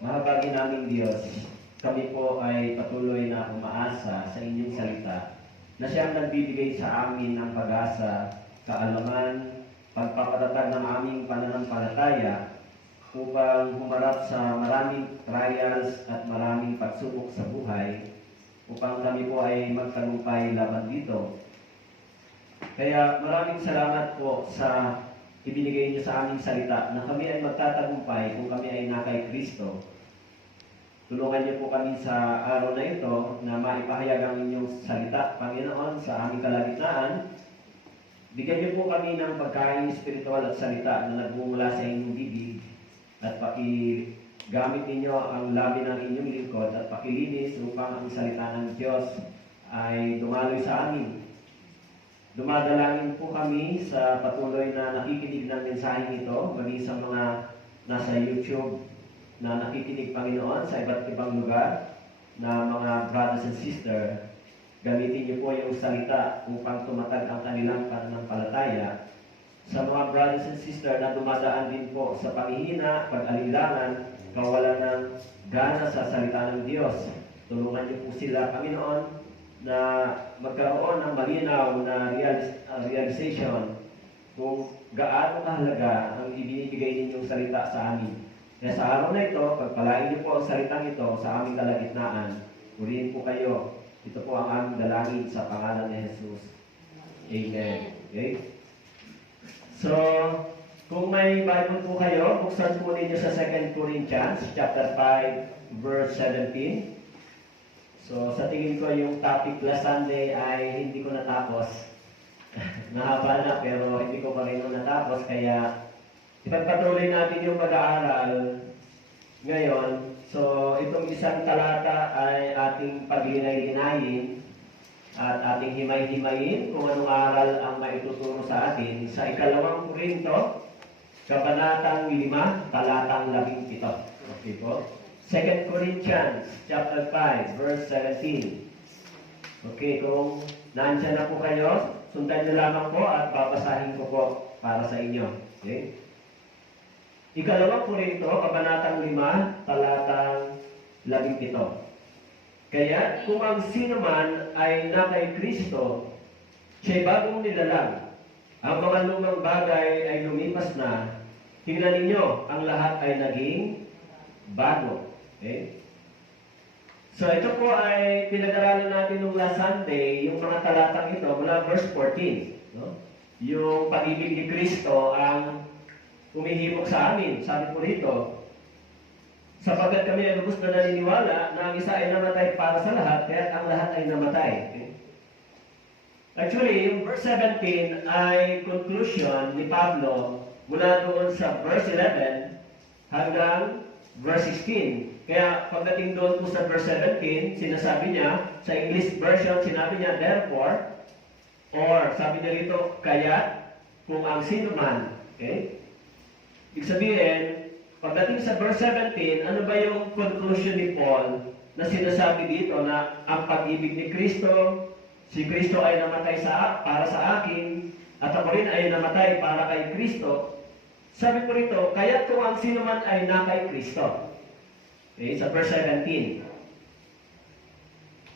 Mahabagin naming Diyos, kami po ay patuloy na umaasa sa inyong salita na siyang nagbibigay sa amin ng pag-asa, kaalaman, pagpapatatag ng aming pananampalataya upang humarap sa maraming trials at maraming pagsubok sa buhay upang kami po ay magtagumpay laban dito. Kaya maraming salamat po sa ibinigay niyo sa aming salita na kami ay magtatagumpay kung kami ay nakay Kristo. Tulungan niyo po kami sa araw na ito na maipahayag ang inyong salita, Panginoon, sa aming kalagitnaan. Bigyan niyo po kami ng pagkain spiritual at salita na nagmumula sa inyong bibig at pakigamit ninyo ang labi ng inyong lingkod at pakilinis upang ang salita ng Diyos ay dumaloy sa amin. Dumadalangin po kami sa patuloy na nakikinig ng mensaheng ito, maging sa mga nasa YouTube na nakikinig, Panginoon, sa iba't ibang lugar na mga brothers and sisters. Gamitin niyo po yung salita upang tumatag ang kanilang pananampalataya. Sa mga brothers and sisters na dumadaan din po sa panghihina, pag-alilangan, kawalan ng gana sa salita ng Diyos. Tulungan niyo po sila, Panginoon, na magkaroon ng malinaw na realization kung gaano kahalaga ang ibinibigay ninyong salita sa amin. Kaya sa araw na ito, pagpalain niyo po ang salitang ito sa aming kalagitnaan. Purihin po kayo. Ito po ang aming dalangin sa pangalan ni Jesus. Amen. Okay? So, kung may Bible po kayo, buksan po ninyo sa 2 Corinthians chapter 5, verse 17. So, sa tingin ko yung topic last Sunday ay hindi ko natapos. Mahaba na, pero hindi ko pa rin natapos. Kaya, ipagpatuloy natin yung pag-aaral ngayon. So, itong isang talata ay ating paghinay-hinayin at ating himay-himayin kung anong aral ang maituturo sa atin sa 2 Korinto, Kabanatang 5, Talatang 17. Okay po? 2 Corinthians chapter 5, verse 17. Okay, kung nandyan na po kayo, sundan nyo lamang po at babasahin ko po para sa inyo. Okay? 2 Korinto, Kabanatang 5, Talatang 17. Kaya kung ang sino man ay na kay Kristo, siya'y bagong nilalang. Ang mga lumang bagay ay lumipas na. Tingnan ninyo, ang lahat ay naging bago. Okay? So ito po ay pinag-aralan natin nung last Sunday, yung mga talatang ito mula verse 14. No? Yung pag-ibig ni Kristo ang umihimok sa amin. Sabi po rito, sapagkat kami ay lubos na naniniwala na ang isa ay namatay para sa lahat, kaya ang lahat ay namatay. Okay? Actually, yung verse 17 ay conclusion ni Pablo mula doon sa verse 11 hanggang verse 16. Kaya pagdating doon po sa verse 17, sinasabi niya, sa English version, sinabi niya, therefore, or sabi niya rito, kaya, kung ang sino man. Okay? Ibig sabihin, pagdating sa verse 17, ano ba yung conclusion ni Paul na sinasabi dito na ang pag-ibig ni Kristo, si Kristo ay namatay para sa akin, at ako rin ay namatay para kay Kristo. Sabi po rito, kaya kung ang sino man ay na kay Kristo. Okay, sa verse 17.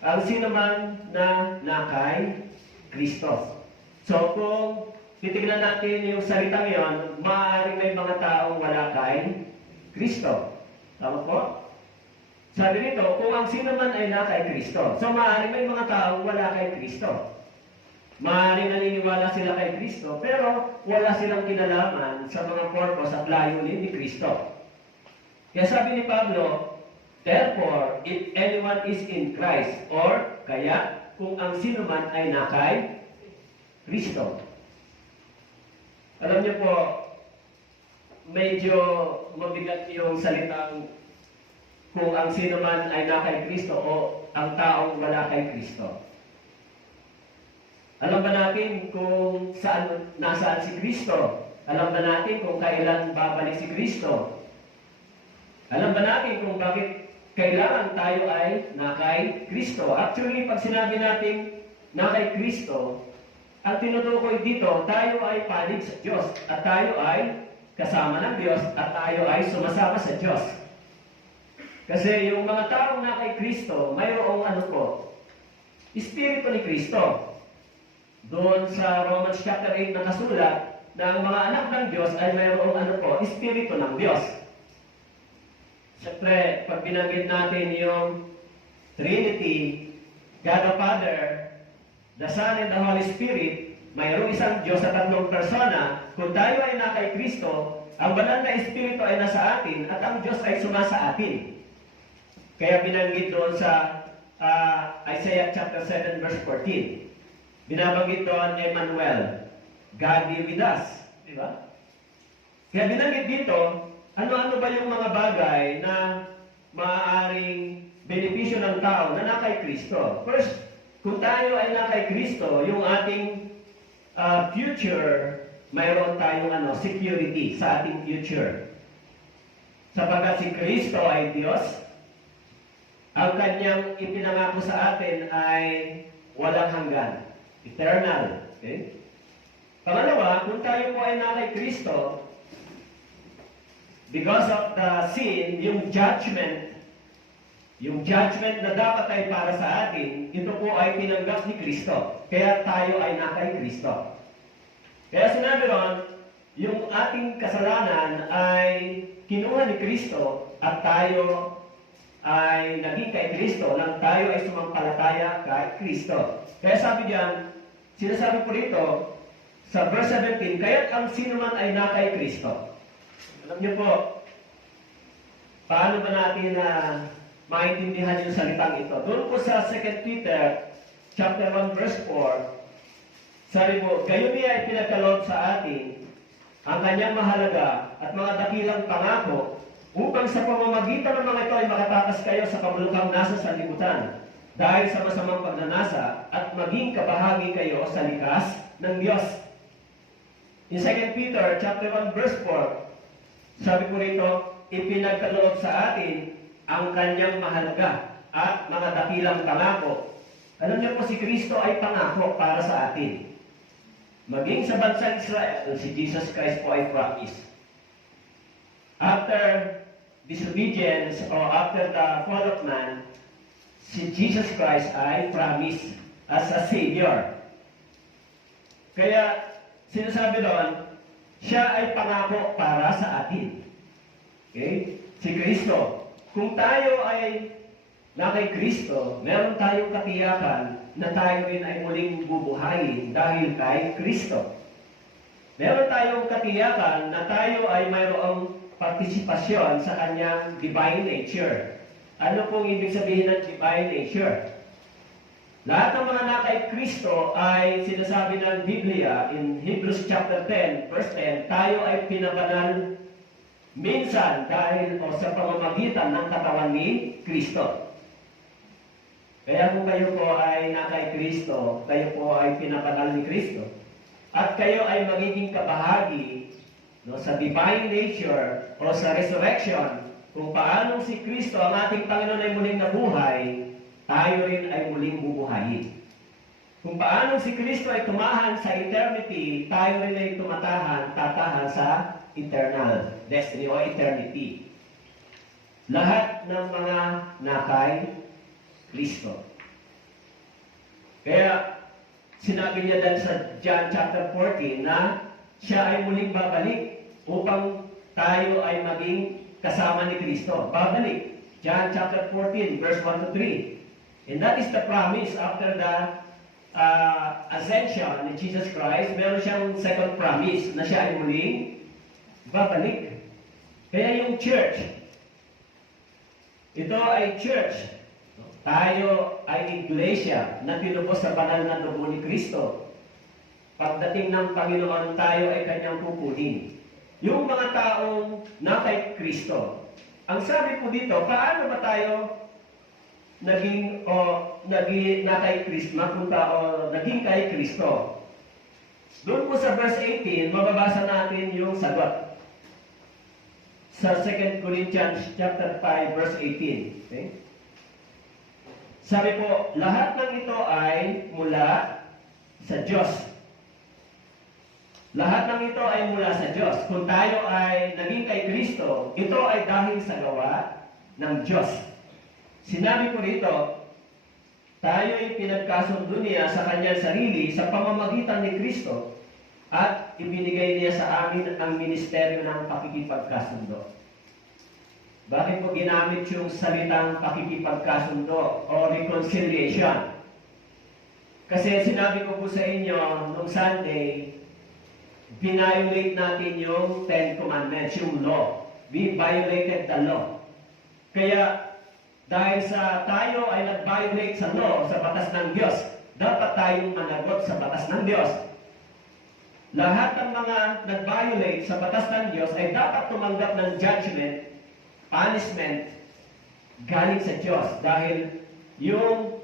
Ang sino man na kay Kristo. So kung titignan natin yung salitang yon, maaaring may mga taong wala kay Kristo. Tama po? Sabi nito, kung ang sino man ay na kay Kristo. So maaaring may mga taong wala kay Kristo. Maaaring naniniwala sila kay Kristo, pero wala silang kinalaman sa mga purpose at layunin ni Kristo. Kaya sabi ni Pablo, therefore, if anyone is in Christ, or kaya kung ang sino man ay na kay Kristo. Alam niyo po, medyo mabigat yung salitang kung ang sino man ay na kay Kristo o ang taong wala kay Kristo. Alam ba natin kung nasaan si Kristo? Alam ba natin kung kailan babalik si Kristo? Alam ba natin kung bakit kailangan tayo ay na kay Kristo? Actually, pag sinabi natin na kay Kristo, ang tinutukoy dito, tayo ay panig sa Diyos at tayo ay kasama ng Diyos at tayo ay sumasama sa Diyos. Kasi yung mga taong na kay Kristo, mayroong ano po, Espiritu ni Kristo. Doon sa Romans chapter 8 nakasulat na ang mga anak ng Diyos ay mayroong ano po, Espiritu ng Diyos. Siyempre, pag binanggit natin yung Trinity, God the Father, the Son, and the Holy Spirit, mayroong isang Diyos sa tatlong persona. Kung tayo ay na kay Kristo, ang banal na Espiritu ay nasa atin at ang Diyos ay sumasa atin. Kaya binanggit doon sa Isaiah chapter 7 verse 14. Binabanggit doon Emmanuel, God be with us. Di ba? Kaya binanggit dito, ano-ano ba yung mga bagay na maaaring benepisyo ng tao na nakay Kristo? First, kung tayo ay nakay Kristo, yung ating future, mayroon tayong security sa ating future. Sapagkat si Kristo ay Diyos, ang kanyang ipinangako sa atin ay walang hanggan. Eternal. Okay? Pangalawa, kung tayo po ay nakay Kristo, because of the sin, yung judgment na dapat ay para sa atin, ito po ay tinanggap ni Kristo. Kaya tayo ay nakay Kristo. Kaya sinabi ron, yung ating kasalanan ay kinuha ni Kristo at tayo ay naging kay Kristo nang tayo ay sumampalataya kay Kristo. Kaya sabi diyan, sinasabi po rito sa verse 17, kaya't ang sino man ay nakay Kristo. Alam niyo po, paano ba natin maintindihan yung salitang ito? Doon po sa 2 Peter chapter 1 verse 4, sabi po, gayon niya ay pinagkaloob sa atin ang kanyang mahalaga at mga dakilang pangako upang sa pamamagitan ng mga ito ay makatakas kayo sa kabulukang nasa sanlibutan dahil sa masamang pagnanasa at maging kabahagi kayo sa likas ng Diyos. In 2 Peter chapter 1 verse 4, sabi po rito, ipinagkaloob sa atin ang kanyang mahalaga at mga dakilang pangako. Alam niyo po, si Kristo ay pangako para sa atin. Maging sa bansang Israel, si Jesus Christ po ay promise. After disobedience or after the fall of man, si Jesus Christ ay promise as a Savior. Kaya sinasabi doon, siya ay pangako para sa atin. Okay? Si Kristo. Kung tayo ay na kay Kristo, meron tayong katiyakan na tayo rin ay muling bubuhayin dahil kay Kristo. Meron tayong katiyakan na tayo ay mayroong partisipasyon sa kanyang divine nature. Ano pong ibig sabihin ng divine nature? Lahat ng mga nakay Kristo ay sinasabi ng Biblia in Hebrews chapter 10, verse 10, tayo ay pinabanal minsan dahil o sa pamamagitan ng katawan ni Kristo. Kaya kung kayo po ay nakay Kristo, kayo po ay pinabanal ni Kristo, at kayo ay magiging kabahagi sa divine nature o sa resurrection, kung paano si Kristo ang ating Panginoon ay muling nabuhay, tayo rin ay muling bubuhayin. Kung paano si Kristo ay tumahan sa eternity, tayo rin ay tatahan sa eternal destiny o eternity. Lahat ng mga nakay Kristo. Kaya sinabi niya dahil sa John chapter 14 na siya ay muling babalik upang tayo ay maging kasama ni Kristo. Babalik. John chapter 14 verse 1 to 3. And that is the promise after the ascension ni Jesus Christ. Meron siyang second promise na siya ay muling babalik. Kaya yung church, ito ay church. Tayo ay iglesia na tinubos sa banal na dugo ni Kristo. Pagdating ng Panginoon, tayo ay kanyang pupunin. Yung mga taong na kay Kristo. Ang sabi po dito, paano ba tayo naging na kay Kristo, naging kay Kristo? Doon po sa verse 18, mababasa natin yung sagot. Sa 2 Corinthians chapter 5 verse 18. Okay? Sabi po, lahat ng ito ay mula sa Diyos. Lahat ng ito ay mula sa Diyos. Kung tayo ay naging kay Kristo, ito ay dahil sa gawa ng Diyos. Sinabi po rito, tayo'y pinagkasundo niya sa kanyang sarili sa pamamagitan ni Kristo at ibinigay niya sa amin ang ministeryo ng pakikipagkasundo. Bakit po ginamit yung salitang pakikipagkasundo o reconciliation? Kasi sinabi ko po sa inyo nung Sunday, violate natin yung Ten Commandments, yung law. We violated the law. Kaya dahil sa tayo ay nag-violate sa law, sa batas ng Diyos, dapat tayong managot sa batas ng Diyos. Lahat ng mga nag-violate sa batas ng Diyos ay dapat tumanggap ng judgment, punishment, galing sa Diyos. Dahil yung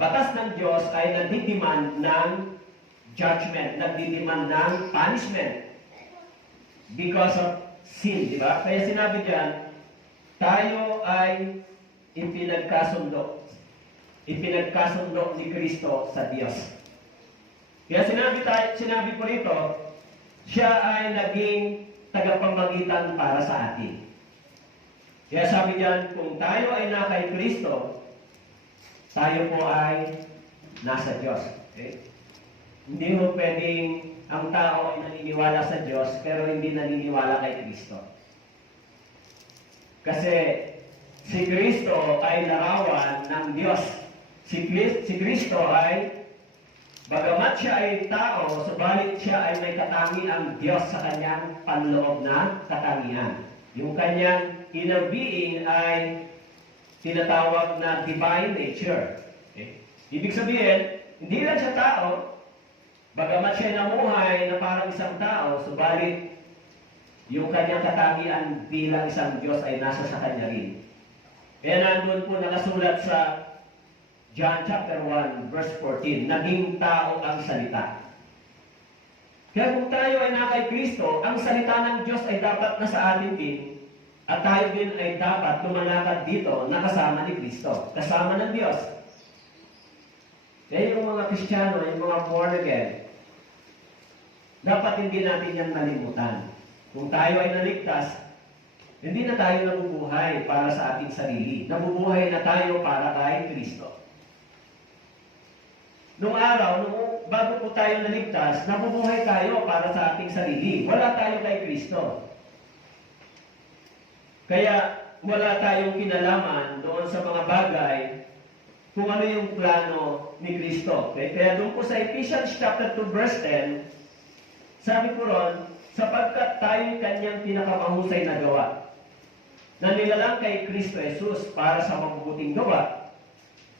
batas ng Diyos ay nagdidemand ng judgment, nagdidemand ng punishment because of sin, di ba? Kaya sinabi diyan, tayo ay ipinagkasundo ni Kristo sa Diyos. Kaya sinabi po rito, siya ay naging tagapamagitan para sa atin. Kaya sabi diyan, kung tayo ay na kay Kristo, tayo po ay nasa Diyos. Okay? Hindi mo pwedeng ang tao ay naniniwala sa Diyos pero hindi naniniwala kay Kristo. Kasi si Kristo ay larawan ng Diyos. Si Kristo ay, bagamat siya ay tao, subalit siya ay may katangiang Diyos sa kanyang panloob na katangian. Yung kanyang inner being ay tinatawag na divine nature. Okay? Ibig sabihin, hindi lang siya tao, bagamat siya namuhay na parang isang tao, subalit yung kanyang katangian bilang isang Diyos ay nasa sa kanya rin. Kaya nandun po nakasulat sa John chapter 1, verse 14, naging tao ang salita. Kaya kung tayo ay na kay Kristo, ang salita ng Diyos ay dapat nasa atin din, at tayo din ay dapat lumalakad dito na kasama ni Kristo, kasama ng Diyos. Kaya yung mga Kristiyano, yung mga born again, dapat hindi natin yan malimutan. Kung tayo ay naligtas, hindi na tayo nabubuhay para sa ating sarili. Nabubuhay na tayo para kay Kristo. Nung araw, bago po tayo naligtas, nabubuhay tayo para sa ating sarili. Wala tayo kay Kristo. Kaya wala tayong kinalaman doon sa mga bagay kung ano yung plano ni Kristo. Okay? Kaya doon po sa Ephesians chapter 2 verse 10, sabi po ron, sapagkat tayo kanyang pinakamahusay na gawa, na nilalang kay Kristo Jesus para sa mabubuting gawa,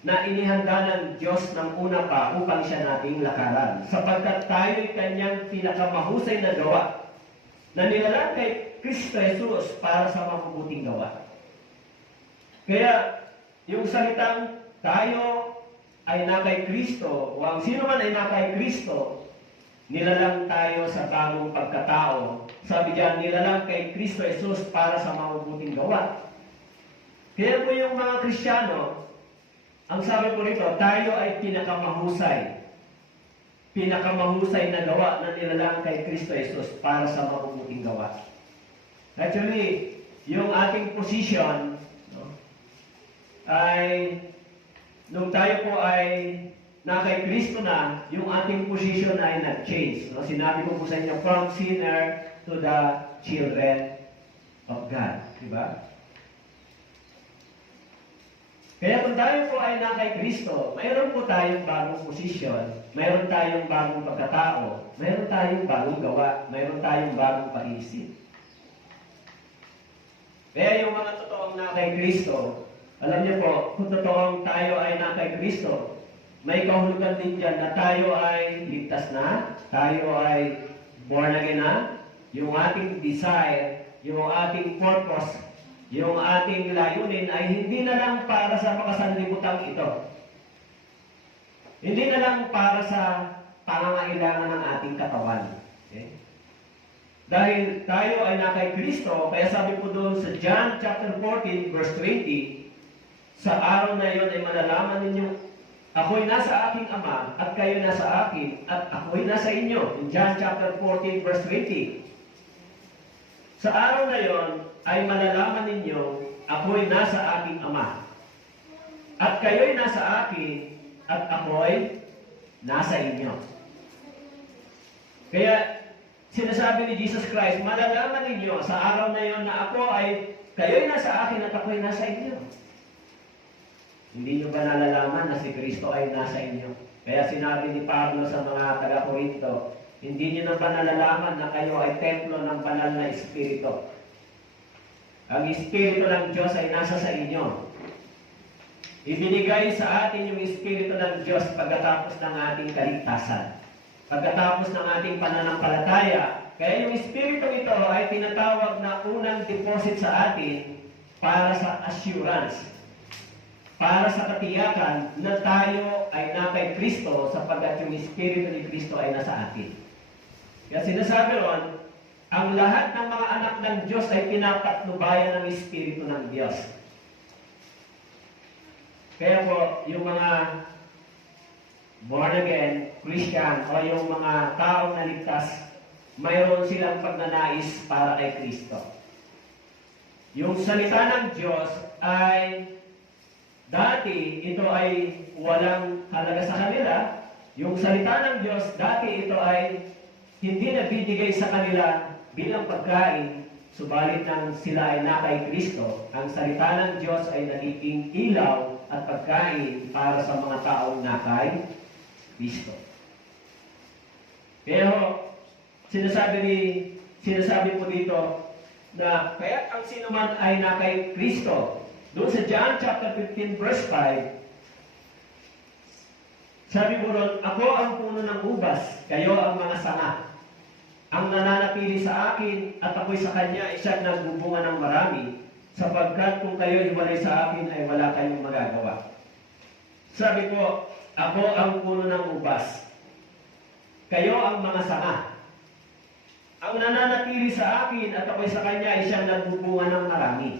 na inihanda ng Diyos ng una pa upang siya nating lakaran. Sapagkat tayo kanyang pinakamahusay na gawa, na nilalang kay Kristo Jesus para sa mabubuting gawa. Kaya, yung salitang tayo ay na kay Kristo, o ang sino man ay na kay Kristo, nilalang tayo sa bagong pagkatao. Sabi diyan, nilalang kay Kristo Jesus para sa mabubuting gawa. Kaya po yung mga Kristiyano, ang sabi po rito, tayo ay pinakamahusay na gawa na nilalang kay Kristo Jesus para sa mabubuting gawa. Actually, yung ating position, no, ay, nung tayo po ay na kay Kristo na, yung ating position ay nag-change. No? Sinabi ko po sa inyo, from sinner to the children of God. Diba? Kaya kung tayo po ay na kay Kristo, mayroon po tayong bagong posisyon, mayroon tayong bagong pagkatao, mayroon tayong bagong gawa, mayroon tayong bagong paisip. Kaya yung mga totoong na kay Kristo, alam niyo po, kung totoong tayo ay na kay Kristo, may kahulugan din dyan na tayo ay ligtas na, tayo ay born again na, yung ating desire, yung ating purpose, yung ating layunin ay hindi na lang para sa makasanlibutang ito. Hindi na lang para sa pangangailangan ng ating katawan. Okay? Dahil tayo ay na kay Kristo, kaya sabi po doon sa John chapter 14 verse 20, sa araw na yon ay malalaman ninyo, ako'y nasa aking Ama, at kayo nasa akin, at ako'y nasa inyo. In John chapter 14, verse 20. Sa araw na yon, ay malalaman ninyo, ako'y ako'y nasa aking Ama. At kayo'y nasa akin, at ako'y nasa inyo. Kaya, sinasabi ni Jesus Christ, malalaman ninyo sa araw na yon na kayo'y nasa akin at ako'y nasa inyo. Hindi nyo ba nalalaman na si Kristo ay nasa inyo? Kaya sinabi ni Pablo sa mga taga-Korinto, hindi nyo na ba nalalaman na kayo ay templo ng banal na Espiritu? Ang Espiritu ng Diyos ay nasa sa inyo. Ibinigay sa atin yung Espiritu ng Diyos pagkatapos ng ating kaligtasan. Pagkatapos ng ating pananampalataya. Kaya yung Espiritu ito ay tinatawag na unang deposit sa atin para sa assurance. Para sa katiyakan na tayo ay na kay Kristo sapagkat yung Espiritu ni Kristo ay nasa atin. Kaya sinasabi ron, ang lahat ng mga anak ng Diyos ay pinapatnubayan ng Espiritu ng Diyos. Kaya po, yung mga born again, Christian, o yung mga taong naligtas, mayroon silang pagnanais para kay Kristo. Yung salita ng Diyos ay dati ito ay walang halaga sa kanila. Yung salita ng Diyos, dati ito ay hindi nabibigay sa kanila bilang pagkain, subalit nang sila ay na kay Kristo, ang salita ng Diyos ay nagiging ilaw at pagkain para sa mga taong na kay Kristo. Pero sinasabi po dito na kaya ang sino man ay na kay Kristo, doon sa John chapter 15 verse 5, sabi mo ron, ako ang puno ng ubas, kayo ang mga sanga. Ang nananatili sa akin at ako'y sa kanya, siyang nagbubunga ng marami, sapagkat kung kayo hiwalay sa akin ay wala kayong magagawa. Sabi ko, ako ang puno ng ubas, kayo ang mga sanga. Ang nananatili sa akin at ako'y sa kanya ay siyang nagbubunga ng marami.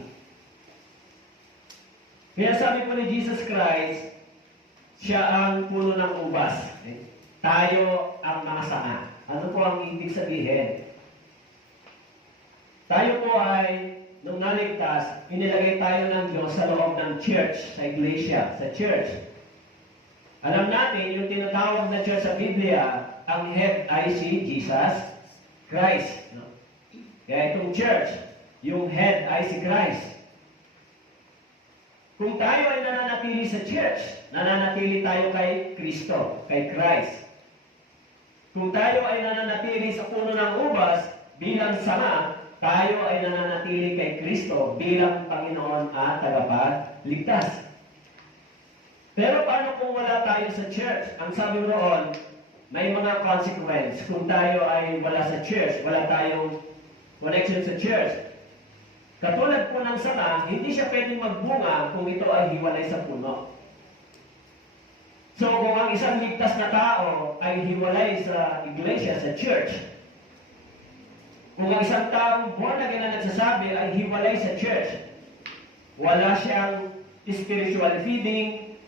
Kaya sabi po ni Jesus Christ, siya ang puno ng ubas. Tayo ang mga sanga. Ano po ang ibig sabihin? Tayo po ay, nung naligtas, inilagay tayo ng Diyos sa loob ng church, sa iglesia, sa church. Alam natin, yung tinatawag na church sa Biblia, ang head ay si Jesus Christ. No? Kaya itong church, yung head ay si Christ. Kung tayo ay nananatili sa church, nananatili tayo kay Kristo, kay Christ. Kung tayo ay nananatili sa puno ng ubas bilang sanga, tayo ay nananatili kay Kristo bilang Panginoon at tagapagligtas. Pero paano kung wala tayo sa church? Ang sabi roon, may mga consequence. Kung tayo ay wala sa church, wala tayong connection sa church. Katulad po ng sanga, hindi siya pwedeng magbunga kung ito ay hiwalay sa puno. So kung ang isang ligtas na tao ay hiwalay sa iglesia, sa church, kung ang isang taong born again na nagsasabi ay hiwalay sa church, wala siyang spiritual feeding,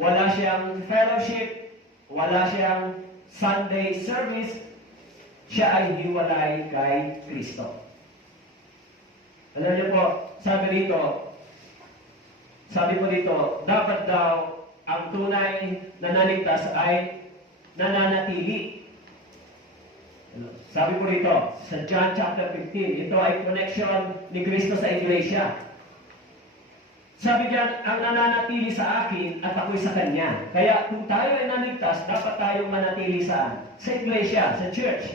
wala siyang fellowship, wala siyang Sunday service, siya ay hiwalay kay Kristo. Alam niyo po, sabi po dito, dapat daw ang tunay na naligtas ay nananatili. Sabi po rito, sa John chapter 15, ito ay connection ni Kristo sa iglesia. Sabi diyan, ang nananatili sa akin at ako'y sa Kanya. Kaya kung tayo ay naligtas, dapat tayong manatili saan? Sa iglesia, sa church.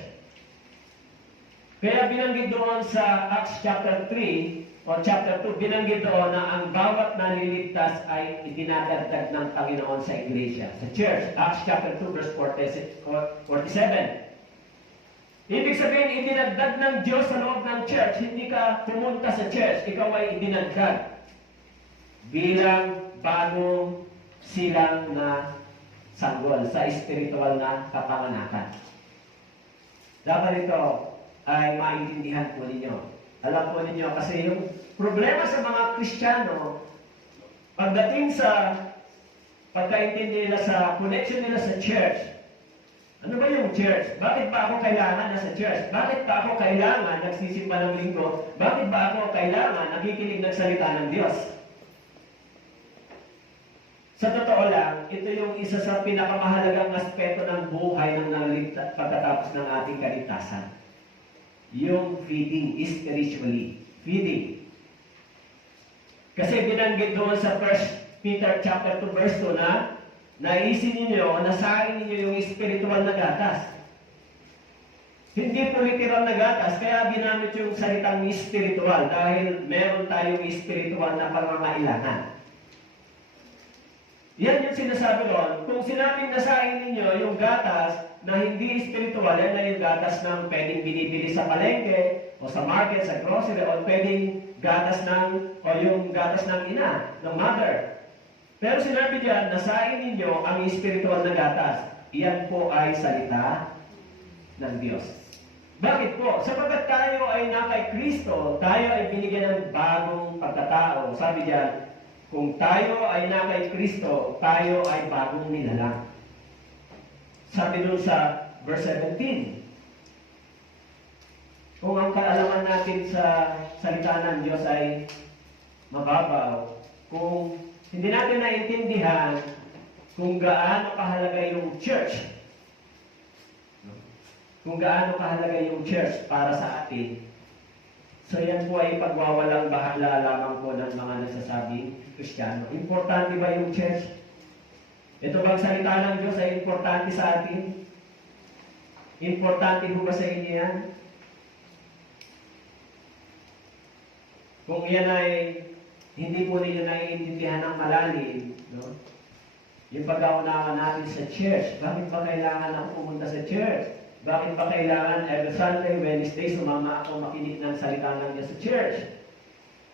Kaya binanggit doon sa Acts chapter 3, o chapter 2, binanggit doon na ang bawat naliligtas ay idinadagdag ng Panginoon sa iglesia, sa church. Acts chapter 2, verse 47. Ibig sabihin, idinagdag ng Diyos sa loob ng church. Hindi ka pumunta sa church, ikaw ay idinagdag bilang bagong silang na sanggol sa espiritual na kapanganakan. Dapat ito ay maintindihan po ninyo. Alam po ninyo, kasi yung problema sa mga Kristiyano, pagdating sa pagkaintindi nila sa connection nila sa church, ano ba yung church? Bakit ba ako kailangan nasa church? Bakit ba ako kailangan nagsisimba ng linggo? Bakit ba ako kailangan nakikinig ng salita ng Diyos? Sa totoo lang, ito yung isa sa pinakamahalagang aspeto ng buhay ng naligtas pagkatapos ng ating kaligtasan. Yung feeding, spiritually. Feeding. Kasi binanggit doon sa 1 Peter chapter 2 verse 2 na naisin ninyo, nasain ninyo yung spiritual na gatas. Hindi po literal na gatas, kaya ginamit yung salitang spiritual dahil meron tayong spiritual na pangangailangan. Yan yung sinasabi doon. Kung sinabing nasain ninyo yung gatas na hindi spiritual, yan na yung gatas ng pwedeng binibili sa palengke o sa market, sa grocery, o pwedeng gatas ng, o yung gatas ng ina, ng mother. Pero sinabi diyan, nasain ninyo ang spiritual na gatas. Iyan po ay salita ng Diyos. Bakit po? Sapagkat tayo ay na kay Kristo, tayo ay binigyan ng bagong pagkatao. Sabi diyan, kung tayo ay na kay Kristo, tayo ay bagong nilalang. Sabi doon sa verse 17, kung ang kaalaman natin sa salita ng Diyos ay mababaw, kung hindi natin naintindihan kung gaano kahalaga yung church, kung gaano kahalaga yung church para sa atin, so yan po ay pagwawalang bahala lamang po ng mga nagsasabing Kristiyano. Importante ba yung church? Ito bang salita ng Diyos ay importante sa atin? Importante po ba sa inyo yan? Kung yan ay hindi po ninyo naiintindihan ng malalim, no? Yung pag-aunawa natin sa church, bakit ba kailangan ako pumunta sa church? Bakit ba kailangan every Sunday, Wednesday, sumama ako makinig ng salita ng Diyos sa church?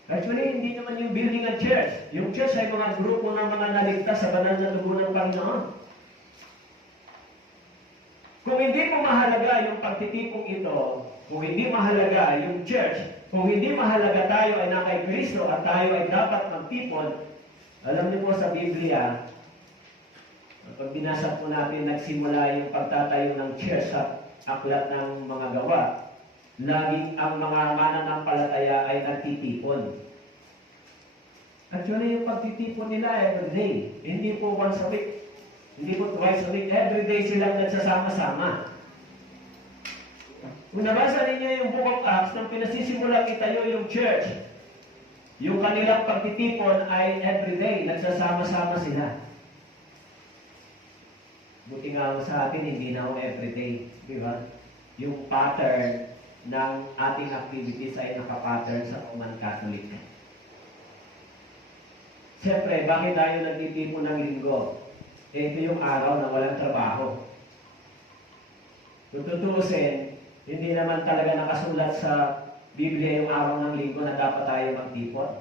Actually, hindi naman yung building ng church. Yung church ay mga grupo ng mga naligtas sa banal na dugo ng Panginoon. Kung hindi po mahalaga yung pagtitipong ito, kung hindi mahalaga yung church, kung hindi mahalaga tayo ay na kay Kristo at tayo ay dapat magtipon, alam niyo po sa Biblia, pag binasa po natin, nagsimula yung pagtatayo ng church sa aklat ng mga gawa. Laging ang mga mananampalataya ay nagtitipon. Actually, yung pagtitipon nila every day. Hindi po once a week. Hindi po twice a week. Every day silang nagsasama-sama. Kung nabasa ninyo yung Book of Acts, nang pinasisimulang itayo yung church, yung kanilang pagtitipon ay every day. Nagsasama-sama sila. Buti nga sa atin, hindi na ako everyday. Di ba? Yung pattern ng ating activities ay nakapattern sa Roman Catholic. Siyempre, bakit tayo nagtitipon ng linggo? Ito yung araw na walang trabaho. Kung tutusin, hindi naman talaga nakasulat sa Biblia yung araw ng linggo na dapat tayo magtipon.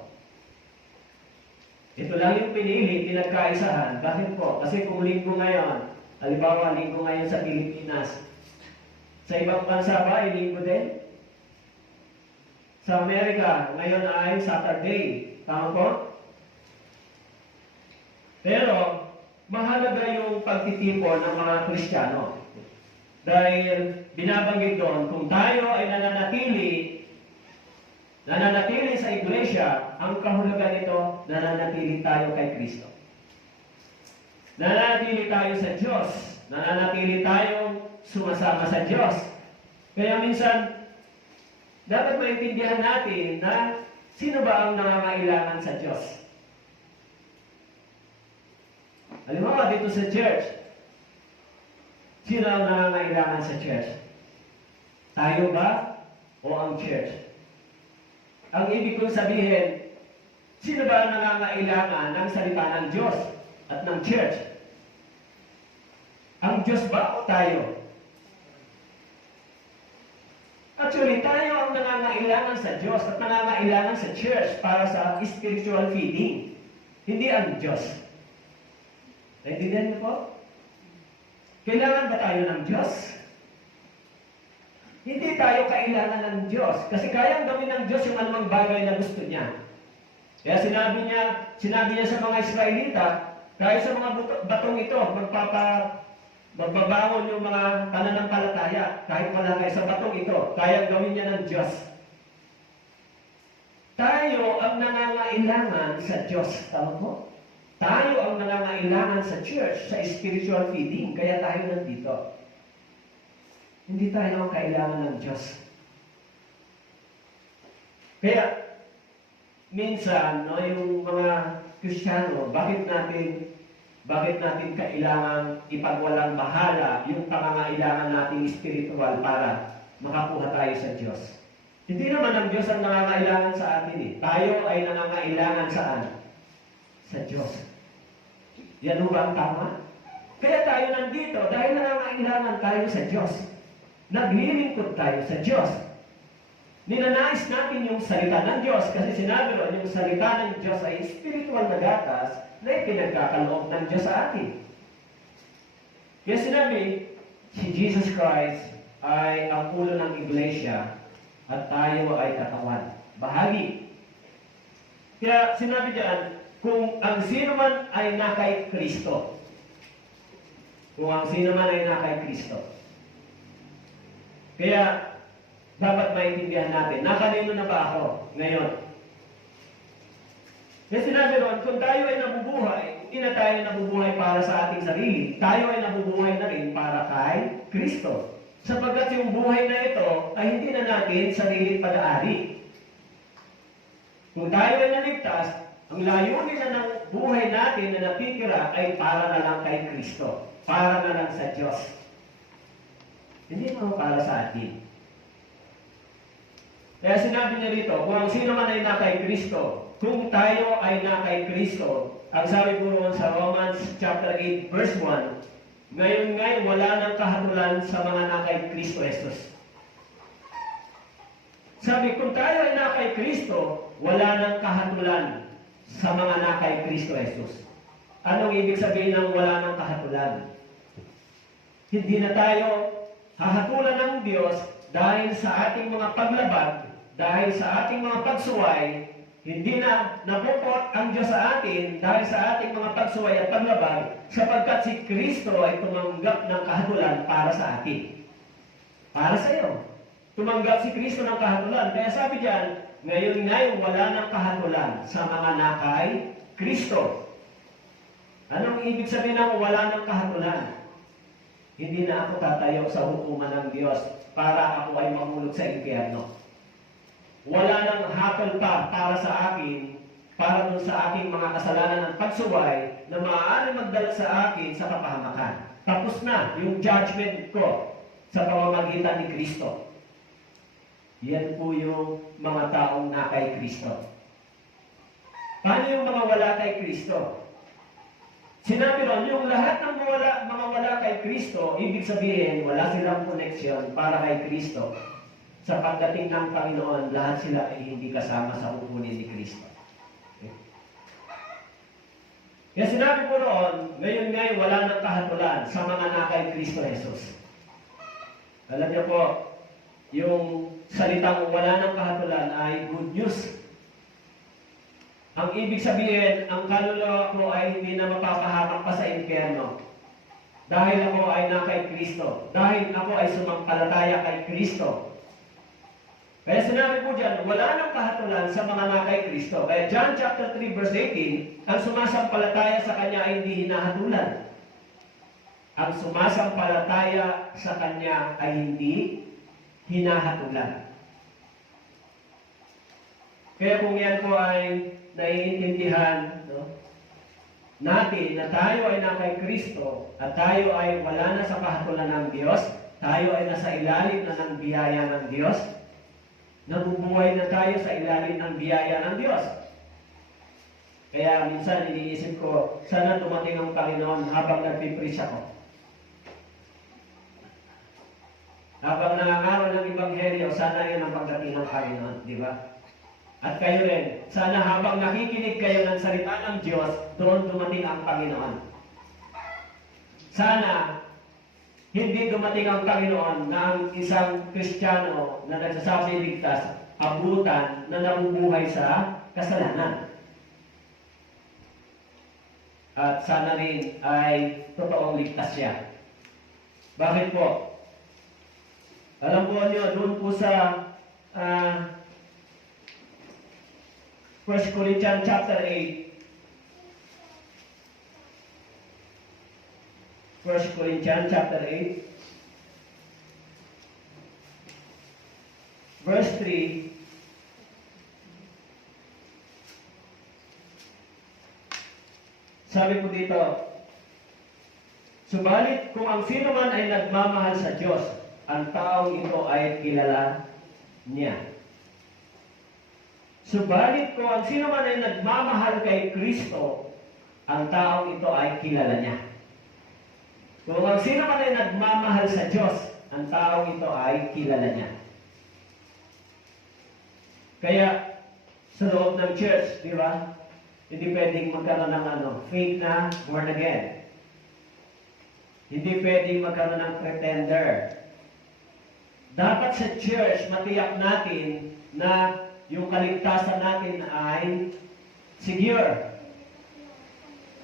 Ito lang yung pinili, pinagkaisahan. Bakit po? Kasi kung linggo ngayon, halimbawa, linggo ngayon sa Pilipinas. Sa ibang bansa ba, ay linggo din? Sa Amerika, ngayon ay Saturday. Tama po? Pero, mahalaga yung pagtitipon ng mga Kristiyano. Dahil binabanggit doon, kung tayo ay nananatili sa iglesia, ang kahulugan nito, nananatili tayo kay Kristo. Nananatili tayo sa Diyos. Nananatili tayong sumasama sa Diyos. Kaya minsan, dapat maintindihan natin na sino ba ang nangangailangan sa Diyos? Halimbawa, dito sa church, sino ang nangangailangan sa church? Tayo ba o ang church? Ang ibig kong sabihin, sino ba ang nangangailangan ng salita ng Diyos at ng church? Ang Diyos ba o tayo? Actually, tayo ang nangangailangan sa Diyos at nangangailangan sa church para sa spiritual feeding. Hindi ang Diyos. Naintindihan niyo po? Kailangan ba tayo ng Diyos? Hindi tayo kailangan ng Diyos. Kasi kayang gawin ng Diyos yung anumang bagay na gusto niya. Kaya sinabi niya sa mga Israelita, kahit sa mga batong ito, magbabangon yung mga pananampalataya, kahit wala kayo sa batong ito, kayang gawin niya ng Diyos. Tayo ang nangangailangan sa Diyos. Tama po? Tayo ang nangangailangan sa church, sa spiritual feeding, kaya tayo nandito. Hindi tayo ang kailangan ng Diyos. Kaya, minsan, no, yung mga Kristiyano, bakit natin kailangan ipagwalang bahala yung pangangailangan nating spiritual para makakuha tayo sa Diyos? Hindi naman ang Diyos ang nangangailangan sa atin eh. Tayo ay nangangailangan saan? Sa Diyos. Yan ba ang tama? Kaya tayo nandito dahil nangangailangan tayo sa Diyos. Naglilingkod tayo sa Diyos. Ninanais natin yung salita ng Diyos kasi sinabi ron, yung salita ng Diyos ay spiritual na gatas na ipinagkakaloob ng Diyos sa atin. Kaya sinabi, si Jesus Christ ay ang ulo ng iglesia at tayo ay katawan. Bahagi. Kaya sinabi diyan, kung ang sino man ay nakay Kristo. Kung ang sino man ay nakay Kristo. Kaya, dapat maintindihan natin, nakanino na ba ako ngayon? Kaya sinabi ron, kung tayo ay nabubuhay, hindi na tayo nabubuhay para sa ating sarili. Tayo ay nabubuhay na rin para kay Kristo. Sapagkat yung buhay na ito ay hindi na natin sarili pag-aari. Kung tayo ay naligtas, ang layunin na ng buhay natin na natitira ay para na lang kay Kristo. Para na lang sa Diyos. Hindi naman para sa atin. Kaya sinabi niya rito, kung ang sino man ay nakay Kristo, kung tayo ay nakay Kristo, ang sabi po roon sa Romans chapter 8 verse 1, ngayon wala nang kahatulan sa mga nakay Kristo Jesus. Sabi, kung tayo ay nakay Kristo, wala nang kahatulan sa mga nakay Kristo Jesus. Anong ibig sabihin ng wala nang kahatulan? Hindi na tayo hahatulan ng Diyos dahil sa ating mga paglabag, dahil sa ating mga pagsuway. Hindi na napupot ang Diyos sa atin dahil sa ating mga pagsuway at paglabag, sapagkat si Kristo ay tumanggap ng kahatulan para sa atin. Para sa iyo. Tumanggap si Kristo ng kahatulan. Kaya sabi diyan, ngayon wala ng kahatulan sa mga nakay Kristo. Anong ibig sabihin ng wala ng kahatulan? Hindi na ako tatayo sa hukuman ng Diyos para ako ay mahulog sa impyerno. Wala nang hakal pa para sa akin, para dun sa aking mga kasalanan ng pagsuway na maaari magdala sa akin sa kapahamakan. Tapos na yung judgment ko sa pamamagitan ni Kristo. Yan po yung mga taong na kay Kristo. Paano yung mga wala kay Kristo? Sinabi ron, yung lahat ng mga wala kay Kristo, ibig sabihin, wala silang koneksyon para kay Kristo. Sa pagdating ng Panginoon, lahat sila ay hindi kasama sa upunin ni Kristo. Okay? Kaya sinabi po roon, ngayon wala nang kahatulan sa mga nakay Kristo Jesus. Alam niyo po, yung salitang wala nang kahatulan ay good news. Ang ibig sabihin, ang kaluluwa ko ay hindi na mapapahamak pa sa impyerno. Dahil ako ay nakay Kristo. Dahil ako ay sumampalataya kay Kristo. Kaya sinabi po dyan, wala nang kahatulan sa mga nakay Kristo. Kaya John chapter 3 verse 18, ang sumasampalataya sa Kanya ay hindi hinahatulan. Ang sumasampalataya sa Kanya ay hindi hinahatulan. Kaya kung yan po ay naiintindihan natin na tayo ay nakay Kristo at tayo ay wala na sa kahatulan ng Diyos, tayo ay nasa ilalim na ng biyaya ng Diyos, nabubuhay na tayo sa ilalim ng biyaya ng Diyos. Kaya minsan iniisip ko, sana dumating ang Panginoon habang nagpipreach ako. Habang nangangaral ng Ebanghelyo, sana yun ang pagdating ng Panginoon, di ba? At kayo rin, sana habang nakikinig kayo ng salita ng Diyos, doon dumating ang Panginoon. Sana hindi dumating ang Panginoon na ang isang Kristiyano na nagsasabi ligtas, abutan na nabubuhay sa kasalanan. At sana rin ay totoong ligtas siya. Bakit po? Alam po niyo, doon po sa 1 Corinthians chapter 8, 1 Corinthians chapter 8, verse 3. Sabi po dito, subalit kung ang sino man ay nagmamahal sa Diyos, ang taong ito ay kilala niya. Subalit kung ang sino man ay nagmamahal kay Kristo, ang taong ito ay kilala niya. Kung ang sino man ay nagmamahal sa Diyos, ang taong ito ay kilala niya. Kaya, sa loob ng church, di ba? Hindi pwedeng magkaroon ng fake na born again. Hindi pwedeng magkaroon ng pretender. Dapat sa church, matiyak natin na yung kaligtasan natin ay secure.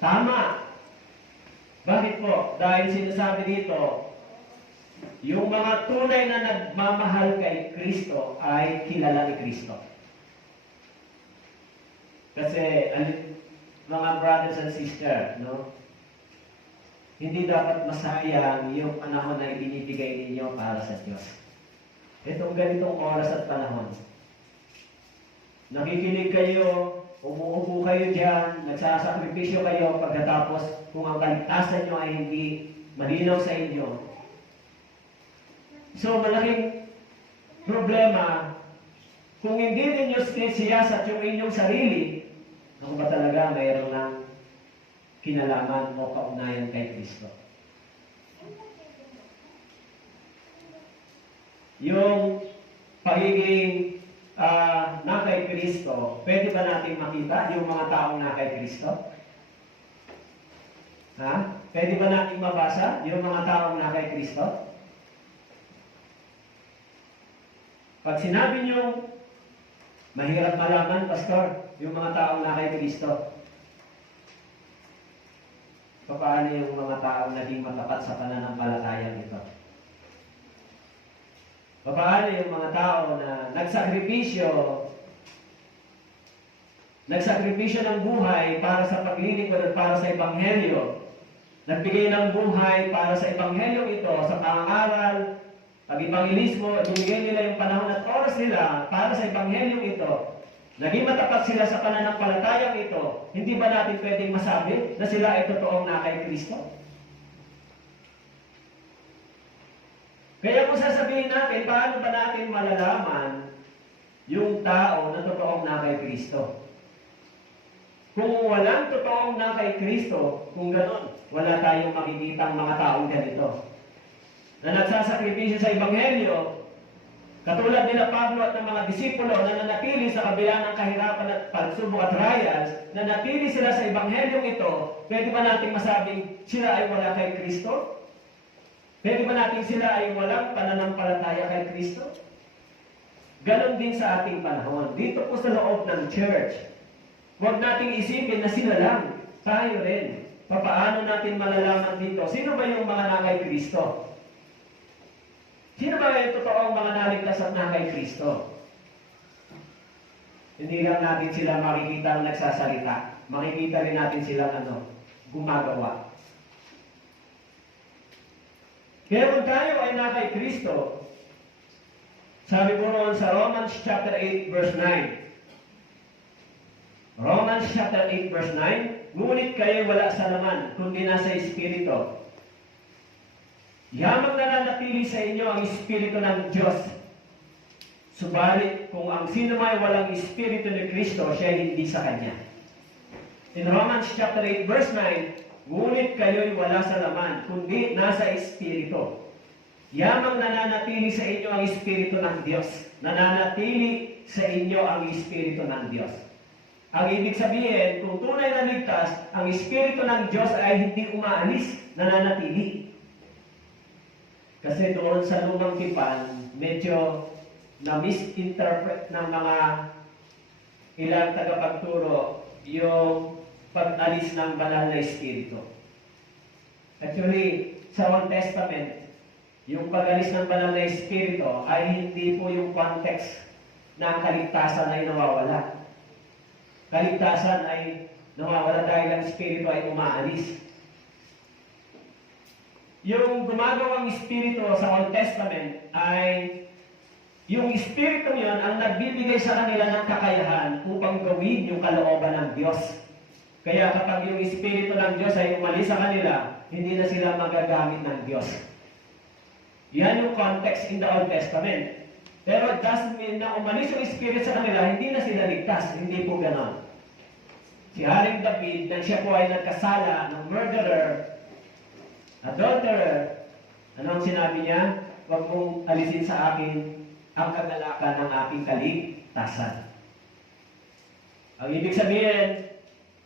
Tama. Bakit po? Dahil sinasabi dito, yung mga tunay na nagmamahal kay Kristo ay kilala ni Kristo. Kasi, mga brothers and sisters, no? Hindi dapat masayang yung panahon na ibinibigay ninyo para sa Diyos. Itong ganitong oras at panahon. Nakikinig kayo, umuupo kayo dyan, nagsasakripisyo kayo pagkatapos kung ang kaligtasan nyo ay hindi malinaw sa inyo. So, malaking problema kung hindi ninyo sinisiyasat yung inyong sarili, kung ba talaga mayroon ng kinalaman o kaugnayan kay Kristo. Yung pagiging na kay Kristo, pwede ba natin makita yung mga taong na kay Kristo? Ha? Pwede ba natin mabasa yung mga taong na kay Kristo? Pag sinabi nyo, mahirap malaman, Pastor, yung mga taong na kay Kristo. Paano yung mga taong naging matapat sa pananampalataya nito? Paano yung mga tao na nagsakripisyo ng buhay para sa paglilingkod at para sa Ebanghelyo, nagbigay ng buhay para sa Ebanghelyo ito, sa pangangaral, pag-ibanghelismo, ibigay nila yung panahon at oras nila para sa Ebanghelyo ito, naging matapat sila sa pananampalatayang ito, hindi ba natin pwedeng masabi na sila ay totoong na kay Kristo? Kaya kung sasabihin natin, paano ba natin malalaman yung tao na totoong na kay Kristo? Kung walang totoong na kay Kristo, kung gano'n, wala tayong makikitang mga taong ganito na nagsasakripisyo sa Ebanghelyo, katulad nila Pablo at ng mga disipulo na nanatili sa kabila ng kahirapan at pagsubok at trials, nanatili sila sa Ebanghelyong ito, pwede ba nating masabing sila ay wala kay Kristo? Pwede ba natin sila ay walang pananampalataya kay Kristo? Ganon din sa ating panahon. Dito po sa loob ng church, huwag nating isipin na sila lang. Tayo rin. Paano natin malalaman dito? Sino ba yung mga na kay Kristo? Sino ba yung totoong mga naligtas at na kay Kristo? Hindi lang natin sila makikita nagsasalita. Makikita rin natin sila gumagawa. Kaya kung tayo ay na kay Kristo, sabi po roon sa Romans chapter 8 verse 9. Romans chapter 8 verse 9, ngunit kayo wala sa laman, kundi nasa Espiritu. Yamang nananatili sa inyo ang Espiritu ng Diyos. Subalit, kung ang sino may walang Espiritu ni Kristo, siya hindi sa Kanya. In Romans chapter 8 verse 9, ngunit kayo'y wala sa laman, kundi nasa Espiritu. Yamang nananatili sa inyo ang Espiritu ng Diyos. Nananatili sa inyo ang Espiritu ng Diyos. Ang ibig sabihin, kung tunay na ligtas, ang Espiritu ng Diyos ay hindi umaalis, nananatili. Kasi doon sa lumang tipan, medyo na-misinterpret ng mga ilang tagapagturo yung pag-alis ng banal na Espiritu. Actually, sa Old Testament, yung pag-alis ng banal na Espiritu ay hindi po yung context na ang kaligtasan ay nawawala. Kaligtasan ay nawawala dahil ang Espiritu ay umaalis. yung gumagawang espiritu sa Old Testament ay yung espiritu yun ang nagbibigay sa kanila ng kakayahan upang gawin yung kalooban ng Diyos. Kaya kapag yung espiritu ng Diyos ay umalis sa kanila, hindi na sila magagamit ng Diyos. Yan yung context in the Old Testament. Pero it doesn't mean na umalis yung espiritu sa kanila, hindi na sila ligtas. Hindi po ganon. Si Haring David, nang siya po ay nagkasala ng murderer, adulterer, ano ang sinabi niya? Huwag mong alisin sa akin ang kagalakan ng aking kaligtasan. Ang ibig sabihin,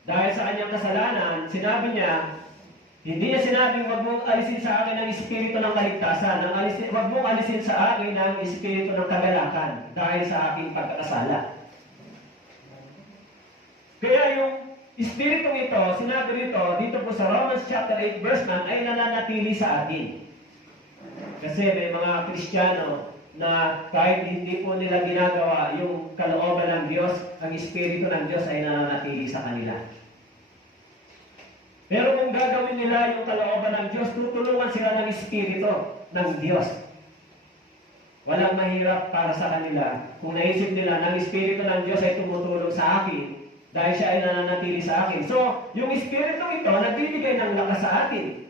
dahil sa kanyang kasalanan, sinabi niya, hindi niya sinabing huwag mong alisin sa akin ang espiritu ng kaligtasan. Huwag mong alisin sa akin ang espiritu ng kagalakan dahil sa aking pagkakasala. Kaya yung espiritong ito, sinabi dito po sa Romans chapter 8 verse 9, ay nananatili sa atin. Kasi may mga Kristiyano na kahit hindi po nila ginagawa yung kalooban ng Diyos, ang espiritu ng Diyos ay nananatili sa kanila. Pero kung gagawin nila yung kalooban ng Diyos, tutulungan sila ng espiritu ng Diyos. Walang mahirap para sa kanila. Kung naisip nila, ng espiritu ng Diyos ay tumutulong sa akin, dahil siya ay nananatili sa akin. So, yung espiritu ito, nagbibigay ng lakas sa atin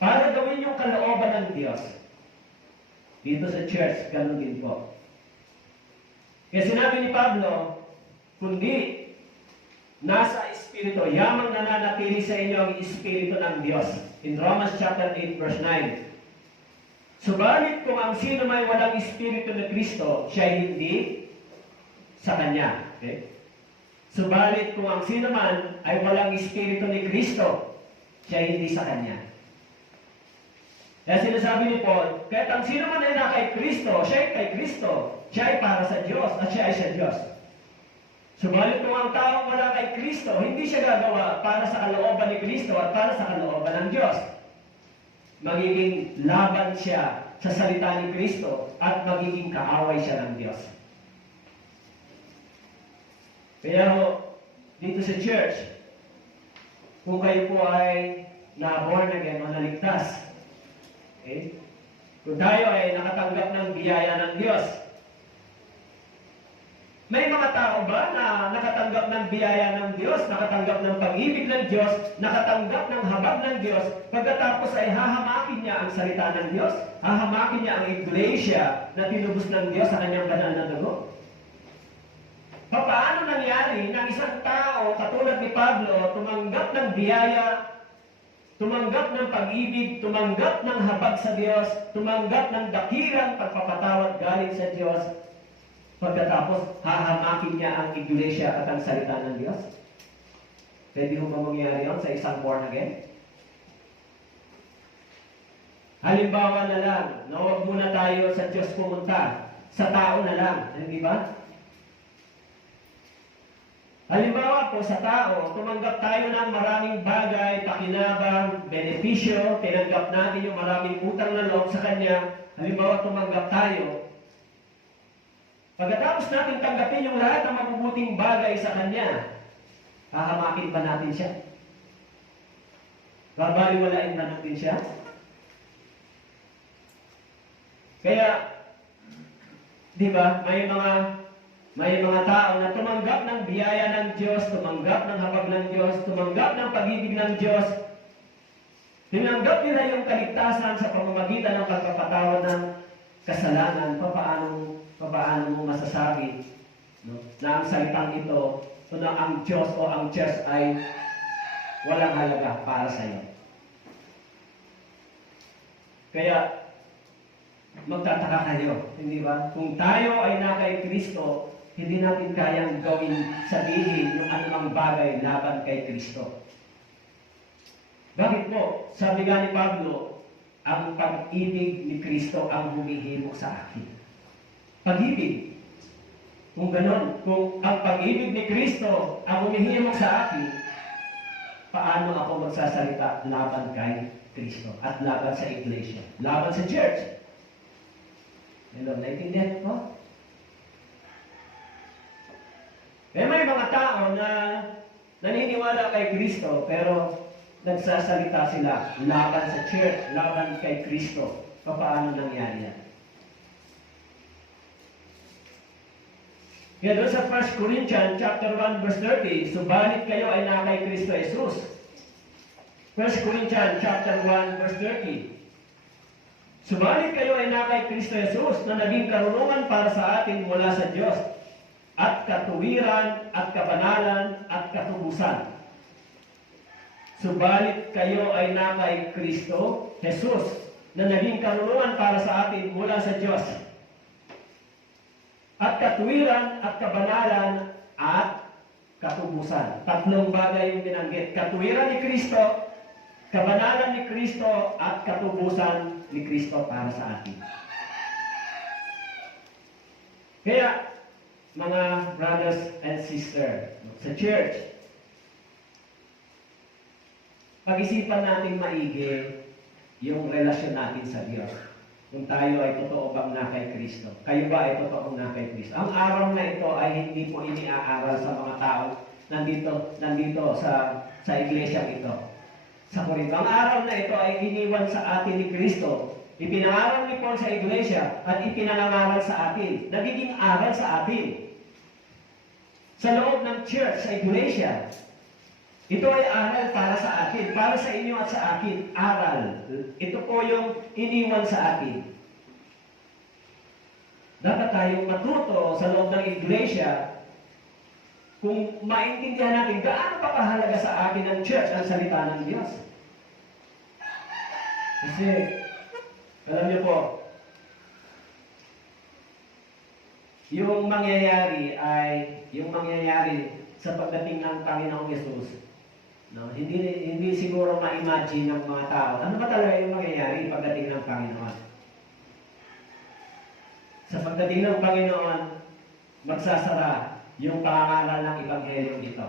para gawin yung kalooban ng Diyos. Dito sa church, ganun din po. Kaya sinabi ni Pablo, kundi nasa espiritu, yamang nananatili sa inyo ang espiritu ng Diyos. In Romans chapter 8 verse 9. Subalit kung ang sino may walang espiritu ni Kristo, siya hindi sa Kanya. Okay? Subalit kung ang sino man ay walang espiritu ni Kristo, siya hindi sa Kanya. Kaya sinasabi ni Paul, kahit ang sino man ay na kay Kristo, siya ay kay Kristo, siya ay para sa Diyos, at siya ay sa Diyos. Subalit kung ang taong wala kay Kristo, hindi siya gagawa para sa kalooban ni Kristo at para sa kalooban ng Diyos. Magiging laban siya sa salita ni Kristo at magiging kaaway siya ng Diyos. Kaya dito sa church, kung kayo po ay na-born again o naligtas, okay? Kung tayo ay nakatanggap ng biyaya ng Diyos, may mga tao ba na nakatanggap ng biyaya ng Diyos, nakatanggap ng pag-ibig ng Diyos, nakatanggap ng habag ng Diyos, pagkatapos ay hahamakin niya ang salita ng Diyos, hahamakin niya ang iglesia na tinubos ng Diyos sa kanyang banal na dugo? Paano nangyari na isang tao katulad ni Pablo tumanggap ng biyaya, tumanggap ng pag-ibig, tumanggap ng habag sa Diyos, tumanggap ng dakirang pagpapatawad galing sa Diyos, pagkatapos hahamakin niya ang iglesia at ang salita ng Diyos? Pwede mo ba mangyari yun sa isang born again? Halimbawa na lang, na huwag muna tayo sa Diyos pumunta, sa tao na lang, hindi ba? Halimbawa po sa tao, tumanggap tayo ng maraming bagay, pakinabang, benepisyo, tinanggap natin yung maraming utang na loob sa Kanya. Halimbawa, tumanggap tayo. Pagkatapos natin tanggapin yung lahat ng mabubuting bagay sa Kanya, hahamakin ba natin siya? Babaliwalain ba natin siya? Kaya, di ba, may mga tao na tumanggap ng biyaya ng Diyos, tumanggap ng habag ng Diyos, tumanggap ng pag-ibig ng Diyos, tinanggap nila yung kaligtasan sa pamamagitan ng pagpapatawad ng kasalanan. Paano mo masasabi, no, na ang salitang ito, na ang Diyos o ang church ay walang halaga para sa iyo? Kaya, magtataka kayo, hindi ba? Kung tayo ay na kay Kristo, hindi natin kayang sabihin yung anumang bagay laban kay Kristo. Bakit po? Sabi nga ni Pablo, ang pag-ibig ni Kristo ang humihimok sa akin. Pag-ibig. Kung ganon, kung ang pag-ibig ni Kristo ang humihimok sa akin, paano ako magsasalita laban kay Kristo at laban sa iglesia, laban sa church? Hello, naiintindihan po? May mga tao na naniniwala kay Kristo, pero nagsasalita sila laban sa church, laban kay Kristo. Paano nangyari yan? Kaya doon sa 1 Corinthians chapter 1 verse 30, subalit kayo ay na kay Kristo Jesus. 1 Corinthians chapter 1 verse 30. Subalit kayo ay na kay Kristo Jesus na naging karunungan para sa atin mula sa Diyos, at katuwiran, at kabanalan, at katubusan. Subalit kayo ay na kay Kristo Jesus na naging karunungan para sa atin mula sa Diyos, at katuwiran, at kabanalan, at katubusan. Tatlong bagay yung binanggit. Katuwiran ni Kristo, kabanalan ni Kristo, at katubusan ni Kristo para sa atin. Kaya, mga brothers and sisters, sa church, pag-isipan natin maigi yung relasyon natin sa Diyos. Kung tayo ay totoo bang na kay Kristo. Kayo ba ay totoo na kay Kristo? Ang araw na ito ay hindi po iniaaral sa mga tao nandito sa iglesia ito. Sa Corinto. Ang araw na ito ay iniwan sa atin ni Kristo. Ipinangaral ni Paul sa iglesia at ipinangangaral sa atin. Nagiging aral sa atin. Sa loob ng church, sa iglesia. Ito ay aral para sa atin, para sa inyo at sa akin, aral. Ito po yung iniwan sa atin. Dapat tayong matuto sa loob ng iglesia kung maintindihan natin gaano pa kahalaga sa atin ang church, ang salita ng Diyos. Kasi, alam niyo po, yung mangyayari sa pagdating ng Panginoong Yesus. No, hindi siguro ma-imagine ng mga tao. Ano ba talaga yung mangyayari pagdating ng Panginoon? Sa pagdating ng Panginoon, magsasara yung pangangaral ng Ebanghelyo ito.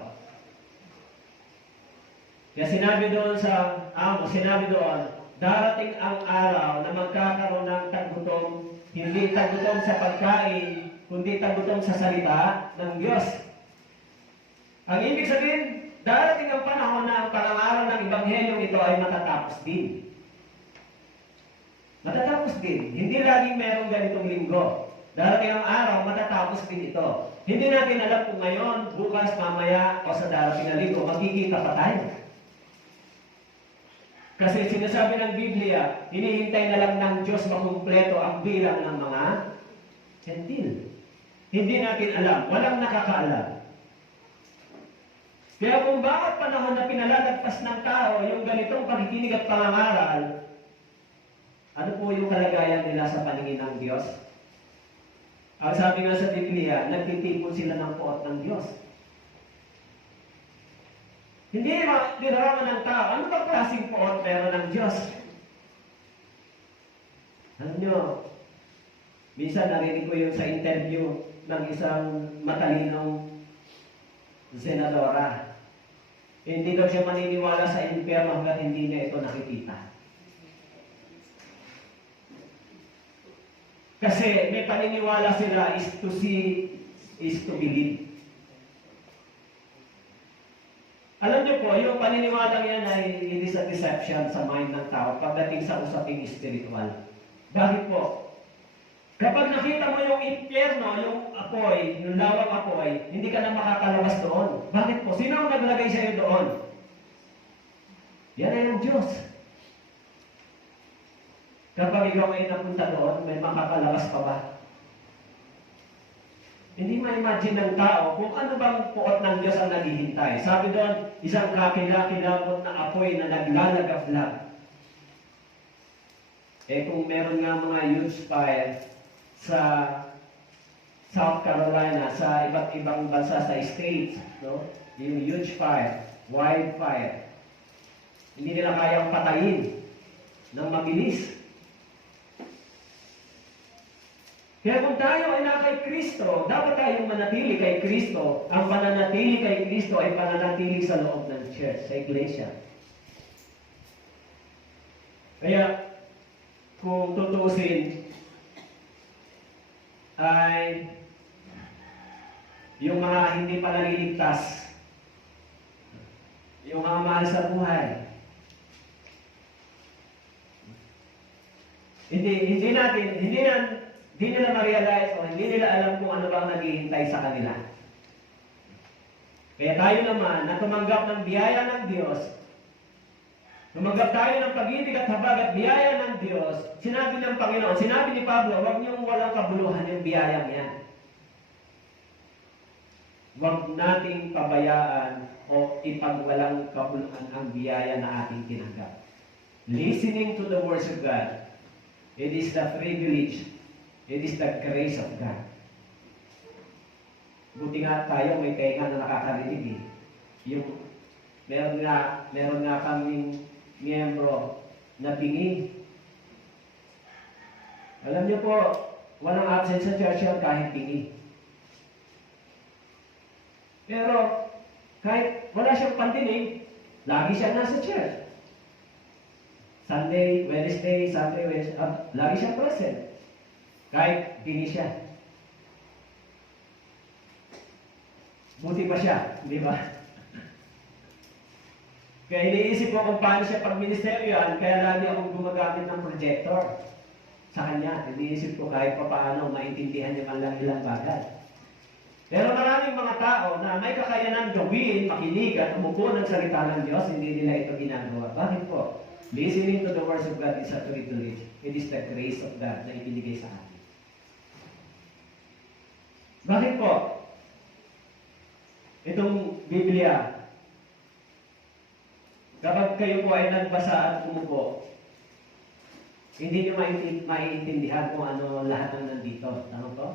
Kaya sinabi doon sa Amos, darating ang araw na magkakaroon ng tagutom, hindi tagutom sa pagkain, kundi tagutom sa salita ng Diyos. Ang ibig sabihin, darating ang panahon na ang pangangaral ng Ebanghelyong ito ay matatapos din. Matatapos din. Hindi laging merong ganitong linggo. Darating ang araw, matatapos din ito. Hindi natin alam kung ngayon, bukas, mamaya, o sa darating na linggo, magkikita pa tayo. Kasi sinasabi ng Biblia, hinihintay na lang ng Diyos makumpleto ang bilang ng mga Gentil. Hindi natin alam. Walang nakakaalam. Kaya kung bakit panahon na pinalalagpas ng tao yung ganitong pakikinig at pangangaral, ano po yung kalagayan nila sa paningin ng Diyos? Ang sabi nga sa Biblia, nagtitipon sila ng puot ng Diyos. Hindi nirarangan ng tao, ano ba klaseng puot meron ng Diyos? Alam nyo, minsan narinig ko yun sa interview ng isang matalinong senadora. Hindi daw siya maniniwala sa impyerno hanggat hindi niya ito nakikita. Kasi may paniniwala sila is to see, is to believe. Alam niyo po, yung paniniwala yan ay it is a deception sa mind ng tao pagdating sa usaping spiritual. Bakit po? Kapag nakita mo yung impyerno, yung apoy, yung lawang apoy, hindi ka na makakalabas doon. Bakit po? Sino ang naglagay sa iyo doon? Yan ay ang Diyos. Kapag ikaw ay napunta doon, may makakalabas pa ba? Hindi ma-imagine ng tao kung ano bang puot ng Diyos ang naghihintay. Sabi doon, isang kakilakilabot na apoy na naglalagaflag. Kung meron nga mga huge fire sa South Carolina, sa iba't ibang bansa sa states, no? Yung huge fire, wildfire. Hindi nila kayang patayin ng mabilis. Kaya kung tayo ay na kay Kristo, dapat tayong manatili kay Kristo. Ang pananatili kay Kristo ay pananatili sa loob ng church, sa iglesia. Kaya, kung tutusin, ay yung mga hindi pa naliligtas, yung mga mahal sa buhay, Hindi nila ma-realize o hindi nila alam kung ano bang naghihintay sa kanila. Kaya tayo naman na tumanggap ng biyaya ng Diyos, tumanggap tayo ng pag-ibig at habag at biyaya ng Diyos, sinabi ng Panginoon, sinabi ni Pablo, huwag niyong walang kabuluhan yung biyayang yan. Huwag nating pabayaan o ipagwalang kabuluhan ang biyaya na ating tinanggap. Listening to the words of God, it is the privilege, it is the grace of God. Buti nga tayo may tenga na nakakarinig eh. Meron nga kaming miyembro na bingi. Alam niyo po, walang absent sa church yan kahit bingi. Pero kahit wala siyang pandinig, lagi siya nasa church. Sunday, Wednesday, lagi siya present. Kahit bingi siya. Buti pa siya, di ba? Kaya iniisip ko kung paano siya pag-ministeryoan, kaya lagi akong gumagamit ng projector sa kanya. Iniisip ko kahit pa paano maintindihan niya man lang ilang bagay. Pero maraming mga tao na may kakayanan gawin, makinig at umupo ng salita ng Diyos, hindi nila ito ginagawa. Bakit po? Listening to the words of God is a privilege. It is the grace of God na ibinigay sa atin. Bakit po? Itong Biblia, kapag kayo po ay nagbasa at umupo, hindi nyo maiintindihan kung ano lahat ng nandito. Ano po?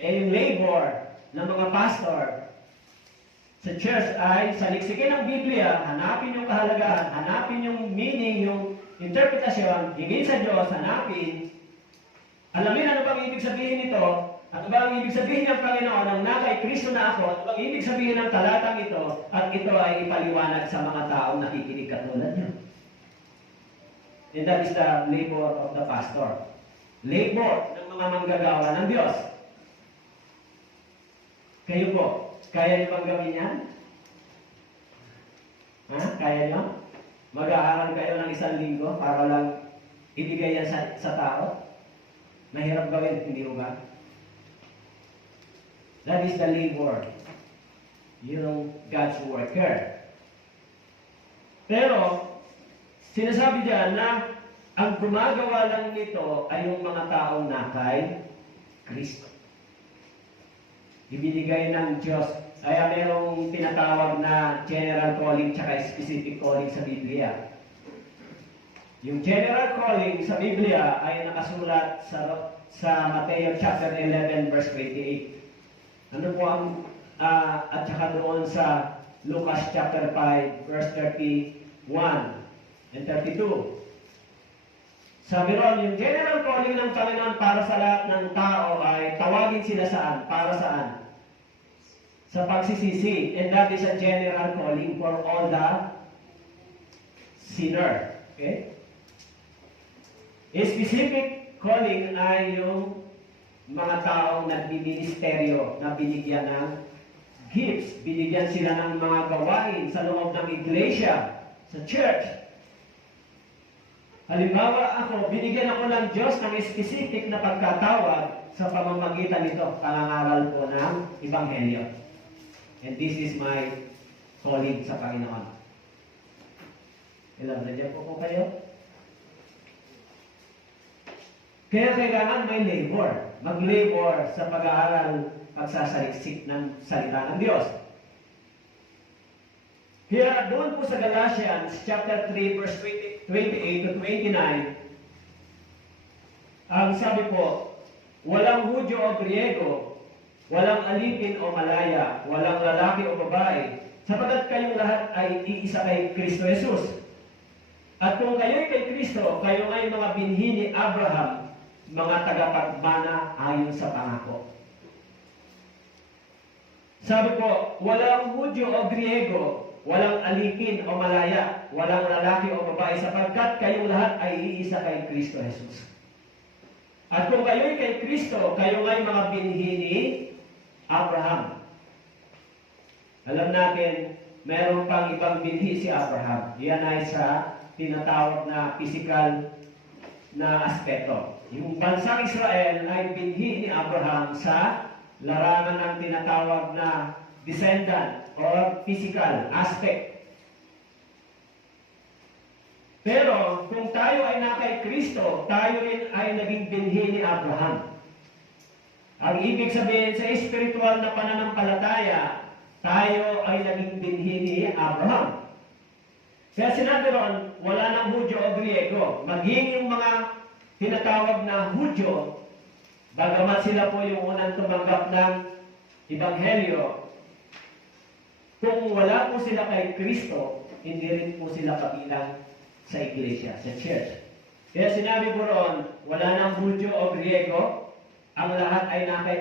Yung labor ng mga pastor sa church ay saliksikin ang Biblia, hanapin yung kahalagahan, hanapin yung meaning, yung interpretasyon, hingin sa Diyos, hanapin, alamin ano bang ibig sabihin nito, at ba ang ibig sabihin ng Panginoon ang na kay Kristo na ako, at ang ibig sabihin ng talatang ito, at ito ay ipaliwanag sa mga taong nakikinig katulad niyo. And that is the labor of the pastor. Labor ng mga manggagawa ng Diyos. Kayo po, kaya niyo bang gawin yan? Ha? Kaya niyo? Mag-aaral kayo ng 1 linggo para lang ibigay yan sa tao? Mahirap gawin, hindi ba? That is the labor. God's worker. Pero, sinasabi diyan na ang gumagawa lang nito ay yung mga taong nakay Kristo. Ibinigay ng Diyos. Kaya merong tinatawag na general calling tsaka specific calling sa Biblia. Yung general calling sa Biblia ay nakasulat sa Mateo chapter 11 verse 28. Ano po ang at saka doon sa Lucas chapter 5 verse 31 and 32. Sabi ron, yung general calling ng Panginoon para sa lahat ng tao ay tawagin sila saan? Para saan? Sa pagsisisi. And that is a general calling for all the sinner. Okay? A specific calling ay yung mga taong nagbiministeryo na binigyan ng gifts, binigyan sila ng mga gawain sa loob ng iglesia, sa church. Halimbawa ako, binigyan ako ng Diyos ng specific na pagkatawag sa pamamagitan nito, pangangaral ko ng Ebanghelyo. And this is my calling sa Panginoon. Ilan, nandiyan po kayo? Kaya kailangan may labor. Mag-labor sa pag-aaral, pagsasaliksik ng salita ng Diyos. Kaya doon po sa Galatians chapter 3 verse 28 to 29, ang sabi po, walang Hudyo o Griego, walang alipin o malaya, walang lalaki o babae, sapagkat kayong lahat ay iisa kay Kristo Jesus. At kung kayo'y kay Kristo, kayo ay mga binhi ni Abraham, mga tagapagmana ayon sa pangako. Sabi po, walang Hudyo o Griego, walang alipin o malaya, walang lalaki o babae, sapagkat kayong lahat ay iisa kay Kristo Jesus. At kung kayo'y kay Kristo, kayo ay mga binhi ni Abraham. Alam natin, meron pang ibang binhi si Abraham. Yan ay sa tinatawag na physical na aspeto. Yung bansang Israel ay binhi ni Abraham sa larangan ng tinatawag na descendant or physical aspect. Pero kung tayo ay na kay Kristo, tayo rin ay naging binhi ni Abraham. Ang ibig sabihin sa espiritual na pananampalataya, tayo ay naging binhi ni Abraham. Kaya sinabi ron, wala nang Hudyo o Griego. Maging yung mga tinatawag na Hudyo, bagamat sila po yung unang tumanggap ng Ebanghelyo, kung wala po sila kay Kristo, hindi rin po sila kabilang sa iglesia, sa church. Kaya sinabi po ron, wala nang Hudyo o Griego, ang lahat ay na kay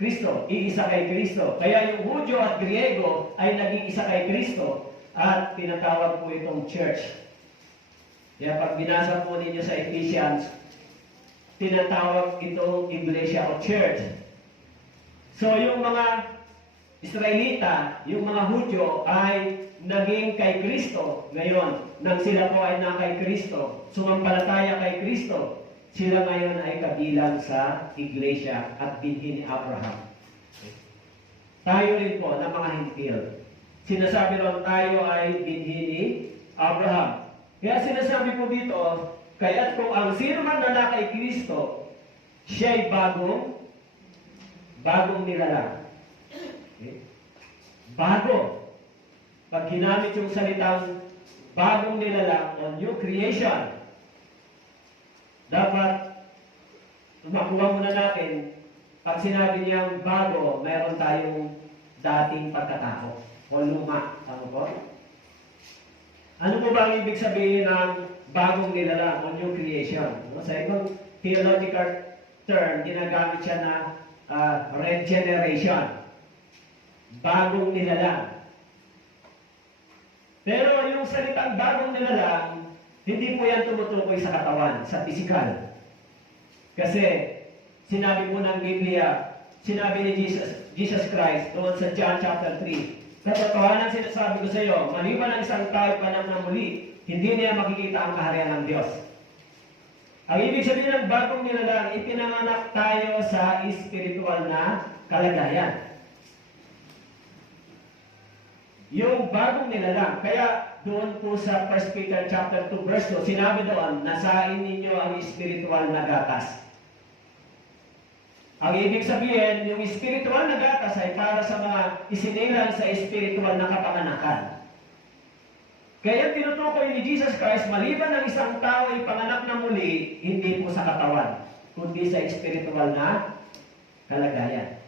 Kristo, iisa kay Kristo. Kaya yung Hudyo at Griego ay naging isa kay Kristo at tinatawag po itong church. Kaya pag binasa po ninyo sa Ephesians, tinatawag itong iglesia o church. So yung mga Israelita, yung mga Hudyo ay naging kay Kristo. Ngayon, nang sila po ay na kay Kristo, sumampalataya kay Kristo, sila ngayon ay kabilang sa iglesia at binhi ni Abraham. Tayo rin po na mga Hintil. Sinasabi ron tayo ay binhi ni Abraham. Kaya sinasabi po dito, kaya't kung ang sino man na kay Kristo, siya'y bagong nilalang. Okay? Bago. Pag ginamit yung salitang bagong nilalang o new creation, dapat makuha muna natin, pag sinabi niyang bago, mayroon tayong dating pagkatao o luma. Tama po? Ano po ba ang ibig sabihin ng bagong nilalang o new creation? Sa ibang theological term, ginagamit siya na regeneration. Bagong nilalang. Pero yung salitang bagong nilalang, hindi po yan tumutukoy sa katawan, sa physical. Kasi, sinabi po ng Biblia, sinabi ni Jesus Christ doon sa John chapter 3, katotohanan sinasabi ko sa iyo, maliban ang isang tao panang na muli, hindi niya makikita ang kaharian ng Diyos. Ang ibig sabihin ng bagong nilalang, ipinanganak tayo sa espiritual na kalagayan. Yung bagong nilalang, kaya doon po sa 1 Peter chapter 2 verse 2, sinabi doon, nasain ninyo ang espiritual na gatas. Ang ibig sabihin, yung espiritual na gatas ay para sa mga isinilang sa espiritual na kapanganakan. Kaya tinutukoy ni Jesus Christ, maliban ng isang tao ay panganak na muli, hindi po sa katawan, kundi sa espiritual na kalagayan.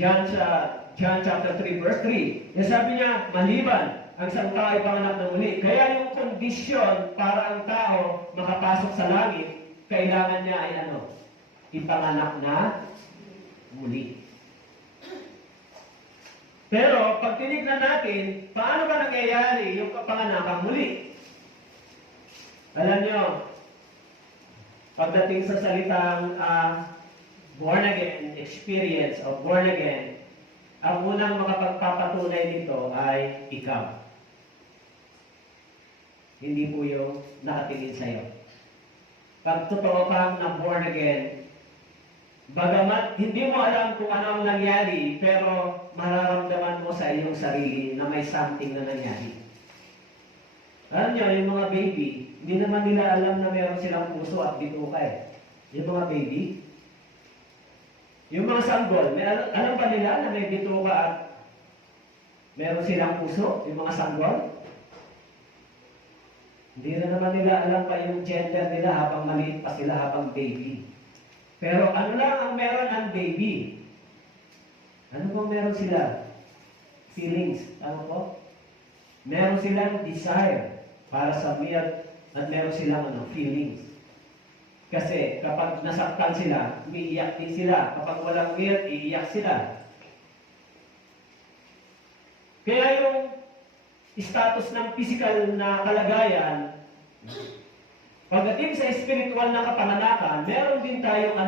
John chapter 3 verse 3, sabi niya, maliban ang isang tao ay panganak na muli. Kaya yung kondisyon para ang tao makapasok sa langit, kailangan niya ay ipanganak na muli. Pero pag tinignan natin, paano ba nangyayari yung kapanganakang muli? Alam nyo, pagdating sa salitang born again experience o born again, ang unang makapagpapatunay nito ay ikaw. Hindi po yung nakatingin sa'yo. Pag totoo kang na born again, bagamat hindi mo alam kung ano ang nangyari, pero mararamdaman mo sa iyong sarili na may something na nangyari. Alam nyo, yung mga baby, hindi naman nila alam na meron silang puso at bituka eh. Yung mga baby, yung mga sanggol, alam ba nila na may bituka at meron silang puso, yung mga sanggol? Hindi na naman nila alam pa yung gender nila habang maliit pa sila, habang baby. Pero ano lang ang meron ng baby? Ano bang meron sila? Feelings. Ano po? Meron silang desire para sa milk at meron silang feelings. Kasi kapag nasaktan sila, umiiyak din sila. Kapag walang milk, iiyak sila. Kaya yung status ng physical na kalagayan, pagdating sa spiritual na kapanganakan, meron din tayong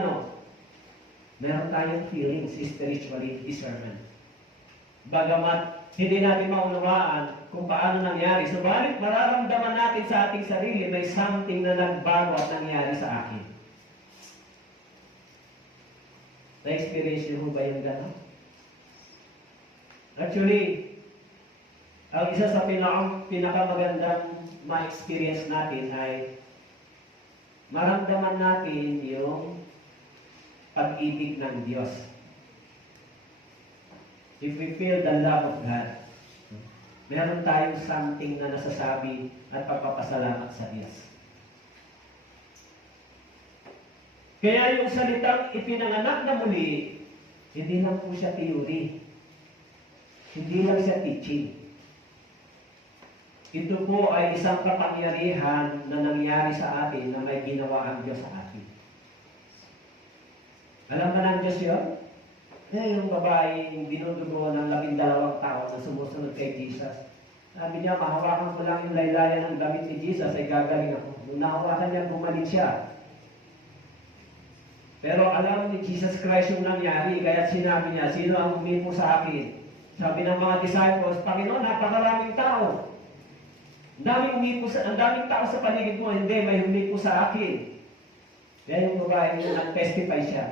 meron tayong feelings, spiritually discernment. Bagamat hindi natin maunawaan kung paano nangyari, subalit mararamdaman natin sa ating sarili may something na nagbago at nangyari sa akin. Na-experience niyo ba yung gano'n? Actually, ang isa sa pinakamagandang ma-experience natin ay maramdaman natin yung pag-ibig ng Diyos. If we feel the love of God, meron tayong something na nasasabi at pagpapasalamat sa Diyos. Kaya yung salitang ipinanganak na muli, hindi lang po siya theory. Hindi lang siya teaching. Ito po ay isang kapangyarihan na nangyari sa atin na may ginawa ang Diyos sa atin. Alam ba ng Diyos yun? Yung babaeng dinudugo ng 12 tao na sumusunod kay Jesus. Sabi niya, mahawakan ko lang yung laylayan ng damit ni Jesus ay gagaling ako. Nung nahawakan niya, bumalik siya. Pero alam ni Jesus Christ yung nangyari, kaya sinabi niya, sino ang umipo sa akin? Sabi ng mga disciples, Panginoon, napakaraming tao. Ang daming tao sa paligid mo, hindi, may umipo sa akin. Kaya yung babae yung nag-testify siya.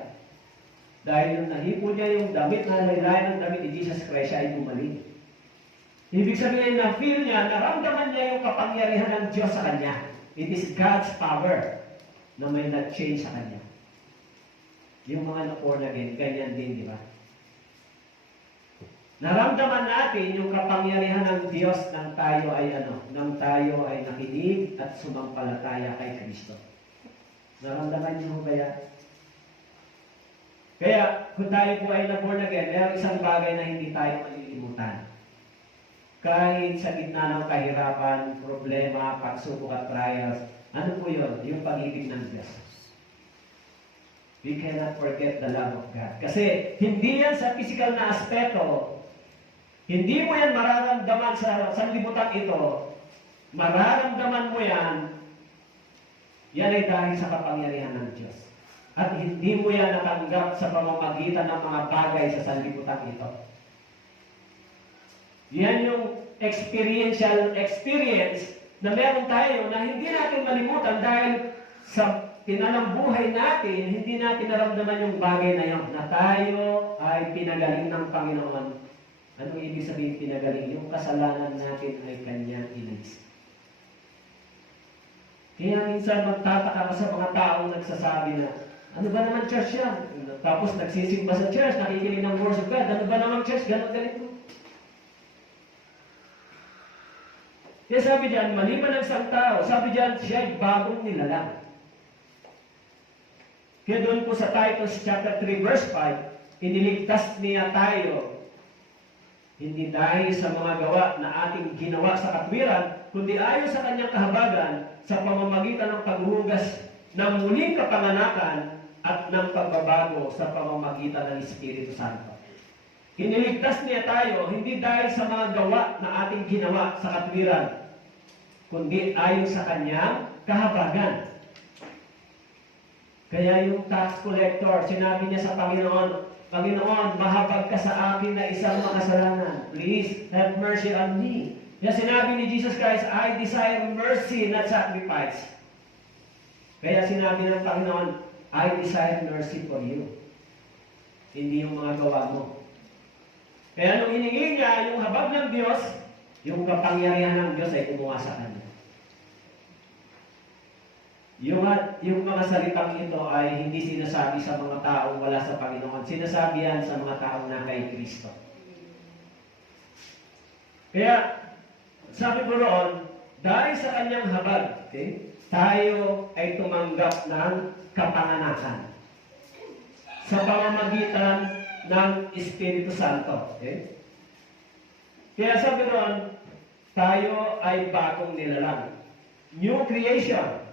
Dahil yung nahipo niya yung damit na laylayan ng damit ni Jesus Christ, siya ay bumalik. Ibig sabihin na feel niya, naramdaman niya yung kapangyarihan ng Diyos sa kanya. It is God's power na may nag-change sa kanya. Yung mga na-born again, ganyan din, di ba? Naramdaman natin yung kapangyarihan ng Diyos nang tayo ay nakinig at sumampalataya kay Kristo. Naramdaman niyo ba yan? Kaya, kung tayo po ay na-born again, mayroong isang bagay na hindi tayo malilimutan. Kahit sa gitna ng kahirapan, problema, pagsubok at trials, ano po yun? Yung pag-ibig ng Diyos. We cannot forget the love of God. Kasi hindi yan sa physical na aspeto. Hindi mo yan mararamdaman sa sanlibutan ito. Mararamdaman mo yan. Yan ay dahil sa kapangyarihan ng Diyos. At hindi mo yan natanggap sa pamamagitan ng mga bagay sa sanlibutan ito. Yan yung experiential experience na meron tayo na hindi natin malimutan dahil sa tinanang buhay natin, hindi natin naramdaman yung bagay na yun, na tayo ay pinagaling ng Panginoon. Ano ibig sabihin pinagaling? Yung kasalanan natin ay Kanyang inalis. Kaya minsan magtataka ka sa mga taong nagsasabi na, ano ba naman church yan? Tapos nagsisimba sa church, nakikinig ng words of God. Ano ba naman church? Ganon ganito. Kaya sabi diyan, maliban ng isang tao, sabi diyan, siya ay bagong nilalang. Kaya doon po sa Titus chapter 3 verse 5, iniligtas niya tayo, hindi dahil sa mga gawa na ating ginawa sa katwiran, kundi ayon sa kanyang kahabagan, sa pamamagitan ng paghuhugas ng muling kapanganakan at ng pagbabago sa pamamagitan ng Espiritu Santo. Iniligtas niya tayo, hindi dahil sa mga gawa na ating ginawa sa katwiran, kundi ayon sa kanyang kahabagan. Kaya yung tax collector, sinabi niya sa Panginoon, Panginoon, mahabag ka sa akin na isang makasalanan. Please, have mercy on me. Kaya sinabi ni Jesus Christ, I desire mercy, not sacrifice. Kaya sinabi ng Panginoon, I desire mercy for you. Hindi yung mga gawa mo. Kaya nung hiningi niya yung habag ng Diyos, yung kapangyarihan ng Diyos ay kumuha sa kanya. Yung mga salitang ito ay hindi sinasabi sa mga taong wala sa Panginoon. Sinasabi yan sa mga taong na kay Kristo. Kaya, sabi ko roon, dahil sa kanyang habag, okay, tayo ay tumanggap ng kapanganakan sa pamamagitan ng Espiritu Santo. Okay? Kaya sabi roon, tayo ay bagong nilalang. New creation.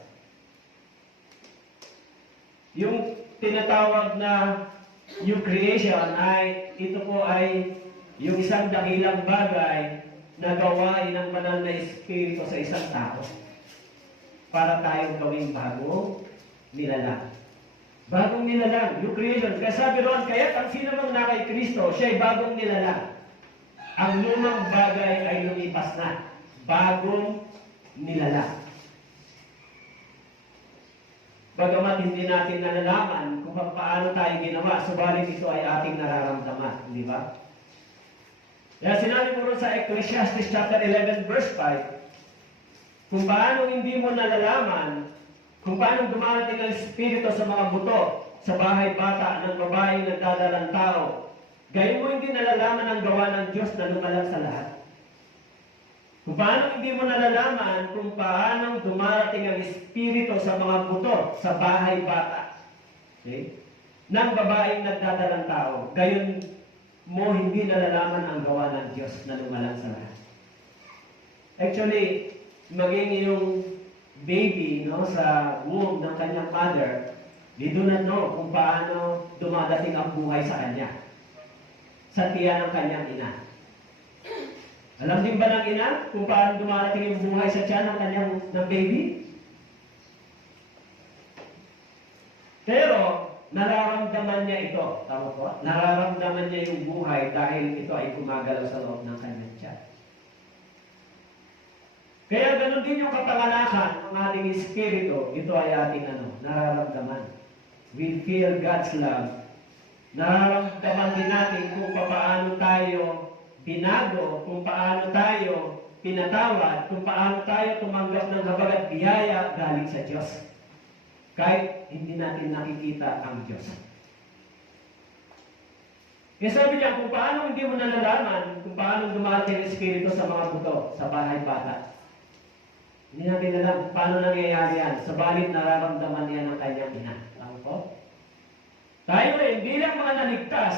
Yung tinatawag na new creation ay, ito po ay yung isang dakilang bagay na gawain ng banal na Espiritu sa isang tao para tayong gawing bagong nilalang. Bagong nilalang, new creation. Kaya sabi roon, kaya ang sino mang na kay Kristo, siya ay bagong nilalang. Ang lumang bagay ay lumipas na. Bagong nilala. Bagamat hindi natin nalalaman kung paano tayo ginawa, subalit ito ay ating nararamdaman. Di ba? Kaya sinabi mo rin sa Ecclesiastes chapter 11 verse 5, kung paano hindi mo nalalaman, kung paano dumarating ang Espiritu sa mga buto, sa bahay bata ng babaeng nagdadalang tao, gayon mo hindi nalalaman ang gawa ng Diyos na lumalang sa lahat. Kung paano hindi mo nalalaman kung paano dumarating ang Espiritu sa mga buto, sa bahay bata, okay, ng babaeng nagdadalang tao, gayon mo hindi nalalaman ang gawa ng Diyos na lumalang sa lahat. Actually, maging yung baby sa womb ng kanyang mother, they do not know kung paano dumadating ang buhay sa kanya, sa tiyan ng kanyang ina. Alam din ba ng ina kung paano dumarating yung buhay sa tiyan ng kanyang baby? Pero, nararamdaman niya ito. Tama po? Nararamdaman niya yung buhay dahil ito ay gumagalaw sa loob ng kanyang tiyan. Kaya ganun din yung kapanganakan ng ating espiritu, ito ay ating nararamdaman. We feel God's love. Nararamdaman din natin kung paano tayo binago, kung paano tayo pinatawad, kung paano tayo tumanggap ng habag at biyaya galing sa Diyos. Kahit hindi natin nakikita ang Diyos. Kaya sabi niya, kung paano hindi mo nalalaman, kung paano dumarating ang Espiritu sa mga buto, sa bahay bata. Hindi natin alam kung paano nangyayari yan. Sabalit nararamdaman niya ng kanyang ina. Tama po? Tayo rin, bilang mga naligtas,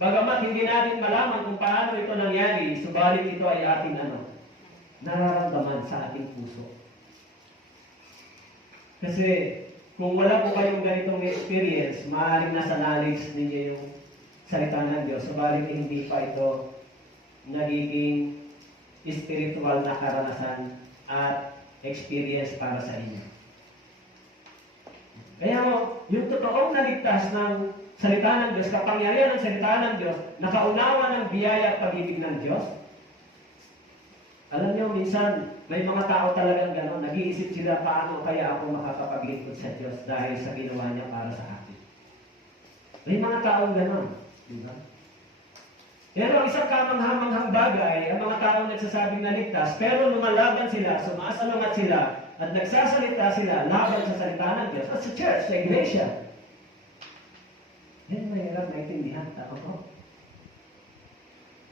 bagamat hindi natin malaman kung paano ito nangyari, subalit ito ay ating nararamdaman sa ating puso. Kasi kung wala po kayong ganitong experience, maaaring nasa knowledge ninyo yung salita ng Diyos, subalit hindi pa ito nagiging spiritual na karanasan at experience para sa inyo. Kaya yung totoong naligtas ng salita ng Diyos, kapangyarihan ng salita ng Diyos, nakaunawa ng biyaya at pag-ibig ng Diyos. Alam niyo, minsan, may mga tao talagang gano'n, nag-iisip sila paano kaya ako makakapaglingkod sa Diyos dahil sa ginawa niya para sa akin. May mga taong gano'n, di ba? Pero isang kamanghamanghang bagay, ang mga taong nagsasabing naligtas, pero lumalaban sila, sumasalungat sila, at nagsasalita sila laban sa salita ng Diyos at sa church, sa iglesia. Yan mahirap naintindihan. Tama po.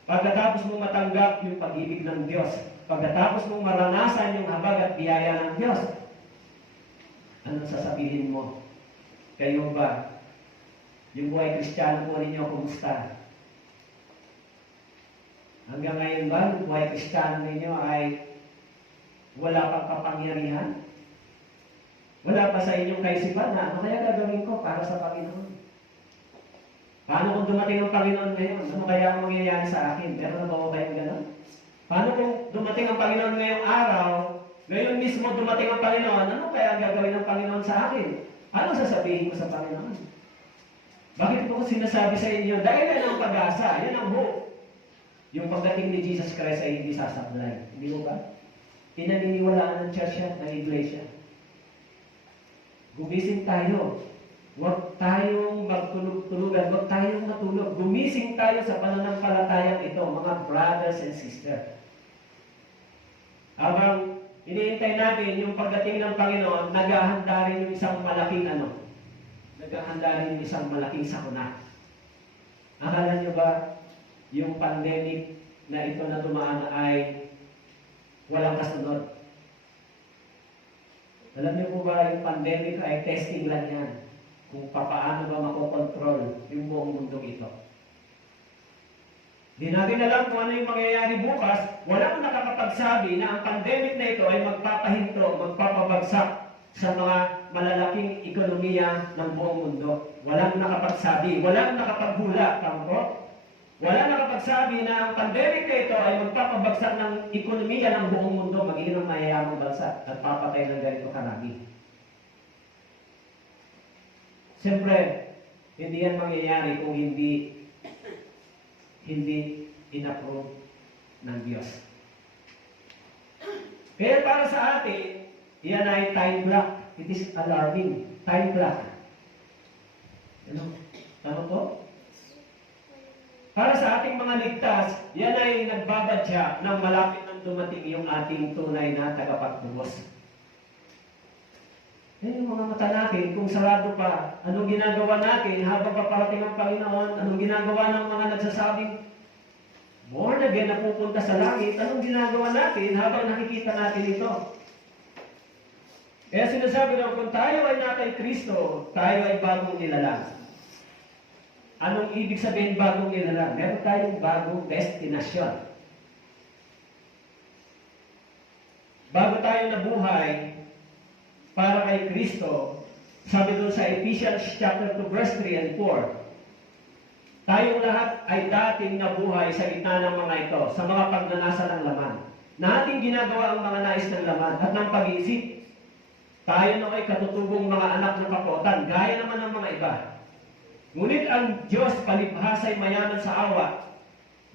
Pagkatapos mong matanggap yung pag-ibig ng Diyos, pagkatapos mong maranasan yung habag at biyaya ng Diyos, anong sasabihin mo? Kayo ba? Yung buhay Kristiyano po ninyo, kumusta? Hanggang ngayon ba, yung buhay Kristiyano ninyo ay wala pang kapangyarihan? Wala pa sa inyong kaisipan na ano kaya gagawin ko para sa Panginoon? Paano kung dumating ang Panginoon ngayon? Ano kaya ang mangyayari sa akin? Meron na ba ko kayong gano'n? Paano kung dumating ang Panginoon ngayong araw, ngayon mismo dumating ang Panginoon, ano kaya ang gagawin ng Panginoon sa akin? Ano sasabihin ko sa Panginoon? Bakit po ko sinasabi sa inyo? Dahil yan ang pag-asa, yan ang hope. Yung pagdating ni Jesus Christ ay hindi sasablay. Hindi mo ba? Pinaniniwalaan ng church at ng iglesia. Gumising tayo. Huwag tayong magtulog-tulugan. Huwag tayong matulog. Gumising tayo sa pananampalatayang ito, mga brothers and sisters. Habang iniintay natin yung pagdating ng Panginoon, naghahanda rin yung isang malaking naghahanda rin yung isang malaking sakuna. Akala nyo ba yung pandemic na ito na dumaan ay walang kasunod? Alam niyo po ba yung pandemic ay testing lang yan kung paano ba makokontrol yung buong mundo ito. Di natin alam kung ano yung mangyayari bukas. Walang nakakapagsabi na ang pandemic na ito ay magpapahinto, magpapabagsak sa mga malalaking ekonomiya ng buong mundo. Walang nakapagsabi, walang nakapaghula. Tama po? Walang nakapagsabi na ang pandemic na ito ay magpapabagsak ng ekonomiya ng buong mundo, magiging ng mayayamang bansa at papatay ng ganito karami. Siyempre, hindi yan mangyayari kung hindi in-approve ng Diyos. Kaya para sa atin, yan ay time clock. It is alarming. Time clock. Ano? Tama po? Para sa ating mga ligtas, yan ay nagbabadya ng malapit nang dumating yung ating tunay na tagapagtubos. Yan yung mga mata natin, kung sarado pa, anong ginagawa natin habang paparating ang Panginoon, anong ginagawa ng mga nagsasabing, born again na pupunta sa langit, anong ginagawa natin habang nakikita natin ito? Kaya sinasabi daw, kung tayo ay na kay Kristo, tayo ay bagong nilalang. Anong ibig sabihin bagong nilalang? Meron tayong bagong destinasyon. Bago tayo nabuhay para kay Kristo, sabi doon sa Ephesians chapter 2 verse 3 and 4, tayong lahat ay dating nabuhay sa gitna ng mga ito, sa mga pagnanasa ng laman, na ating ginagawa ang mga nais ng laman at ng pag-iisip. Tayo na ay katutubong mga anak ng kapotan, gaya naman ng mga iba. Ngunit ang Diyos palibhas ay mayaman sa awa,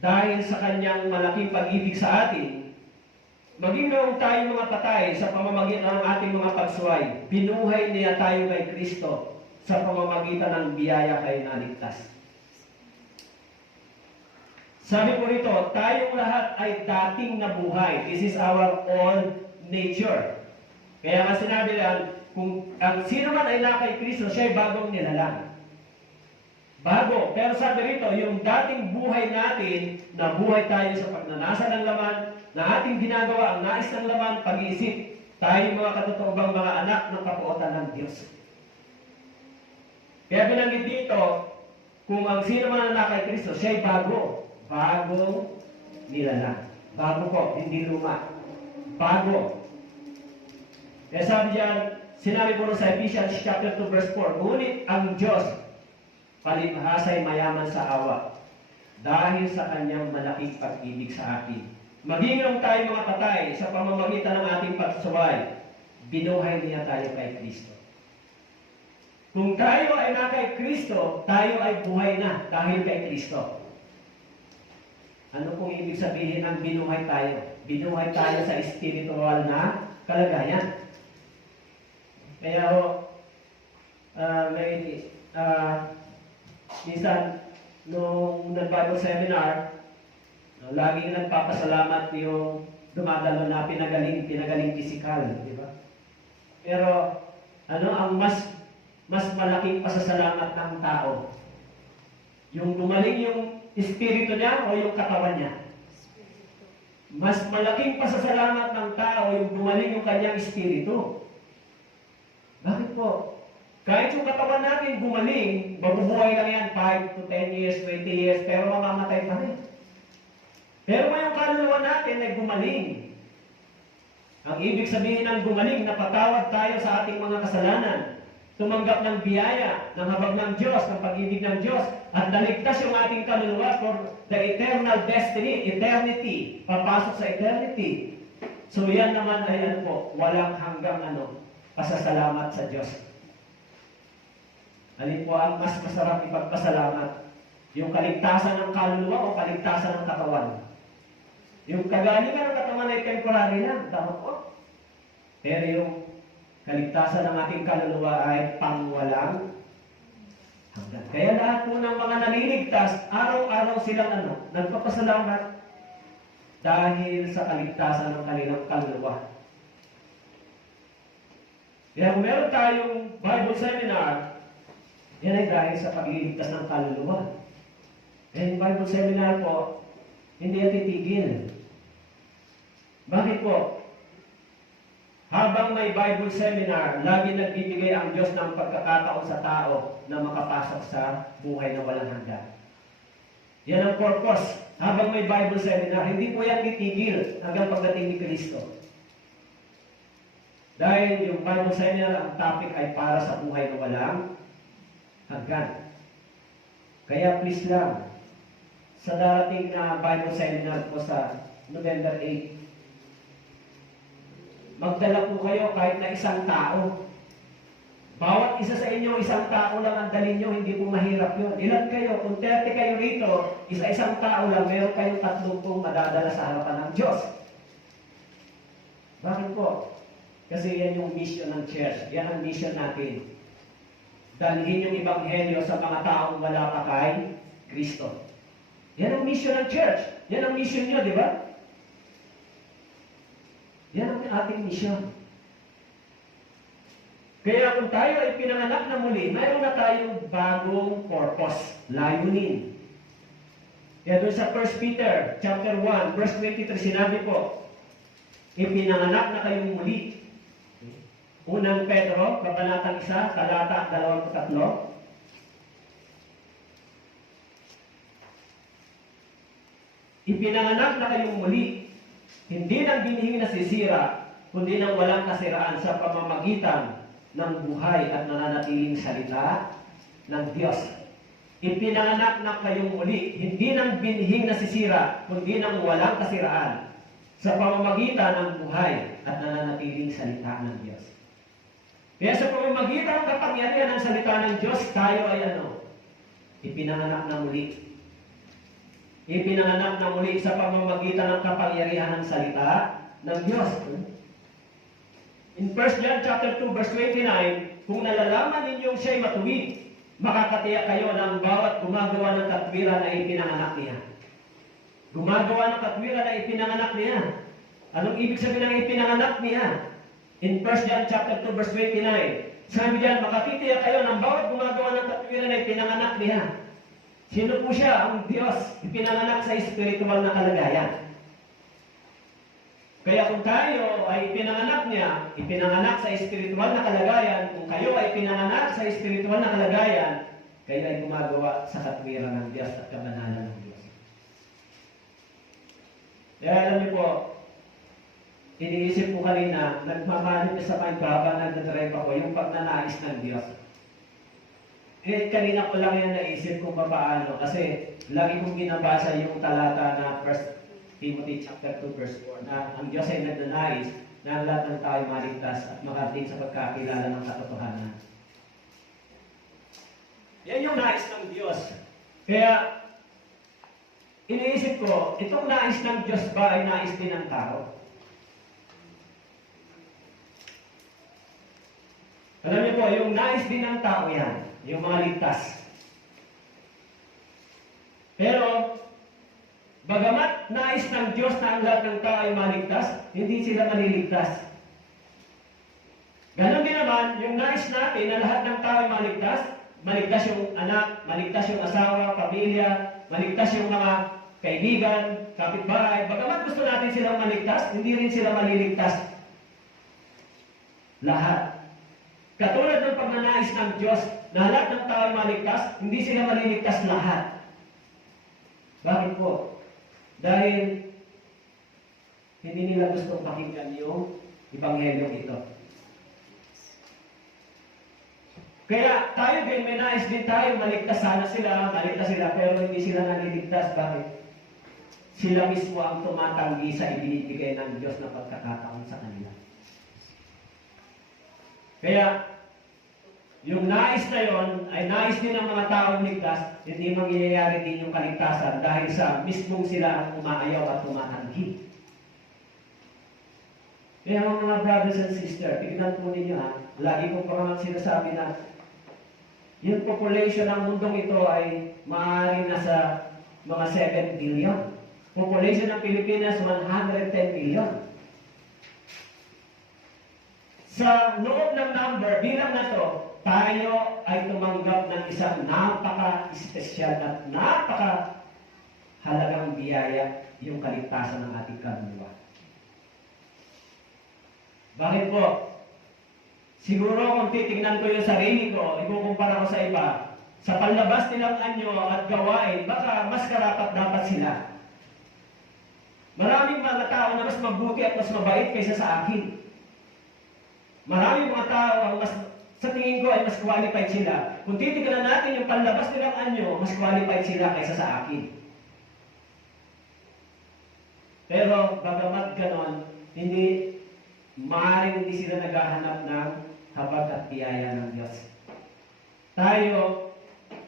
dahil sa kanyang malaking pag-ibig sa atin, maging noong tayo mga patay sa pamamagitan ng ating mga pagsuway, binuhay niya tayo kay Kristo sa pamamagitan ng biyaya kayo naligtas. Sabi po rito, tayong lahat ay dating nabuhay. This is our old nature. Kaya nga sinabi lang, kung ang sino man ay na kay Kristo, siya ay bagong nilalang. Bago. Pero sabi rito, yung dating buhay natin, na buhay tayo sa pagnanasa ng laman, na ating ginagawa ang nais ng laman, pag-iisip, tayo mga katotoong mga anak ng kapuotan ng Diyos. Kaya binanggit dito, kung ang sino man na kay Kristo, siya ay bago. Bagong nilalang. Bago po, hindi luma. Bago. Kaya sabi diyan, sinabi po sa Ephesians chapter 2 verse 4, ngunit ang Diyos palibhas ay mayaman sa awa dahil sa kanyang malaking pag-ibig sa atin. Maging nung tayo mga patay sa pamamagitan ng ating pagsuway, binuhay niya tayo kay Kristo. Kung tayo ay na kay Kristo, tayo ay buhay na dahil kay Kristo. Ano pong ibig sabihin ng binuhay tayo? Binuhay tayo sa espiritual na kalagayan. Kaya minsan, nung nag-Bible seminar, laging nagpapasalamat yung dumadalo na pinagaling physical, di ba? Pero, ang mas malaking pasasalamat ng tao? Yung gumaling yung espiritu niya o yung katawan niya? Mas malaking pasasalamat ng tao yung gumaling yung kanyang espiritu. Bakit po? Kahit yung katawan natin gumaling, mabubuhay lang yan 5 to 10 years, 20 years, pero mamamatay pa rin. Pero yung kaluluwa natin ay gumaling. Ang ibig sabihin ng gumaling, napatawad tayo sa ating mga kasalanan, tumanggap ng biyaya, ng habag ng Diyos, ng pag-ibig ng Diyos, at naligtas yung ating kaluluwa for the eternal destiny, eternity, papasok sa eternity. So yan naman ay walang hanggang pasasalamat sa Diyos. Alin po ang mas masarap ipagpasalamat? Yung kaligtasan ng kaluluwa o kaligtasan ng katawan? Yung kagalingan ng katawan ay temporary lang, tama po. Pero yung kaligtasan ng ating kaluluwa ay pangwalang hanggan. Kaya lahat po ng mga naliligtas, araw-araw silang nagpapasalamat dahil sa kaligtasan ng kanilang kaluluwa. Kaya kung meron tayong Bible seminar, yan ay dahil sa pagliligtas ng kaluluwa. And Bible seminar po, hindi yan titigil. Bakit po? Habang may Bible seminar, lagi nagbibigay ang Diyos ng pagkakataon sa tao na makapasok sa buhay na walang hanggan. Yan ang purpose. Habang may Bible seminar, hindi po yan titigil hanggang pagdating ni Kristo. Dahil yung Bible seminar, ang topic ay para sa buhay na walang hanggan. Kaya please lang, sa darating na Bible seminar po sa November 8, magdala po kayo kahit na isang tao Bawat isa sa inyo, isang tao lang ang dalhin nyo, hindi po mahirap yun. Ilan kayo? Kung 30 kayo rito, isa-isang tao lang, meron kayong 30 madadala sa harapan ng Diyos. Bakit po? Kasi yan yung mission ng church. Yan ang mission natin. Dalhin yung ebanghelyo sa mga taong wala pa kay Kristo. Yan ang mission ng church. Yan ang mission nyo, di ba? Yan ang ating mission. Kaya kung tayo ay pinanganak na muli, mayroon na tayong bagong purpose, layunin. Kaya doon sa 1 Peter chapter 1, verse 23, sinabi po, ipinanganak na kayong muli. Unang Pedro, kabanatang 1, talata 23. Ipinanganak na kayong muli, hindi ng binihing nasisira, kundi ng walang kasiraan sa pamamagitan ng buhay at nananatiling salita ng Diyos. Ipinanganak na kayong muli, hindi ng binhing nasisira, kundi ng walang kasiraan, sa pamamagitan ng buhay at nananatiling salita ng Diyos. Kaya sa pamamagitan ng kapangyarihan ng salita ng Diyos, tayo ay ipinanganak na muli. Ipinanganak na muli sa pamamagitan ng kapangyarihan ng salita ng Diyos. In 1 John chapter 2, verse 29, kung nalalaman ninyong siya'y matuwid, makakatiyak kayo ng bawat gumagawa ng katwiran na ipinanganak niya. Gumagawa ng katwiran na ipinanganak niya. Anong ibig sabihin ng ipinanganak niya? In 1 John chapter 2, verse 29, sabi diyan, makakitiyak kayo ng bawat gumagawa ng katwiran na ipinanganak niya. Sino po siya? Ang Diyos, ipinanganak sa espiritual na kalagayan. Kaya kung tayo ay pinanganak niya, ipinanganak sa espiritual na kalagayan, kung kayo ay pinanganak sa espiritual na kalagayan, kayo ay gumagawa sa katwiran ng Diyos at kabanalan ng Diyos. Kaya alam niyo po, iniisip ko kanina, nagmamanin sa may baba, nagdadrive ako, yung pagnanais ng Diyos. Kanina ko lang yan naisip kung paano, kasi lagi kong binabasa yung talata na 1 Timothy chapter 2 verse 4 na ang Diyos ay nagnanais na ang lahat ng tao ay maligtas at makarating sa pagkakilala ng katotohanan. Yan yung nais ng Diyos. Kaya, iniisip ko, itong nais ng Diyos ba ay nais din ng tao? Alam niyo po, yung nais din ng tao yan, yung mga ligtas. Pero, bagamat nais ng Diyos na ang lahat ng tao ay maligtas, hindi sila maliligtas. Ganon din naman, yung nais natin na lahat ng tao ay maligtas, maligtas yung anak, maligtas yung asawa, pamilya, maligtas yung mga kaibigan, kapitbahay. Bagamat gusto natin silang maligtas, hindi rin sila maliligtas. Lahat. Katulad ng pagnanais ng Diyos na lahat ng tao ay maligtas, hindi sila maliligtas lahat. Bakit po? Dahil hindi nila gustong pakinggan yung ebanghelyo ito. Kaya tayo din, may nais din tayo, maligtas sana sila, pero hindi sila naliligtas. Bakit? Sila mismo ang tumatanggi sa ibinibigay ng Diyos na pagkakataon sa kanila. Kaya, yung nais na yon ay nais din ng mga taong ligtas, hindi mangyayari din yung kaligtasan dahil sa mismong sila ang umaayaw at tumatanggi. Kaya mga brothers and sisters, tignan po ninyo lagi ko pa naman sinasabi na yung population ng mundong ito ay maaaring nasa mga 7 billion. Population ng Pilipinas, 110 million. Sa loob ng number, bilang na to, tayo ay tumanggap ng isang napaka-espesyal at napaka-halagang biyaya, yung kaligtasan ng ating kaluluwa. Bakit po? Siguro kung titignan ko yung sarili ko, ikukumpara ko sa iba, sa panlabas nilang anyo at gawain, baka mas karapat dapat sila. Maraming mga tao na mas mabuti at mas mabait kaysa sa akin. Maraming mga tao ang sa tingin ko ay mas qualified sila. Kung titignan natin yung panlabas nilang anyo, mas qualified sila kaysa sa akin. Pero bagamat ganon, maaaring hindi sila naghahanap ng habag at biyaya ng Diyos. Tayo,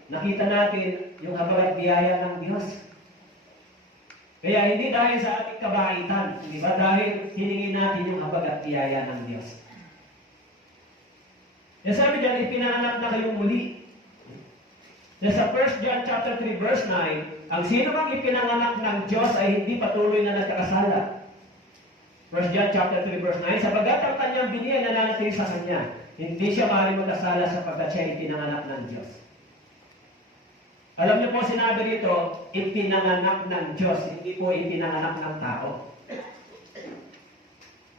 nakita natin yung habag at biyaya ng Diyos. Kaya hindi dahil sa ating kabaitan, di ba? Dahil hiningi natin yung habag at biyaya ng Diyos. Kaya sabi dyan, ipinanganak na kayong muli. Kaya sa 1 John chapter 3 verse 9, ang sino mang ipinanganak ng Diyos ay hindi patuloy na nagkakasala. 1 John chapter 3 verse 9, sapagat ang kanyang bini ay nananatili sa kanya, hindi siya maaaring magkasala sapagkat siya ay ipinanganak ng Diyos. Alam niyo po, sinabi dito, ipinanganak ng Diyos, hindi po ipinanganak ng tao.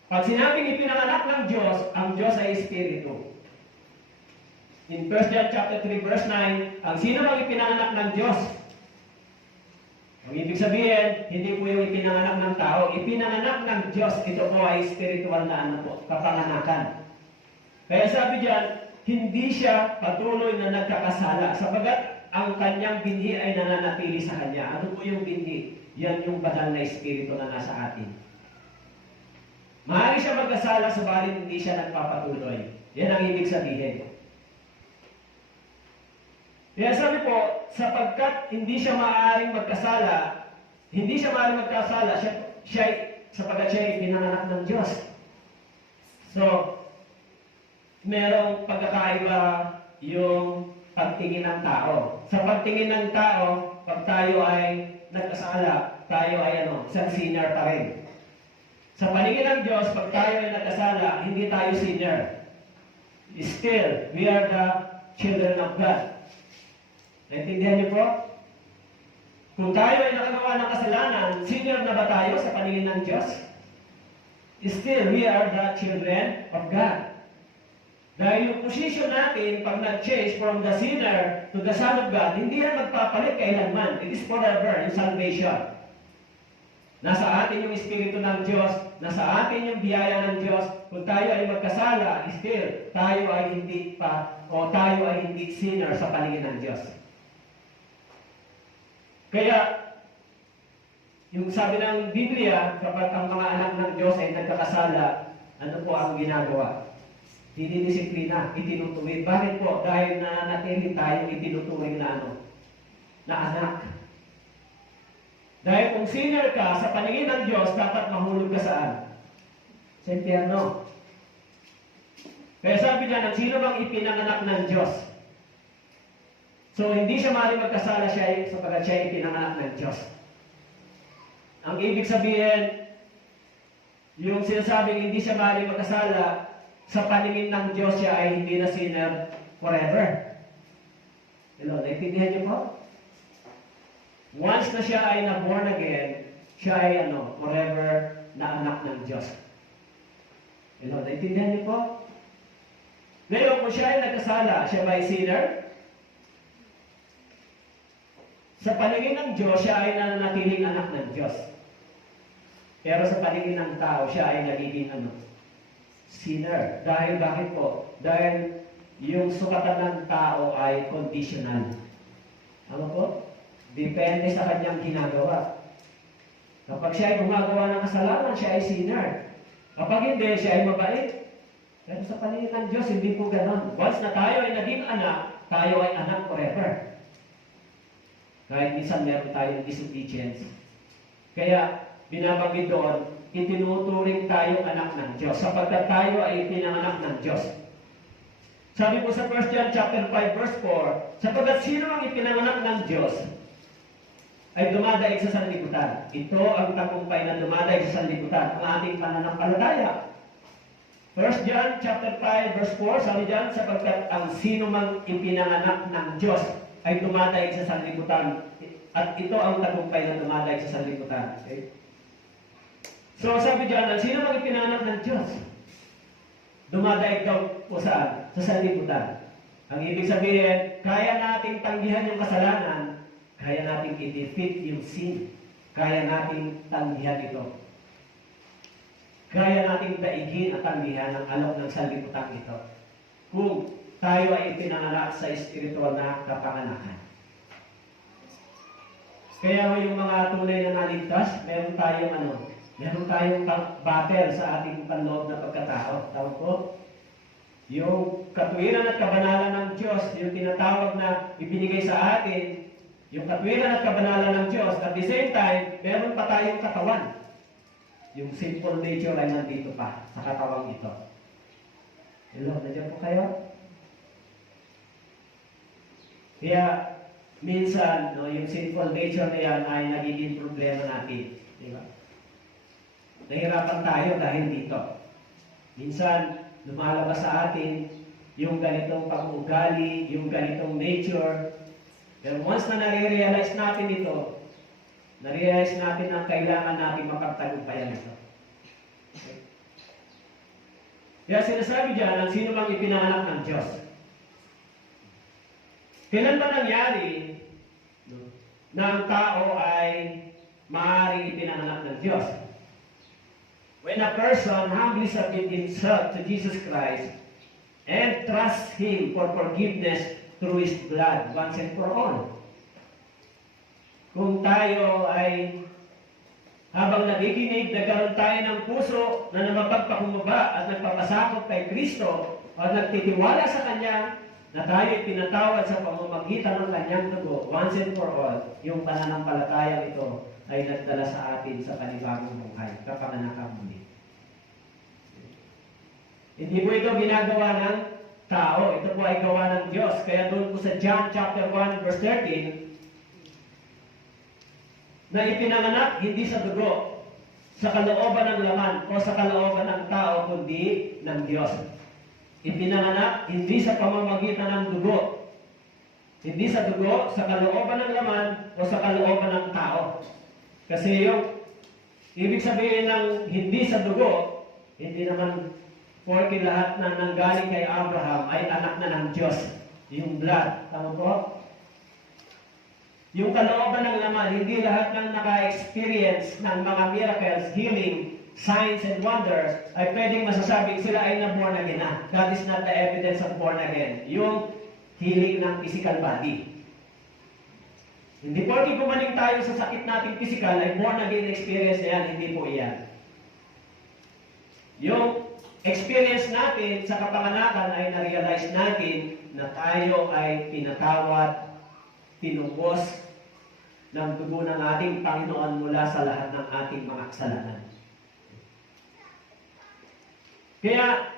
Pag sinabing ipinanganak ng Diyos, ang Diyos ay Espiritu. In 1 John chapter 3 verse 9, ang sino mang ipinanganak ng Diyos, ang ibig sabihin, hindi po yung ipinanganak ng tao, ipinanganak ng Diyos, ito po ay spiritual na ano po, kapanganakan. Kaya sabi diyan, hindi siya patuloy na nagkakasala, sapagat ang kanyang binhi ay nananatili sa kanya. Ano po yung binhi? Yan yung banal na espiritu na nasa atin. Maaari siya magkasala, subalit hindi siya nagpapatuloy. Yan ang ibig sabihin. Kaya sabi po, sapagkat hindi siya maaaring magkasala, sapagkat siya ay pinanganak ng Diyos. So, merong pagkakaiba yung pagtingin ng tao. Sa pagtingin ng tao, pag tayo ay nagkasala, tayo ay isang sinner pa rin. Sa paningin ng Diyos, pag tayo ay nagkasala, hindi tayo sinner. Still, we are the children of God. Naintindihan niyo po? Kung tayo ay nakagawa ng kasalanan, sinner na ba tayo sa paningin ng Diyos? Still, we are the children of God. Dahil yung position natin, pag nag-change from the sinner to the Son of God, hindi yan magpapalit kailanman. It is forever, yung salvation. Nasa atin yung Espiritu ng Diyos, nasa atin yung biyaya ng Diyos. Kung tayo ay magkasala, still, tayo ay hindi sinner sa paningin ng Diyos. Kaya, yung sabi ng Biblia, kapag ang mga anak ng Diyos ay nagkakasala, ano po ang ginagawa? Dinidisiplina, itinutuwid. Bakit po? Dahil nananatili tayo itinutuwid na anak. Dahil kung sinner ka, sa paningin ng Diyos, dapat mahulog ka saan? Sa impyerno. Kaya sabi niya, sino bang ipinanganak ng Diyos? So, hindi siya maaaring magkasala siya sapagkat siya ay pinanganak ng Diyos. Ang ibig sabihin, yung sinasabing hindi siya maaaring magkasala, sa paningin ng Diyos siya ay hindi na sinner forever. Hello, naintindihan niyo po? Once na siya ay na-born again, siya ay forever na anak ng Diyos. Hello, naintindihan niyo po? Ngayon, kung siya ay nagkasala, siya ba ay sinner? Sa paningin ng Diyos, siya ay nananatiling anak ng Diyos. Pero sa paningin ng tao, siya ay nagiging sinner. Dahil bakit po? Dahil yung sukatan ng tao ay conditional. Ano po? Depende sa kanyang ginagawa. Kapag siya ay gumagawa ng kasalanan, siya ay sinner. Kapag hindi, siya ay mabait. Pero sa paningin ng Diyos, hindi po ganon. Once na tayo ay naging anak, tayo ay anak forever. Kahit minsan meron tayong disobedience. Kaya, binabanggit doon, itinuturing tayong anak ng Diyos sapagkat tayo ay pinanganak ng Diyos. Sabi po sa 1 John chapter 5 verse 4, sapagkat sino ang ipinanganak ng Diyos ay dumadaig sa sanlibutan. Ito ang tagumpay na dumadaig sa sanlibutan, ang ating pananampalataya. 1 John chapter 5 verse 4, sabi diyan, sapagkat ang sino mang ipinanganak ng Diyos ay dumadaig sa sanlibutan. At ito ang tagumpay na dumadaig sa sanlibutan. Okay? So sabi diyan, ang sino mang ipinanganak ng Diyos, dumadaig daw po saan? Sa sanlibutan. Ang ibig sabihin, kaya nating tanggihan yung kasalanan, kaya nating i-defeat yung sin, kaya nating tanggihan ito. Kaya nating daigin at tanggihan ang alok ng sanlibutan ito. Kung tayo ay ipinanganak sa espiritual na kapanganakan. Kaya yung mga tunay na naligtas, meron tayong battle sa ating panloob na pagkatao. Tawag po. Yung katwiran at kabanalan ng Diyos, yung tinatawag na ibinigay sa atin, yung katwiran at kabanalan ng Diyos, at the same time, meron pa tayong katawan. Yung sinful nature ay nandito pa sa katawang ito. Hello, nandiyan po kayo? Kaya, minsan, no, yung sinful nature na yan ay nagiging problema natin. Di ba? Nahirapan tayo dahil dito. Minsan, lumalabas sa atin yung ganitong pag-ugali, yung ganitong nature. Pero once na nare-realize natin ito, nare-realize natin ang kailangan natin mapagtagumpayan ito. Okay? Kaya sinasabi dyan, ang sino mang ipinanganak ng Diyos. Kailan ba nangyari na ang tao ay maaaring ipinanganak ng Diyos? When a person humbly submits himself to Jesus Christ and trusts Him for forgiveness through His blood once and for all. Kung tayo ay habang nakikinig, nagkaroon tayo ng puso na namapagpakumbaba at nagpapasakop kay Kristo at nagtitiwala sa Kanya na tayo pinatawad sa pamamagitan ng Kanyang dugo once and for all, yung pananampalataya ito ay nagdala sa atin sa panibagong buhay, kapanganakan muli. Hindi po ito ginagawa ng tao, ito po ay gawa ng Diyos. Kaya doon po sa John chapter 1 verse 13, na ipinanganak hindi sa dugo, sa kalooban ng laman o sa kalooban ng tao, kundi ng Diyos. Ipinanganak hindi sa pamamagitan ng dugo, hindi sa dugo, sa kalooban ng laman o sa kalooban ng tao. Kasi yung ibig sabihin ng hindi sa dugo, hindi naman porque lahat na nanggaling kay Abraham ay anak na ng Diyos. Yung blood. Tama po? Yung kalooban ng laman, hindi lahat ng naka-experience ng mga miracles, healing, signs and wonders ay pwedeng masasabing sila ay na-born again na. God is not the evidence of born again. Yung healing ng physical body. Hindi porke gumaling tayo sa sakit nating physical ay born again experience na yan, hindi po iyan. Yung experience natin sa kapanganakan ay na-realize natin na tayo ay pinatawad, tinubos ng dugo ng ating Panginoon mula sa lahat ng ating mga kasalanan. Kaya,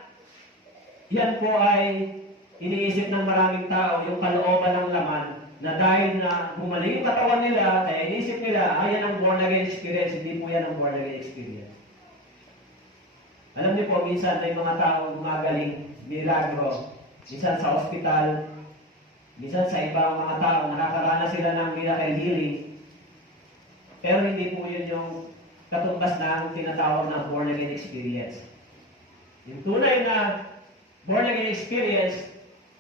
yan po ay iniisip ng maraming tao, yung kalooban ng laman, na dahil na gumaling yung katawan nila, kaya inisip nila, yan ang born again experience, hindi po yan ang born again experience. Alam niyo po, minsan may mga tao gumagaling, milagro, minsan sa ospital, minsan sa ibang mga tao, nakakaranas sila ng miracle healing, pero hindi po yun yung katumbas na tinatawag na born again experience. Yung tunay na born again experience,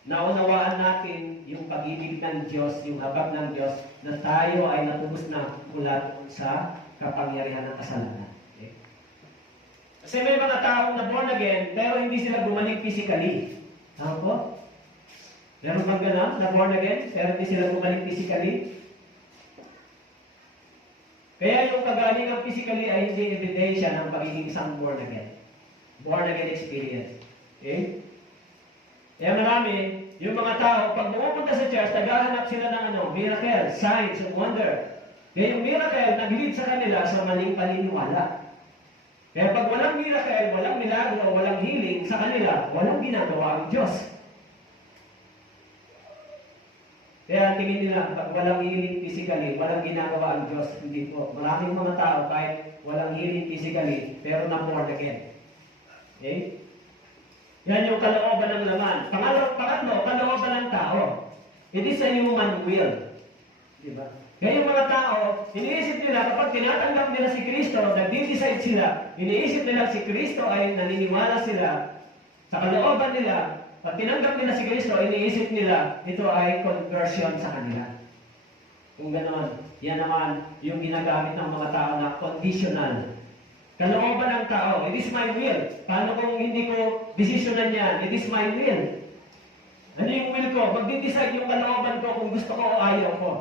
naunawaan natin yung pag-ibig ng Diyos, yung habag ng Diyos, na tayo ay natubos na mula sa kapangyarihan ng kasalanan. Okay? Kasi may mga taong na born again, pero hindi sila gumaling physically. Tama po? Meron bang gano'n na born again, pero hindi sila gumaling physically? Kaya yung kagalingan physically ay hindi ebidensya ng pagiging isang born again. Born again experience. Okay? Kaya marami, yung mga tao, pag pumupunta sa church, naghahanap sila ng miracle, signs, and wonder. Kaya yung miracle, nag-lead sa kanila sa maling paniniwala. Kaya pag walang miracle, walang milagro, walang healing sa kanila, walang ginagawa ang Diyos. Kaya tingin nila, pag walang healing physically, walang ginagawa ang Diyos. Hindi po. Maraming mga tao, kahit walang healing physically, pero na-born again. Okay? Yan yung kalooban ng laman. Pangatlo, kalooban ng tao. It is a human will. Diba? Kaya yung mga tao, iniisip nila, kapag tinatanggap nila si Kristo, nag-decide sila, iniisip nila si Kristo ay naniniwala sila sa kalooban nila. Pag tinanggap nila si Kristo, iniisip nila, ito ay conversion sa kanila. Kung gano'n, yan naman yung ginagamit ng mga tao na conditional. Kalooban ng tao, it is my will. Paano kung hindi ko desisyonan yan? It is my will. Ano yung will ko? Magdi-decide yung kalooban ko kung gusto ko o ayaw ko.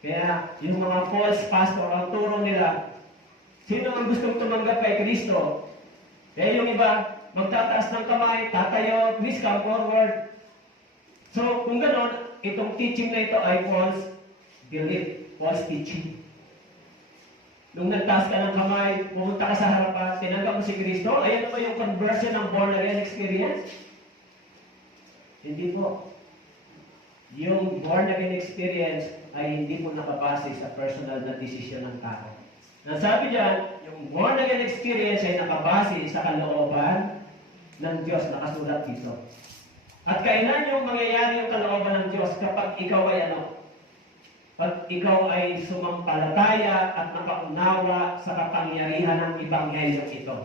Kaya yung mga false pastor, ang turo nila, sino ang gustong tumanggap kay Kristo? Kaya yung iba, magtataas ng kamay, tatayo, please come forward. So, kung gano'n, itong teaching na ito ay false belief, false teaching. Nung nagtaas ka ng kamay, pumunta ka sa harapan, tinanggap mo si Kristo, ayan ba yung conversion ng born again experience? Hindi po. Yung born again experience ay hindi po nakabase sa personal na desisyon ng tao. Nasabi diyan, yung born again experience ay nakabase sa kalooban ng Diyos, nakasulat dito. At kailan yung mangyayari yung kalooban ng Diyos? Kapag ikaw ay ano? Pag ikaw ay sumampalataya at nakaunawa sa kapangyarihan ng Ebanghelyo ito.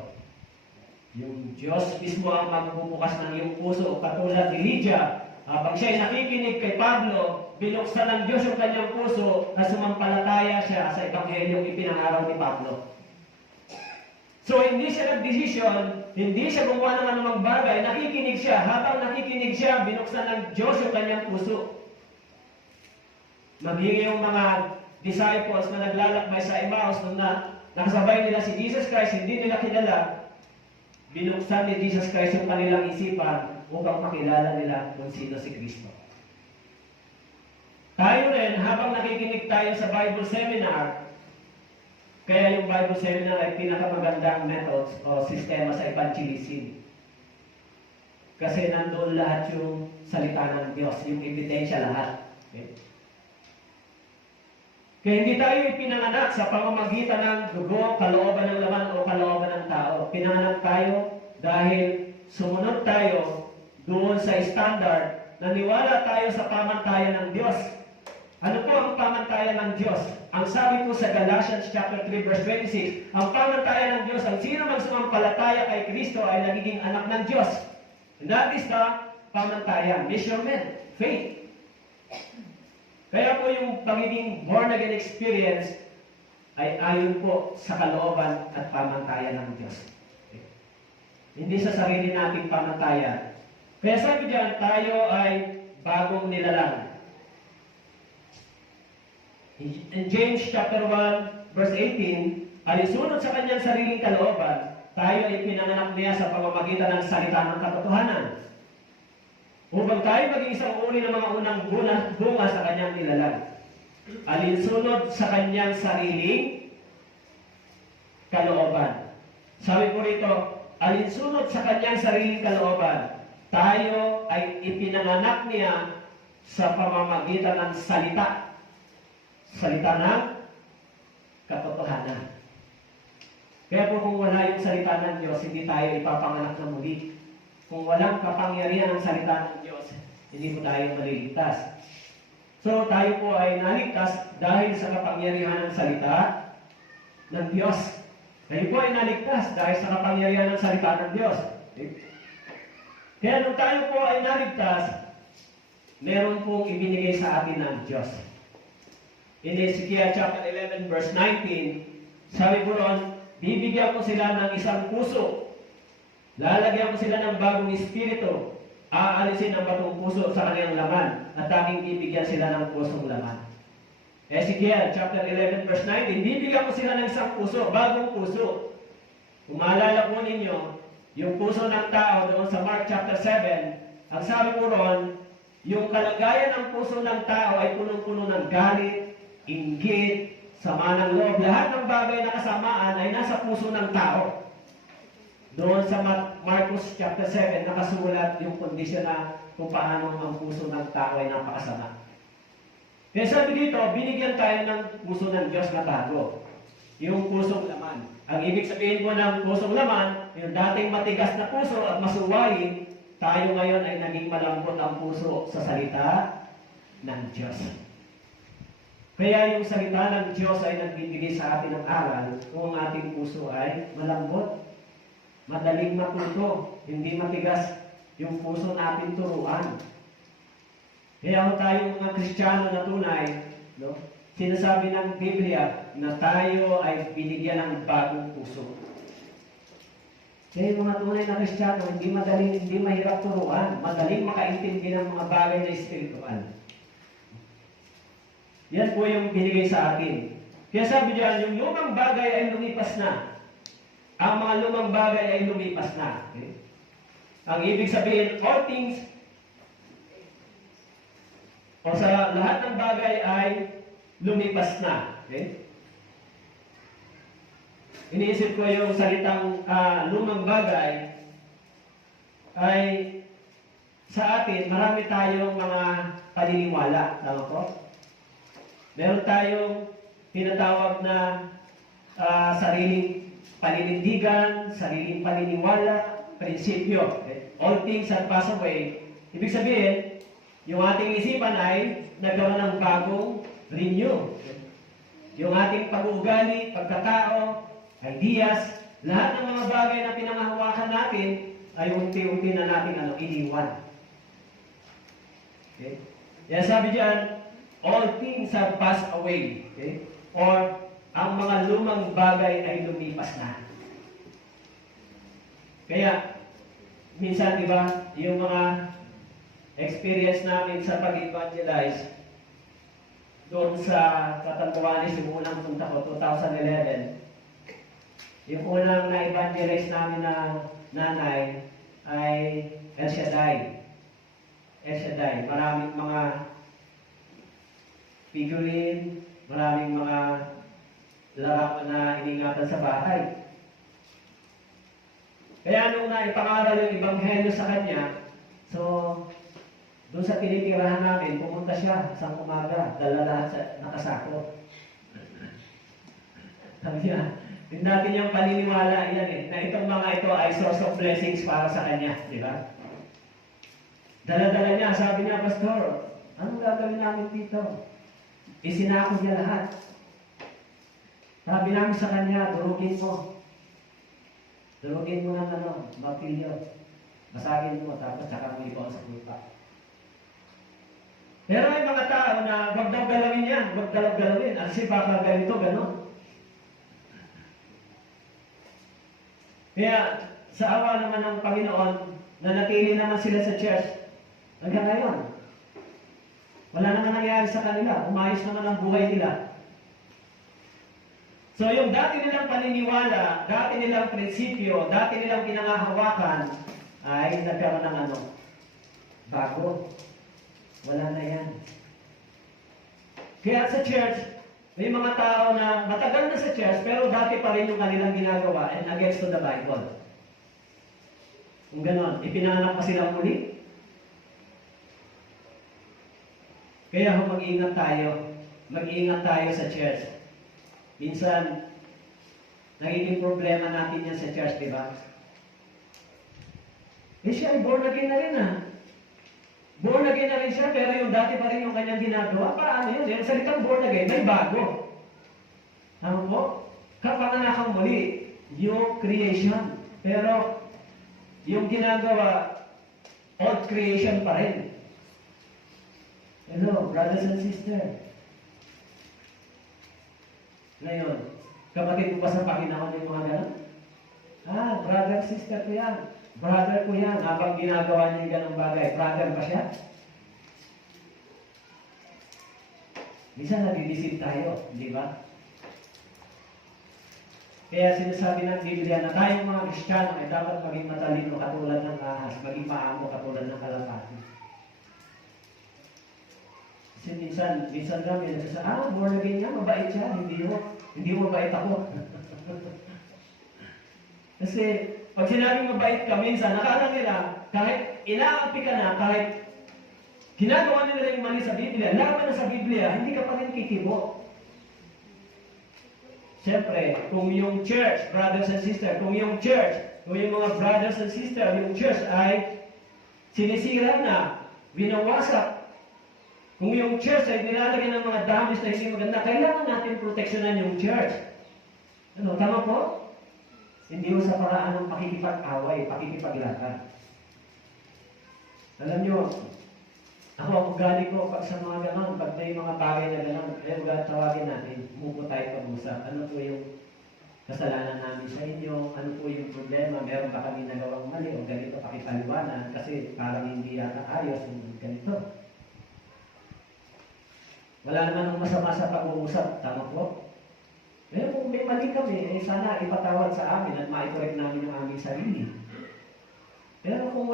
Yung Diyos mismo ang magbubukas ng iyong puso, katulad ni Lydia, habang siya ay nakikinig kay Pablo, binuksan ng Diyos yung kanyang puso na sumampalataya siya sa Ebanghelyong ipinangaraw ni Pablo. So, hindi siya nagdesisyon, hindi siya gumawa ng anumang bagay, nakikinig siya. Habang nakikinig siya, binuksan ng Diyos yung kanyang puso. Magiging yung mga disciples na naglalakbay sa Emmaus nung nakasabay nila si Jesus Christ, hindi nila kilala, binuksan ni Jesus Christ yung kanilang isipan upang makilala nila kung sino si Kristo. Tayo rin, habang nakikinig tayo sa Bible Seminar, kaya yung Bible Seminar ay pinakamagandang methods o sistema sa evangelism. Kasi nandoon lahat yung salita ng Diyos, yung ebidensya lahat. Okay? Kaya hindi tayo ipinanganak sa pamamagitan ng dugo, kalooban ng laman o kalooban ng tao. Pinanganak tayo dahil sumunod tayo doon sa standard, naniwala tayo sa pamantayan ng Diyos. Ano po ang pamantayan ng Diyos? Ang sabi po sa Galatians chapter 3 verse 26, ang pamantayan ng Diyos, ang sino mang sumampalataya kay Kristo ay nagiging anak ng Diyos. And that is the pamantayan, measurement, faith. Kaya po yung pagiging born again experience ay ayon po sa kalooban at pamantayan ng Diyos. Okay. Hindi sa sarili nating pamantayan. Kaya sabi diyan, tayo ay bagong nilalang. In James chapter 1 verse 18, alinsunod sa kanyang sariling kalooban, tayo ay pinanganak niya sa pamamagitan ng salita ng katotohanan. Upang tayo maging isang uri ng mga unang bunga sa kanyang nilalang. Alinsunod sa kanyang sariling kalooban. Sabi po rito, alinsunod sa kanyang sariling kalooban, tayo ay ipinanganak niya sa pamamagitan ng salita. Salita ng katotohanan. Kaya po kung wala yung salita ng Diyos, hindi tayo ipapanganak na muli. Kung walang kapangyarihan ng salita ng Diyos, hindi po tayo maliligtas. So, tayo po ay naligtas dahil sa kapangyarihan ng salita ng Diyos. Tayo po ay naligtas dahil sa kapangyarihan ng salita ng Diyos. Okay? Kaya nung tayo po ay naligtas, meron pong ibinigay sa atin ng Diyos. In Ezekiel chapter 11 verse 19, sabi po roon, bibigyan ko sila ng isang puso. Lalagyan ko sila ng bagong espiritu. Aalisin ang batong puso sa kanilang laman at aking bibigyan sila ng pusong laman. Ezekiel chapter 11 verse 19, bibigyan ko sila ng isang puso, bagong puso. Kung maalala po ninyo, yung puso ng tao doon sa Mark chapter 7, ang sabi po roon, yung kalagayan ng puso ng tao ay punong-puno ng galit, inggit, sama ng loob. Lahat ng bagay na kasamaan ay nasa puso ng tao. Doon sa Marcos chapter 7, nakasulat yung kondisyon na kung paano ang puso ng tao ay napakasama. Kaya sabi dito, binigyan tayo ng puso ng Diyos na tago. Yung pusong laman. Ang ibig sabihin po ng pusong laman, yung dating matigas na puso at masuwain, tayo ngayon ay naging malambot ang puso sa salita ng Diyos. Kaya yung salita ng Diyos ay nagbibigay sa atin ng aral kung ang ating puso ay malambot, madaling matuto, hindi matigas yung puso natin turuan. Kaya kung tayo mga Kristiyano na tunay, no, sinasabi ng Biblia na tayo ay binigyan ng bagong puso. Kaya yung mga tunay na Kristiyano, hindi mahirap turuan, madaling makaintindi ng mga bagay na espiritual. Yan po yung binigay sa atin. Kaya sabi diyan, yung lumang bagay ay lumipas na. Ang mga lumang bagay ay lumipas na. Okay? Ang ibig sabihin, all things o sa lahat ng bagay ay lumipas na. Okay? Iniisip ko yung salitang lumang bagay ay sa atin, marami tayong mga paniniwala. Tama po? Meron tayong tinatawag na sariling paninindigan, sariling paniniwala, prinsipyo. Okay? All things have passed away. Ibig sabihin, yung ating isipan ay nagkaroon ng bagong renew. Okay? Yung ating pag-uugali, pagkatao, ideas, lahat ng mga bagay na pinangahawakan natin ay unti-unti na natin iniwan. Okay? Kaya sabi diyan, all things have passed away. Okay? Or, ang mga lumang bagay ay lumipas na. Kaya, minsan, di ba, yung mga experience namin sa pag-evangelize, doon sa Catanduanes, yung unang punta ko, 2011, yung unang na-evangelize namin na nanay ay El Shaddai. El Shaddai. Maraming mga figurine, maraming mga larawan na iningatan sa bahay. Kaya nung naipangaral yung Ebanghelyo sa kanya, so, doon sa tinitirahan namin, pumunta siya sa umaga, dala lahat sa nakasako. Sabi niya, yung dati niyang paniniwala yan na itong mga ito ay source of blessings para sa kanya, di ba? Dala-dala niya, sabi niya, Pastor, anong gagawin namin dito? Isinako niya lahat. Sabi namin sa kanya, durugin mo. Durugin mo ng martilyo. Basagin mo, tapos saka mo ipon sa lupa. Pero may mga tao na wag daw galawin yan, wag daw galawin. Kasi baka ganito, gano'n. Kaya, sa awa naman ng Panginoon, nanatili naman sila sa church. Hanggang ngayon, wala naman nangyari sa kanila. Umayos naman ang buhay nila. So, yung dati nilang paniniwala, dati nilang prinsipyo, dati nilang pinangahawakan, ay nagkaroon ng bago. Wala na yan. Kaya sa church, may mga tao na matagal na sa church, pero dati pa rin yung kanilang ginagawa and against to the Bible. Kung gano'n, ipinanganak pa silang muli. Kaya mag-ingat tayo. Mag-ingat tayo sa church. Minsan, nagiging problema natin yan sa church, di ba? Siya ay born again na rin Born again na rin siya, pero yung dati pa rin yung kanyang ginagawa. Paano yun? Yung salitang born again, may bago. Tama po? Kapanganakan muli, yung creation. Pero, yung ginagawa, old creation pa rin. Hello, brothers and sisters. Ngayon, kapatid mo ba sa Panginoon yung mga gano'n? Brother, sister ko yan. Brother ko yan. Habang ginagawa niya yung gano'ng bagay, brother ba siya? Minsan nabibisit tayo, di ba? Kaya sinasabi ng Biblia na tayong mga Kristiyano ay dapat maging matalino katulad ng ahas, maging maamo katulad ng kalapati. Kasi minsan kami nagsasabi, born again niya, mabait siya, hindi mabait ako. Kasi pag sinabing mabait ka minsan, nakala nila, kahit inaampi ka na, kahit ginagawa nila yung mali sa Biblia, laban na sa Biblia, hindi ka pa rin kikibo. Siyempre, kung yung church, brothers and sisters, kung yung mga brothers and sisters, yung church ay sinisira na, winawasak, kung yung church ay nilalagyan ng mga damage na hindi maganda, kailangan natin proteksyonan yung church. Tama po? Hindi mo sa paraan ng pakikipag-away, pakikipaglaban. Alam nyo, ako ang ugali ko pag sa mga ganon, pag may mga bagay na ganon, tawagin natin, umupo tayo pag-usap. Ano po yung kasalanan namin sa inyo? Ano po yung problema? Meron ba kami nagawang mali o ganito pakipaliwanan? Kasi parang hindi yata ayos yung ganito. Wala naman ang masama sa pag-uusap. Tama po? Pero kung may mali kami, sana ipatawad sa amin at maikorek namin ang aming sarili. Pero kung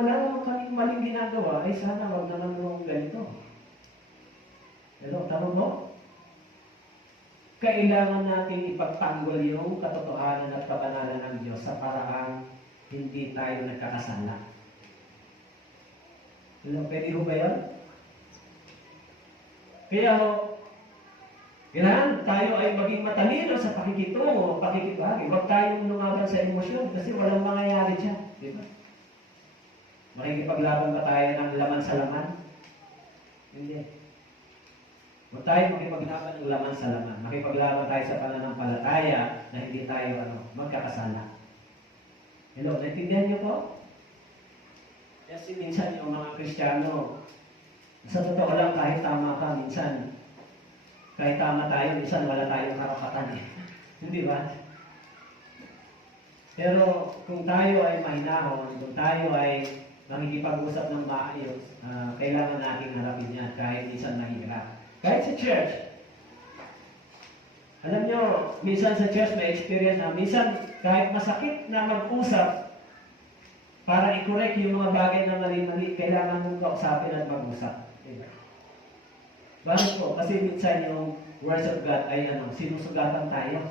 ginagawa, ay sana wag naman nung ganito. Hello, tama mo? Kailangan natin ipagtanggol yung katotohanan at kabanalan ng Diyos sa paraang hindi tayo nagkakasala. Hello, pwede ho ba yan? Kaya ho, kailangan tayo ay maging matalino sa pakikitungo, pakikibahagi. Huwag tayong lumaban sa emosyon kasi walang mangyayari dyan. Di ba? Makikipaglaban ba tayo ng laman sa laman? Hindi. Huwag tayo makipaglaban ng laman sa laman. Makipaglaban tayo sa pananampalataya na hindi tayo magkakasala. Hello, naintindihan niyo po? Kasi minsan yung mga Kristiyano, sa totoo lang kahit tama ka, minsan kahit tama tayo, minsan wala tayong karapatan eh. Hindi ba? Pero kung tayo ay mahinahon, kung tayo ay makikipag-usap ng maayos, kailangan natin harapin yan kahit minsan mahirap. Kahit sa church. Alam nyo, minsan sa church may experience na minsan kahit masakit na mag-usap para i-correct yung mga bagay na mali-mali, kailangan mong kausapin at mag-usap. Diba? Bakit po? Kasi minsan yung words of God ay sinusugatan tayo.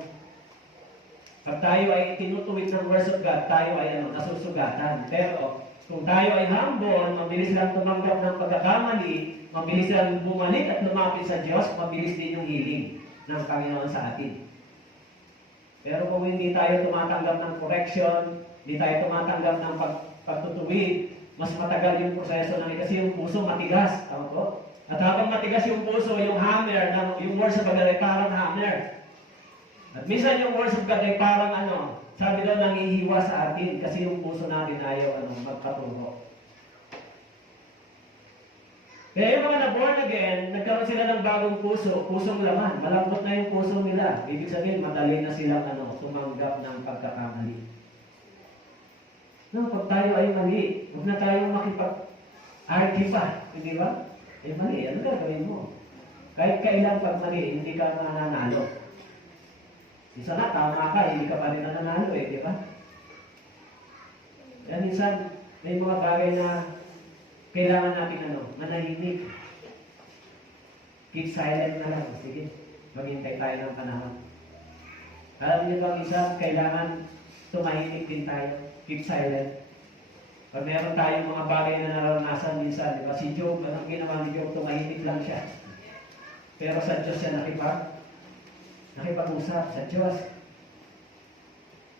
Pag tayo ay tinutuwid ng words of God, tayo ay nasusugatan. Pero kung tayo ay humble, mabilis lang tumanggap ng pagkakamali, mabilis lang bumalik at lumapit sa Diyos, mabilis din yung healing ng Panginoon sa atin. Pero kung hindi tayo tumatanggap ng correction, hindi tayo tumatanggap ng pagtutuwid, mas matagal yung proseso ng kasi yung puso matigas. Tama po? At habang matigas yung puso, yung hammer, yung words of God ay parang hammer. At minsan yung words of God ay parang sabi daw nangihiwa sa atin kasi yung puso natin ayaw magpaturo. Kaya yung mga na-born again, nagkaroon sila ng bagong puso, pusong laman. Malambot na yung puso nila. Ibig sabihin, madali na silang tumanggap ng pagkakamali. No, pag tayo ay mali, huwag na tayong makipag-argue pa. Hindi ba? Eh mali, ano gagawin mo? Kahit kailan pag mali, hindi ka mananalo. Isa na, tama ka, hindi ka pa rin nananalo di ba? Kaya minsan, may mga bagay na kailangan natin manahimik. Keep silent na lang. Sige, maghintay tayo ng panahon. Alam niyo bang isa, kailangan tumahimik din tayo. Keep silent. Pag meron tayong mga bagay na naranasan minsan, di ba? Si Job, anong ginawa ni Job? Tumahimik lang siya. Pero sa Diyos siya nakipag-usap sa Diyos.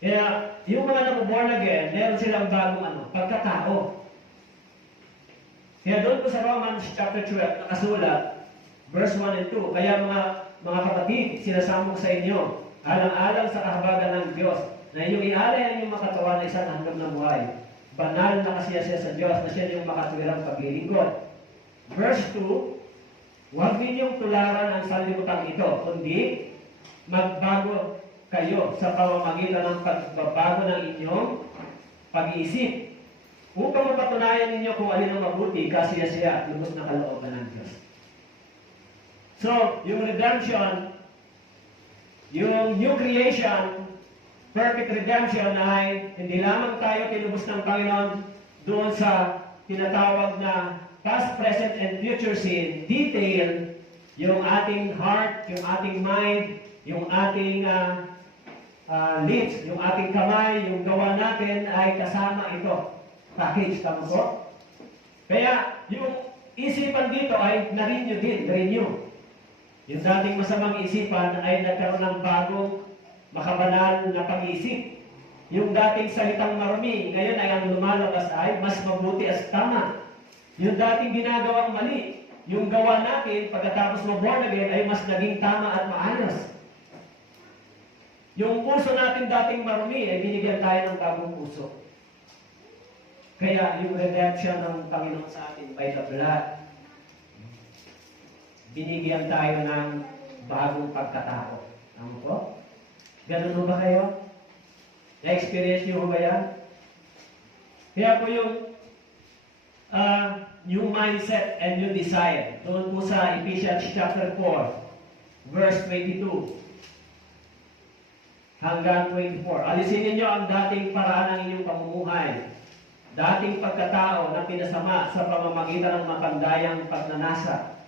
Kaya, yung mga nabuborn again, meron silang bagong pagkatao. Kaya doon po sa Romans chapter 12, nakasulat, verse 1 and 2, kaya mga kapatid, sinasamok sa inyo, alang-alang sa kahabagan ng Diyos, na inyong ialay ang inyong makatawan na isang handog na buhay. Banal na kasiya siya sa Diyos na siya yung makatwirang paglilingkod. Verse 2, huwag ninyong tularan ang sanlibutan ito, kundi magbago kayo sa pamamagitan ng pagbabago ng inyong pag-iisip upang mapatunayan ninyo kung alin ang mabuti, kasiya-siya at lubos na kalooban ng Diyos. So, yung redemption, yung new creation, perfect redemption ay hindi lamang tayo tinubos ng Panginoon doon sa tinatawag na past, present, and future sin. Detail, yung ating heart, yung ating mind, yung ating lips, yung ating kamay, yung gawa natin ay kasama ito. Package, tama po? Kaya, yung isipan dito ay na-renew din, renew. Yung dating masamang isipan ay nagkaroon ng bagong makabanal na pag-iisip. Yung dating salitang marumi, ngayon ay ang lumalabas ay mas mabuti as tama. Yung dating ginagawang mali, yung gawa natin pagkatapos ma-born again ay mas naging tama at maayos. Yung puso natin dating marumi ay binigyan tayo ng bagong puso. Kaya yung redemption ng Panginoon sa atin by the blood, binigyan tayo ng bagong pagkatao. Tama po? Ganun mo ba kayo? Na-experience nyo ba yan? Kaya po yung new mindset and new desire. Doon po sa Ephesians chapter 4, verse 22 hanggang 24. Alisin ninyo ang dating paraan ng inyong pamumuhay dating pagkatao na pinasama sa pamamagitan ng mapandayang pagnanasa.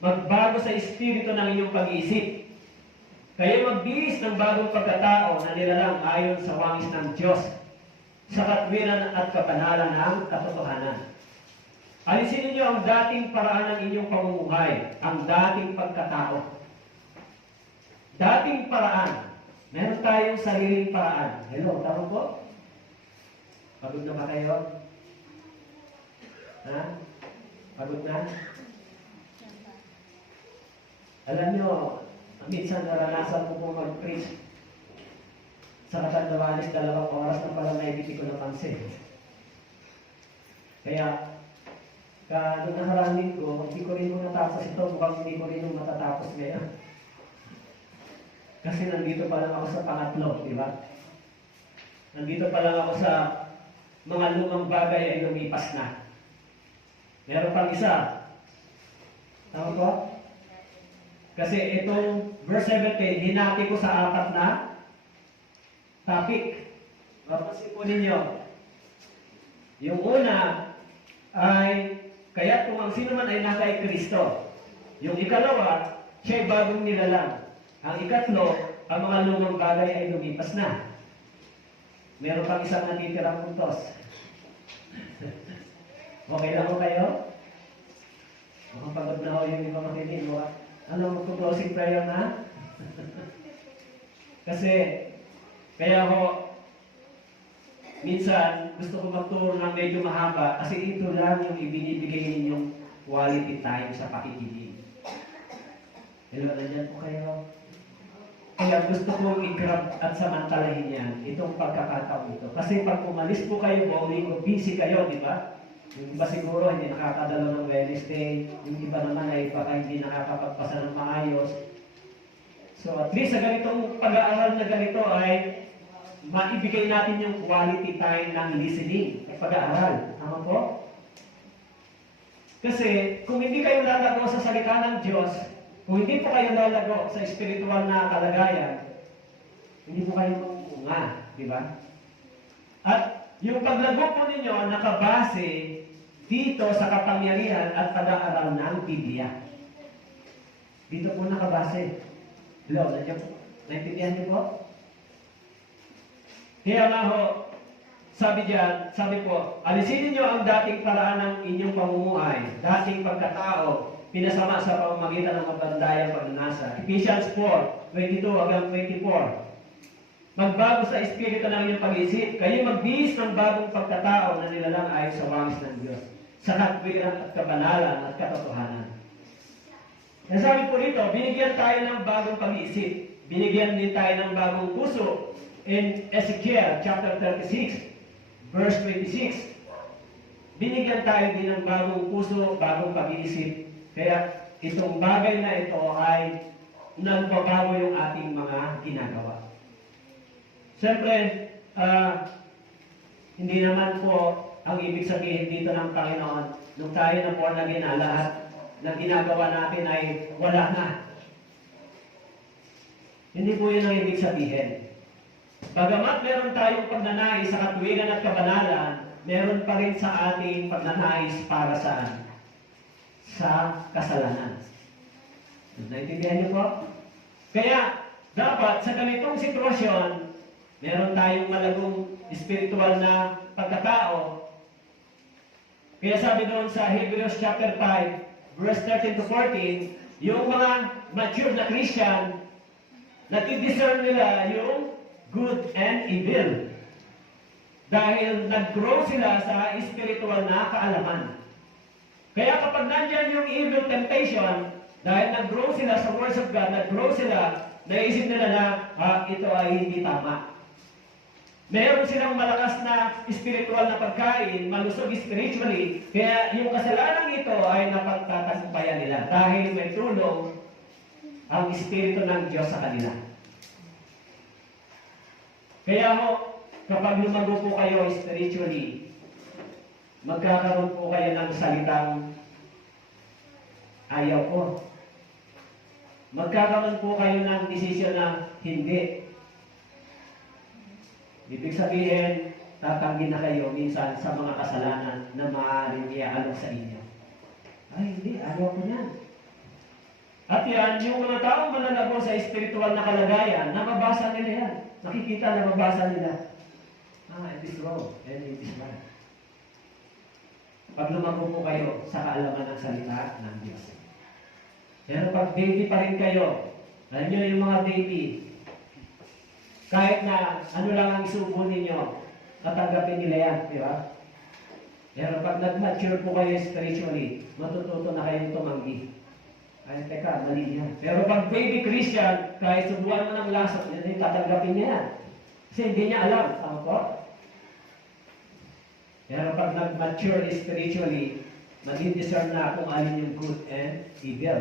Magbago sa espiritu ng inyong pag-iisip. Kayo magbihis ng bagong pagkatao na nilalang ayon sa wangis ng Diyos, sa katwiran at kapanalan ng katotohanan. Alisin ninyo ang dating paraan ng inyong pamumuhay, ang dating pagkatao. Dating paraan. Meron tayong sariling paraan. Hello, tama po? Pagod na ba kayo? Ha? Pagod na? Alam nyo, minsan naranasan ko po mag-preach sa Katandawanis, 2 oras na pala naibiti ko napansin. Kaya, nung nakarang linggo, hindi ko rin natapos ito, mukhang hindi ko rin matatapos ngayon. Kasi nandito pa lang ako sa pangatlo, di ba? Nandito pa lang ako sa mga lumang bagay ay lumipas na. Meron pang isa. Tama po? Kasi itong verse 17, hinati ko sa 4 na topic. Mapansin po ninyo. Yung una ay, kaya kung ang sino man ay nasa kay Kristo. Yung ikalawa, siya'y bagong nilalang. Ang ikatlo, ang mga lumang bagay ay lumipas na. Meron pang isang natitirang puntos. Okay lang ko kayo? Makapagod na ako yung iba makinig. Ano, magpo-closing prayer na? Kasi, kaya ako, minsan, gusto ko magturo ng medyo mahaba kasi ito lang yung ibinibigay ninyong quality time sa pakikinig. Hello, nandyan po kayo. Kaya gusto kong i-grab at samantalahin yan, itong pagkakataon ito. Kasi pag umalis po kayo, bowling o busy kayo, di ba? Yung iba siguro hindi nakakadalo ng Wednesday, yung iba naman ay baka hindi nakakapagpasa ng maayos. So at least sa ganitong pag-aaral na ganito ay maibigay natin yung quality time ng listening at pag-aaral. Tama po? Kasi kung hindi kayo lalago sa salita ng Diyos, kung hindi po kayo lalago sa espiritual na kalagayan, hindi po kayo mamunga, di ba? At yung paglago po ninyo nakabase dito sa kapangyarihan at pag-aaral ng Biblia. Dito po nakabase. Hello, nandiyan po. Naintindihan niyo po? Kaya nga ho, sabi po, alisin niyo ang dating paraan ng inyong pamumuhay, dating pagkatao, pinasama sa pamamagitan ng mapandayang pagnanasa. Ephesians 4:22 hanggang 24. Magbago sa espiritu ng inyong pag-iisip, kayo magbihis ng bagong pagkatao na nilalang ayon sa wangis ng Diyos, sa katwiran at kabanalan at katotohanan. Kaya sabi po rito, binigyan tayo ng bagong pag-iisip, binigyan din tayo ng bagong puso. In Ezekiel chapter 36, verse 26, binigyan tayo din ng bagong puso, bagong pag-iisip. Kaya itong bagay na ito ay nagbabago yung ating mga ginagawa. Siyempre, hindi naman po ang ibig sabihin dito ng Panginoon, nung tayo na born again na lahat ng ginagawa natin ay wala na. Hindi po yun ang ibig sabihin. Bagamat meron tayong pagnanais sa katwiran at kabanalan, meron pa rin sa ating pagnanais para saan? Sa kasalanan. Naintindihan niyo po? Kaya, dapat sa ganitong sitwasyon, meron tayong malagong espiritual na pagkatao. Kaya sabi doon sa Hebrews chapter 5, verse 13 to 14, yung mga mature na Christian, nati-discern nila yung good and evil. Dahil nag-grow sila sa spiritual na kaalaman. Kaya kapag nandyan yung evil temptation, dahil nag-grow sila sa words of God, nag-grow sila, naisip nila na, ito ay hindi tama. Meron silang malakas na spiritual na pagkain, malusog spiritually, kaya yung kasalanan ito ay napagtatagumpayan nila dahil may tulong ang Espiritu ng Diyos sa kanila. Kaya ho, kapag lumago po kayo spiritually, magkakaroon po kayo ng salitang ayaw ko. Magkakaroon po kayo ng desisyon na hindi. Ibig sabihin, tatanggi na kayo minsan sa mga kasalanan na maaaring iaalok sa inyo. Ay, hindi. Ayaw ko yan. At yan, yung mga taong mananago sa espiritual na kalagayan, nababasa nila yan. Nakikita, nababasa nila. It is wrong and it is right. Pag lumago po kayo sa kaalaman ng salita ng Diyos. Pero pag baby pa rin kayo, alam nyo yung mga baby, kahit na ano lang ang isubo ninyo, tatanggapin nila yan, di ba? Pero pag nag-mature po kayo spiritually, matututo na kayong tumanggi. Ay, teka, mali yan. Pero pag baby Christian, kahit subuan mo ng lasot, yun, tatanggapin niya yan. Kasi hindi niya alam. Tama po? Pero pag nag-mature spiritually, mag-discern na kung alin yung good and evil.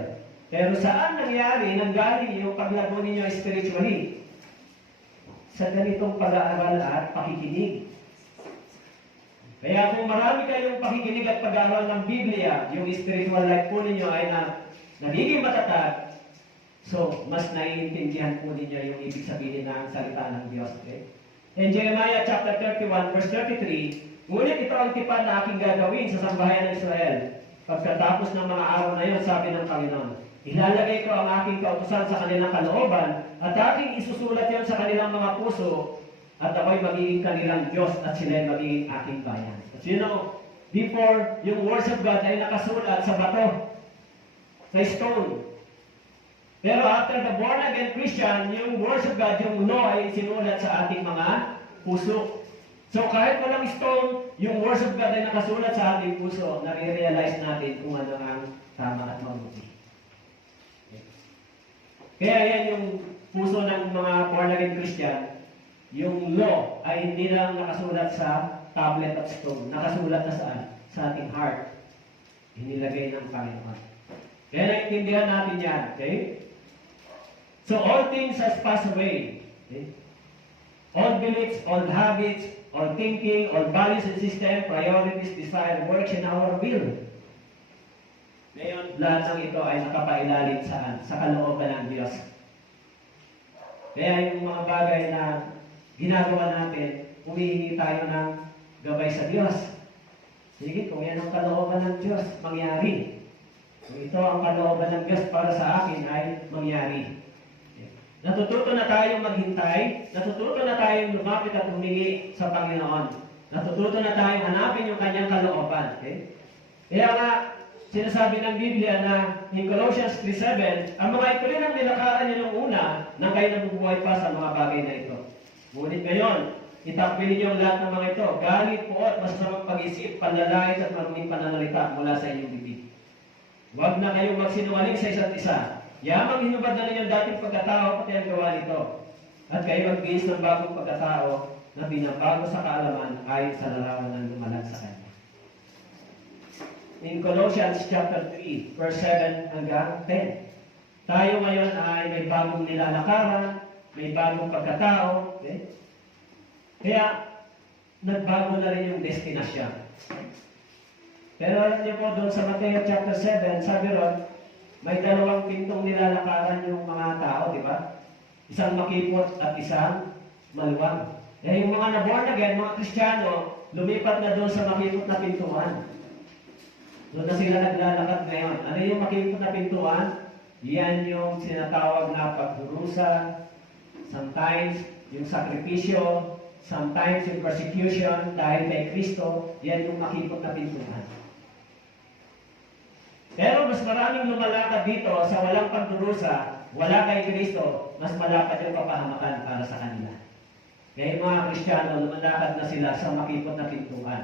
Pero saan nangyari, nanggaling yung paglago ninyo spiritually? Sa ganitong pag-aaral at pakikinig. Kaya kung marami kayong pakikinig at pag-aaral ng Biblia, yung spiritual life po ninyo ay nagiging matatag, so mas naiintindihan po ninyo yung ibig sabihin ng salita ng Diyos. Okay? In Jeremiah chapter 31, verse 33, ngunit ito ang tipan na aking gagawin sa sambahayan ng Israel. Pagkatapos ng mga araw na iyon, sabi ng Panginoon, ilalagay ko ang aking kautusan sa kanilang kalooban at aking isusulat yan sa kanilang mga puso at ako'y magiging kanilang Diyos at sila'y magiging aking bayan. At you know, before yung words of God ay nakasulat sa bato, sa stone. Pero after the born again Christian, yung words of God, yung law ay sinulat sa ating mga puso. So kahit walang stone, yung words of God ay nakasulat sa ating puso, nare-realize natin kung ano ang tama at mabuti. Kaya yan yung puso ng mga born again Christian, yung law ay hindi lang nakasulat sa tablet at stone, nakasulat na saan? Sa ating heart. Inilagay ng Panginoon. Kaya naintindihan natin yan. Okay? So all things has passed away. Okay? All beliefs, all habits, all thinking, all values and system, priorities, desire, works in our will. Ngayon, lahat ng ito ay nakapailalim saan? Sa kalooban ng Diyos. Kaya yung mga bagay na ginagawa natin, humihingi tayo ng gabay sa Diyos. Sige, kung yan ang kalooban ng Diyos, mangyari. Kung ito ang kalooban ng Diyos para sa akin, ay mangyari. Natututo na tayong maghintay, natututo na tayong lumapit at humingi sa Panginoon. Natututo na tayong hanapin yung kanyang kalooban. Okay? Kaya nga, sinasabi ng Biblia na in Colossians 3:7, ang mga ito rin ang nilakaran niyo nung una nang kayo nabubuhay pa sa mga bagay na ito. Ngunit ngayon, itakpin ninyo ang lahat ng mga ito, galit, puot, masasamang pag-isip, panlalait at maruming pananalita mula sa inyong bibig. Huwag na kayong magsinungaling sa isa't isa. Yamang hinubad na ninyong dating pagkatao, pati ang gawa nito. At kayo magbihis ng bagong pagkatao na binabago sa kaalaman ayon sa larawan ng lumalag sa Kanya. In Colossians chapter 3, verse 7 hanggang 10. Tayo ngayon ay may bagong nilalakaran, may bagong pagkatao. Okay? Kaya, nagbago na rin yung destinasyon. Pero alam niyo po, doon sa Mateo chapter 7, sabi ron, may dalawang pintong nilalakaran yung mga tao, di ba? Isang makipot at isang maluwang. Eh, yung mga na-born again, mga Kristiyano, lumipat na doon sa makipot na pintuan. Doon na sila naglalakad ngayon. Ano yung makipot na pintuan? Yan yung sinatawag na pagdurusa, sometimes yung sakripisyo, sometimes yung persecution dahil kay Kristo, yan yung makipot na pintuan. Pero mas maraming lumalakad dito sa walang pagdurusa, wala kay Kristo, mas malapad yung kapahamakan para sa kanila. Kaya yung mga Kristiyano, lumalakad na sila sa makipot na pintuan.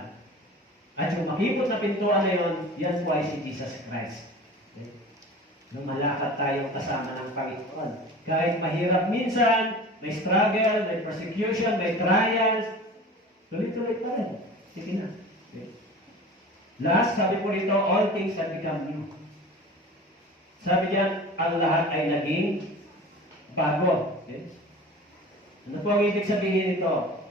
At yung makipot na pintuan na yun, yan po ay si Jesus Christ. Okay? Lumalakad tayo kasama ng Panginoon. Kahit mahirap minsan, may struggle, may persecution, may trials, tuloy-tuloy pa rin. Sige na. Okay? Last, sabi po rito, all things have become new. Sabi diyan, ang lahat ay naging bago. Okay? Ano po ang ibig sabihin nito?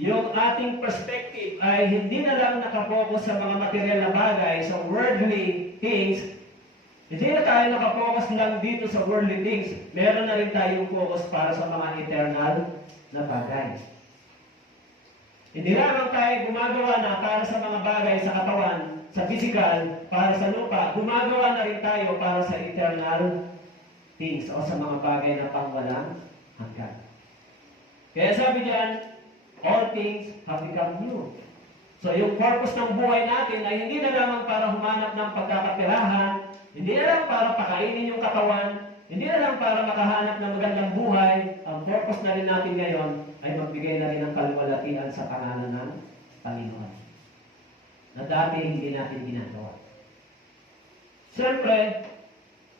Yung ating perspective ay hindi na lang nakapokus sa mga material na bagay, sa worldly things. Hindi na tayo nakapokus lang dito sa worldly things. Meron na rin tayong focus para sa mga eternal na bagay. Hindi lamang tayo gumagawa na para sa mga bagay sa katawan, sa physical, para sa lupa, gumagawa na rin tayo para sa eternal things o sa mga bagay na pangwalang hanggan. Kaya sabi diyan, all things have become new. So yung purpose ng buhay natin ay hindi na lamang para humanap ng pagkakapirahan, hindi na lang para pakainin yung katawan, hindi na lang para makahanap ng magandang buhay. Ang purpose na rin natin ngayon ay magbigay na rin ng kaluwalhatian sa pangalan ng Panginoon, na dati hindi natin ginagawa. Siyempre,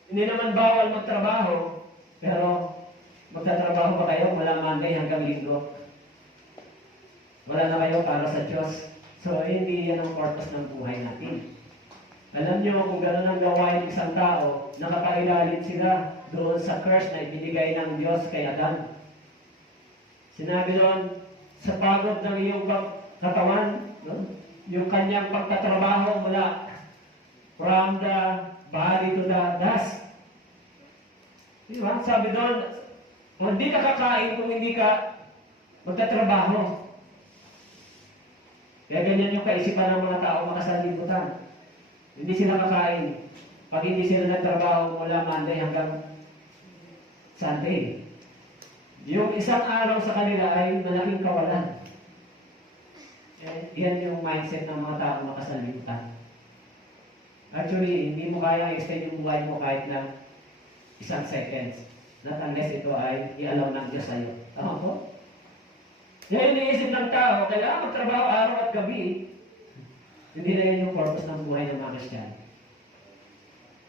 hindi naman bawal magtrabaho, pero magtatrabaho ba kayo mula Monday hanggang Linggo? Wala na kayo para sa Diyos. So, hindi yan ang purpose ng buhay natin. Alam nyo, kung gano'n ang gawain ng isang tao, nakapailalim sila doon sa curse na ibinigay ng Diyos kay Adan. Sinabi doon, sa pagod ng iyong katawan, no? Yung kanyang pagtatrabaho mula from the body to the dust. Diba? Sabi doon, hindi ka kakain kung hindi ka magtatrabaho. Kaya ganyan yung kaisipan ng mga tao makasalimutan. Hindi sila kakain pag hindi sila nagtrabaho mula Monday hanggang Sunday. Yung isang araw sa kanila ay malaking kawalan. Yan yung mindset ng mga tao makasalimutan. Actually, hindi mo kaya extend yung buhay mo kahit na isang seconds. Not unless ito ay i-allow ng Diyos sa'yo. Tama po? Yan yung iniisip ng tao, kailangan magtrabaho araw at gabi. Hindi na yun yung purpose ng buhay ng mga Kristiyano.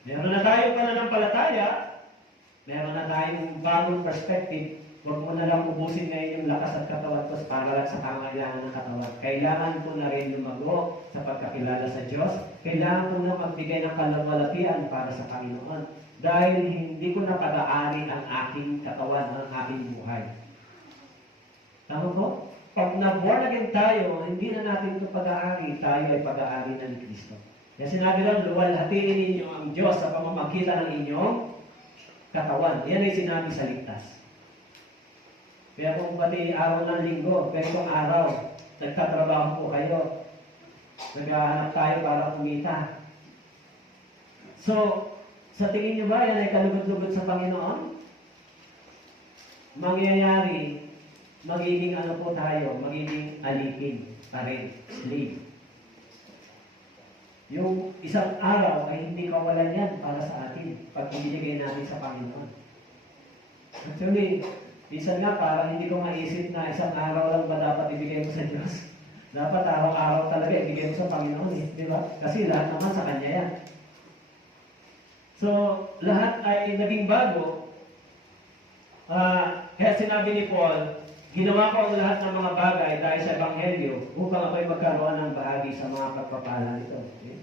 Meron na tayong pananampalataya, meron na tayong bagong perspective. Huwag mo na lang ubusin ngayon yung lakas at katawan ko para lang sa pangailangan ng katawan. Kailangan ko na rin lumago sa pagkakilala sa Diyos. Kailangan ko na magbigay ng kaluwalhatian para sa Panginoon. Dahil hindi ko na pag-aari ang aking katawan, ang aking buhay. Tama po? Pag na-born again tayo, hindi na natin ito pag-aari. Tayo ay pag-aari na ni Kristo. Kaya sinabi lang, luwalhatiin ninyo ang Diyos sa pamamagitan ng inyong katawan. Yan ay sinabi sa ligtas. Kaya kung pati araw ng linggo, pero araw, nagtatrabaho po kayo, naghahanap tayo para kumita. So, sa tingin nyo ba yan ay kalugod-lugod sa Panginoon? Mangyayari, magiging ano po tayo, magiging alipin pa rin, slave. Yung isang araw ay hindi kawalan yan para sa atin pag ibinigay natin sa Panginoon. Actually, minsan nga parang hindi ko maisip na isang araw lang ba dapat ibigay mo sa Diyos. Dapat araw-araw talaga ibigay mo sa Panginoon, di ba? Kasi lahat naman sa Kanya yan. So, lahat ay naging bago. Kaya sinabi ni Paul, ginawa ko ang lahat ng mga bagay dahil sa Ebanghelyo upang ako'y magkaroon ng bahagi sa mga pagpapala nito. Okay?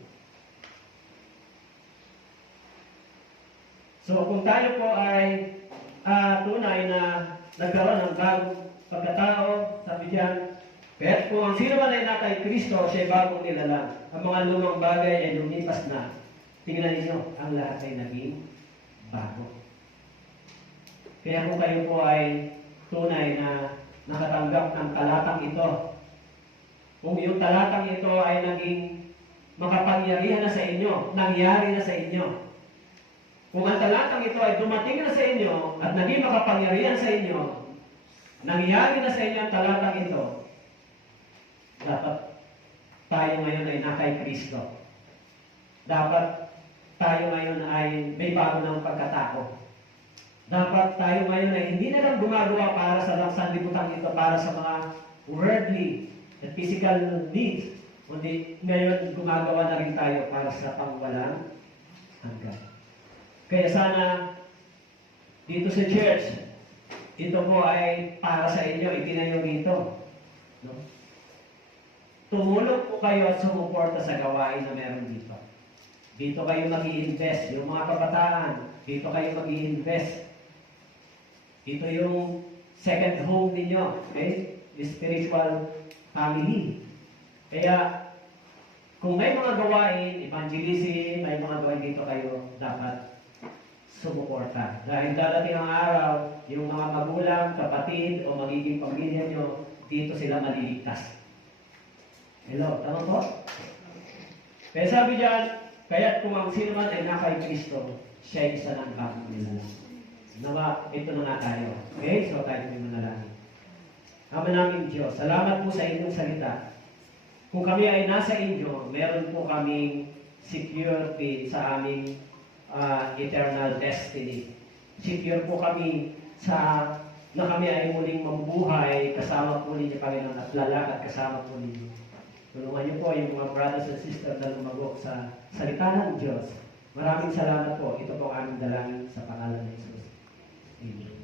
So, kung tayo po ay tunay na nagkaroon ng bagong pagkatao, sabi diyan, kaya kung ang sino man ay na kay Kristo, siya ay bagong nilalang. Ang mga lumang bagay ay lumipas na. Tingnan ninyo, ang lahat ay naging bago. Kaya kung kayo po ay tunay na nakatanggap ng talatang ito, kung yung talatang ito ay naging makapangyarihan na sa inyo, nangyari na sa inyo, kung ang talatang ito ay dumating na sa inyo at naging makapangyarihan sa inyo, nangyari na sa inyo ang talatang ito, dapat tayo ngayon ay nakay Kristo. Dapat tayo ngayon ay may bago ng pagkatao. Dapat tayo ngayon ay hindi na lang gumagawa para sa sanlibutan ito, para sa mga worldly at physical needs, kundi ngayon gumagawa na rin tayo para sa pangwalang hanggan. Kaya sana dito sa church, ito po ay para sa inyo, itinayo rito. No? Tumulong po kayo at sumuporta sa gawain na meron dito. Dito kayo mag-i-invest. Yung mga kabataan, dito kayo mag-i-invest. Ito yung second home ninyo. Okay? The spiritual family. Kaya, kung may mga gawain, evangelism, may mga gawain dito kayo, dapat sumuporta. Dahil darating ang araw, yung mga magulang, kapatid, o magiging pamilya nyo, dito sila maliligtas. Hello, tama po? Kaya sabi diyan, kaya't kung ang sino man ay naka kay Kristo, siya ay isa ng bagong nilalang. Nawa, ito na nga tayo. Okay? So tayo po manalangin. Ama namin Diyos, salamat po sa inyong salita. Kung kami ay nasa inyo, meron po kaming security sa aming eternal destiny. Secure po kami sa na kami ay muling mabubuhay, kasama po ninyo Panginoon at lalakad kasama po ninyo. Tulungan niyo po yung mga brothers and sisters na lumago sa salita ng Diyos. Maraming salamat po. Ito po ang aming dalangin sa pangalan ng Jesus. Amen.